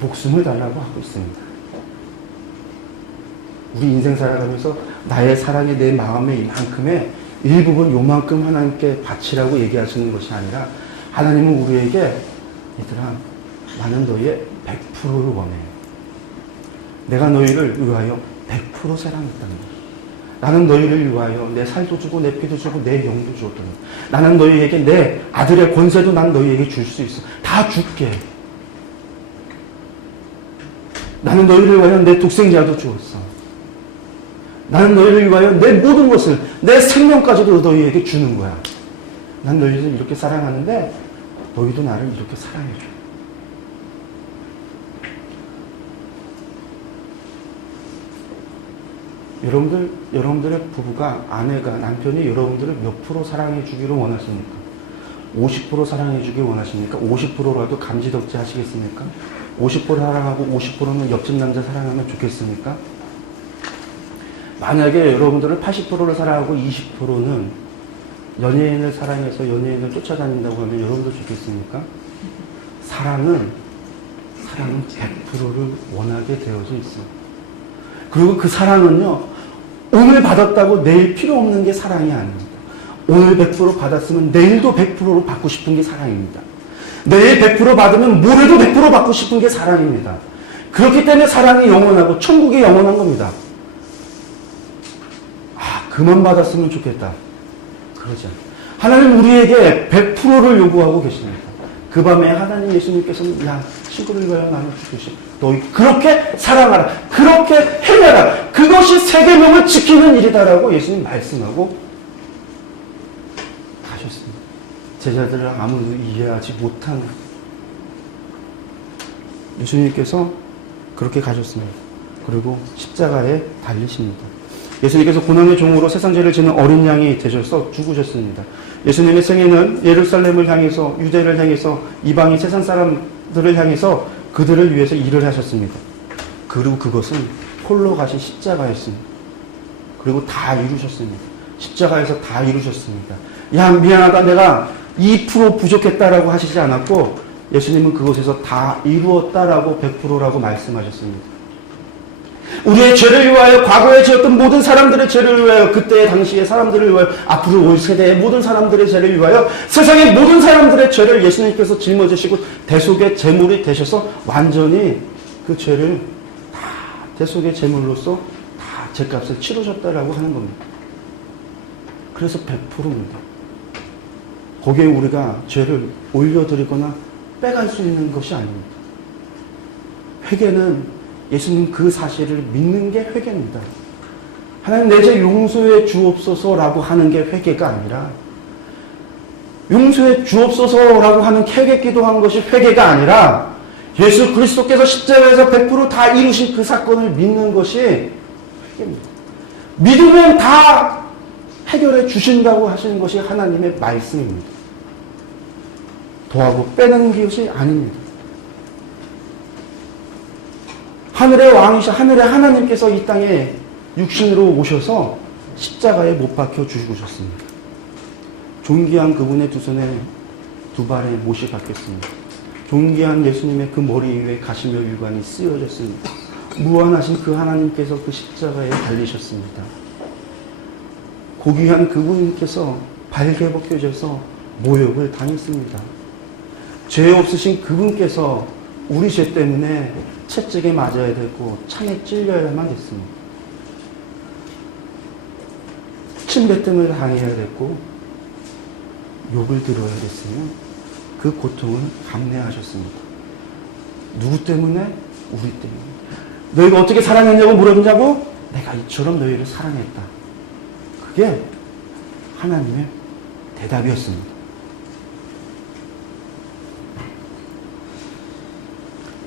목숨을 달라고 하고 있습니다. 우리 인생 살아가면서 나의 사랑이 내 마음의 이만큼의 일부분 요만큼 하나님께 바치라고 얘기하시는 것이 아니라 하나님은 우리에게 얘들아 나는 너희의 100%를 원해. 내가 너희를 위하여 100% 사랑했다는 거야. 나는 너희를 위하여 내 살도 주고 내 피도 주고 내 영도 주었더니 나는 너희에게 내 아들의 권세도 난 너희에게 줄 수 있어. 다 줄게. 나는 너희를 위하여 내 독생자도 주었어. 나는 너희를 위하여 내 모든 것을 내 생명까지도 너희에게 주는 거야. 난 너희를 이렇게 사랑하는데 너희도 나를 이렇게 사랑해줘. 여러분들의 부부가, 아내가, 남편이 여러분들을 몇 프로 사랑해 주기를 원하십니까? 50% 사랑해 주길 원하십니까? 50%라도 감지덕지 하시겠습니까? 50% 사랑하고 50%는 옆집 남자 사랑하면 좋겠습니까? 만약에 여러분들은 80%를 사랑하고 20%는 연예인을 사랑해서 연예인을 쫓아다닌다고 하면 여러분도 좋겠습니까? 사랑은 100%를 원하게 되어져 있습니다. 그리고 그 사랑은요, 오늘 받았다고 내일 필요 없는 게 사랑이 아닙니다. 오늘 100% 받았으면 내일도 100%로 받고 싶은 게 사랑입니다. 내일 100% 받으면 모레도 100% 받고 싶은 게 사랑입니다. 그렇기 때문에 사랑이 영원하고 천국이 영원한 겁니다. 아, 그만 받았으면 좋겠다. 그러지 않아요. 하나님 우리에게 100%를 요구하고 계십니다. 그 밤에 하나님 예수님께서는 야, 친구를 위하여 나는 죽으시. 너희 그렇게 사랑하라. 그렇게 행하라. 그것이 세계명을 지키는 일이다라고 예수님 말씀하고 가셨습니다. 제자들을 아무도 이해하지 못한 예수님께서 그렇게 가셨습니다. 그리고 십자가에 달리십니다. 예수님께서 고난의 종으로 세상 죄를 지는 어린 양이 되셔서 죽으셨습니다. 예수님의 생애는 예루살렘을 향해서, 유대를 향해서, 이방인 세상 사람들을 향해서 그들을 위해서 일을 하셨습니다. 그리고 그것은 홀로 가신 십자가였습니다. 그리고 다 이루셨습니다. 십자가에서 다 이루셨습니다. 야, 미안하다. 내가 2% 부족했다라고 하시지 않았고 예수님은 그곳에서 다 이루었다라고 100%라고 말씀하셨습니다. 우리의 죄를 위하여, 과거에 지었던 모든 사람들의 죄를 위하여, 그때의 당시의 사람들을 위하여, 앞으로 올 세대의 모든 사람들의 죄를 위하여, 세상의 모든 사람들의 죄를 예수님께서 짊어지시고 대속의 제물이 되셔서 완전히 그 죄를 다 대속의 제물로서 다 죄값을 치르셨다라고 하는 겁니다. 그래서 100%입니다. 거기에 우리가 죄를 올려드리거나 빼갈 수 있는 것이 아닙니다. 회개는 예수님 그 사실을 믿는 게 회개입니다. 하나님 내 죄 용서해 주옵소서라고 하는 게 회개가 아니라, 용서해 주옵소서라고 하는 회개 기도한 것이 회개가 아니라 예수 그리스도께서 십자가에서 100% 다 이루신 그 사건을 믿는 것이 회개입니다. 믿으면 다 해결해 주신다고 하시는 것이 하나님의 말씀입니다. 더하고 빼는 것이 아닙니다. 하늘의 왕이신 하늘의 하나님께서 이 땅에 육신으로 오셔서 십자가에 못 박혀 죽으셨습니다. 존귀한 그분의 두 손에 두 발에 못이 박혔습니다. 존귀한 예수님의 그 머리 위에 가시며 일관이 쓰여졌습니다. 무한하신 그 하나님께서 그 십자가에 달리셨습니다. 고귀한 그분께서 발개 벗겨져서 모욕을 당했습니다. 죄 없으신 그분께서 우리 죄 때문에 채찍에 맞아야 되고 창에 찔려야만 됐습니다. 침뱉음을 당해야 됐고 욕을 들어야 됐으며 그 고통을 감내하셨습니다. 누구 때문에? 우리 때문에. 너희가 어떻게 사랑했냐고 물어보냐고? 내가 이처럼 너희를 사랑했다. 그게 하나님의 대답이었습니다.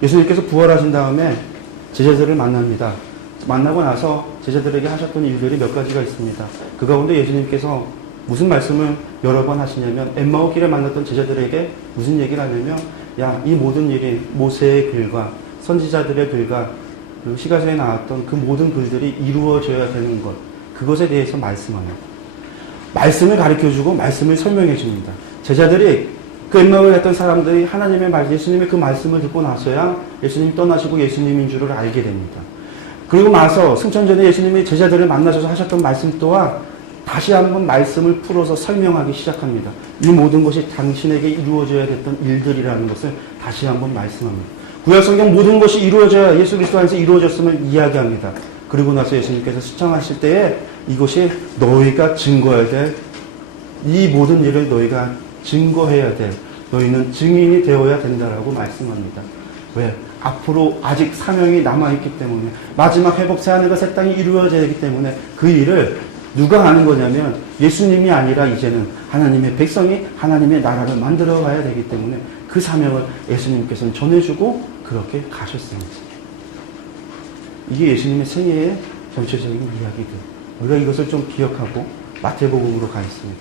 예수님께서 부활하신 다음에 제자들을 만납니다. 만나고 나서 제자들에게 하셨던 일들이 몇 가지가 있습니다. 그 가운데 예수님께서 무슨 말씀을 여러 번 하시냐면 엠마오 길에 만났던 제자들에게 무슨 얘기를 하냐면 야, 이 모든 일이 모세의 글과 선지자들의 글과 그리고 시가서에 나왔던 그 모든 글들이 이루어져야 되는 것, 그것에 대해서 말씀하는 말씀을 가르쳐주고 말씀을 설명해 줍니다. 제자들이 그 엠마오에 갔던 사람들이 하나님의 말, 예수님의 그 말씀을 듣고 나서야 예수님이 떠나시고 예수님인 줄을 알게 됩니다. 그리고 나서 승천전에 예수님이 제자들을 만나셔서 하셨던 말씀 또한 다시 한번 말씀을 풀어서 설명하기 시작합니다. 이 모든 것이 당신에게 이루어져야 됐던 일들이라는 것을 다시 한번 말씀합니다. 구약성경 모든 것이 이루어져야 예수 그리스도 안에서 이루어졌음을 이야기합니다. 그리고 나서 예수님께서 수청하실 때에 이것이 너희가 증거해야 될, 이 모든 일을 너희가 증거해야 될, 너희는 증인이 되어야 된다라고 말씀합니다. 왜? 앞으로 아직 사명이 남아있기 때문에, 마지막 회복 새하늘과 새 땅이 이루어져야 되기 때문에 그 일을 누가 하는 거냐면 예수님이 아니라 이제는 하나님의 백성이 하나님의 나라를 만들어 가야 되기 때문에 그 사명을 예수님께서는 전해주고 그렇게 가셨습니다. 이게 예수님의 생애의 전체적인 이야기들. 우리가 이것을 좀 기억하고 마태복음으로 가겠습니다.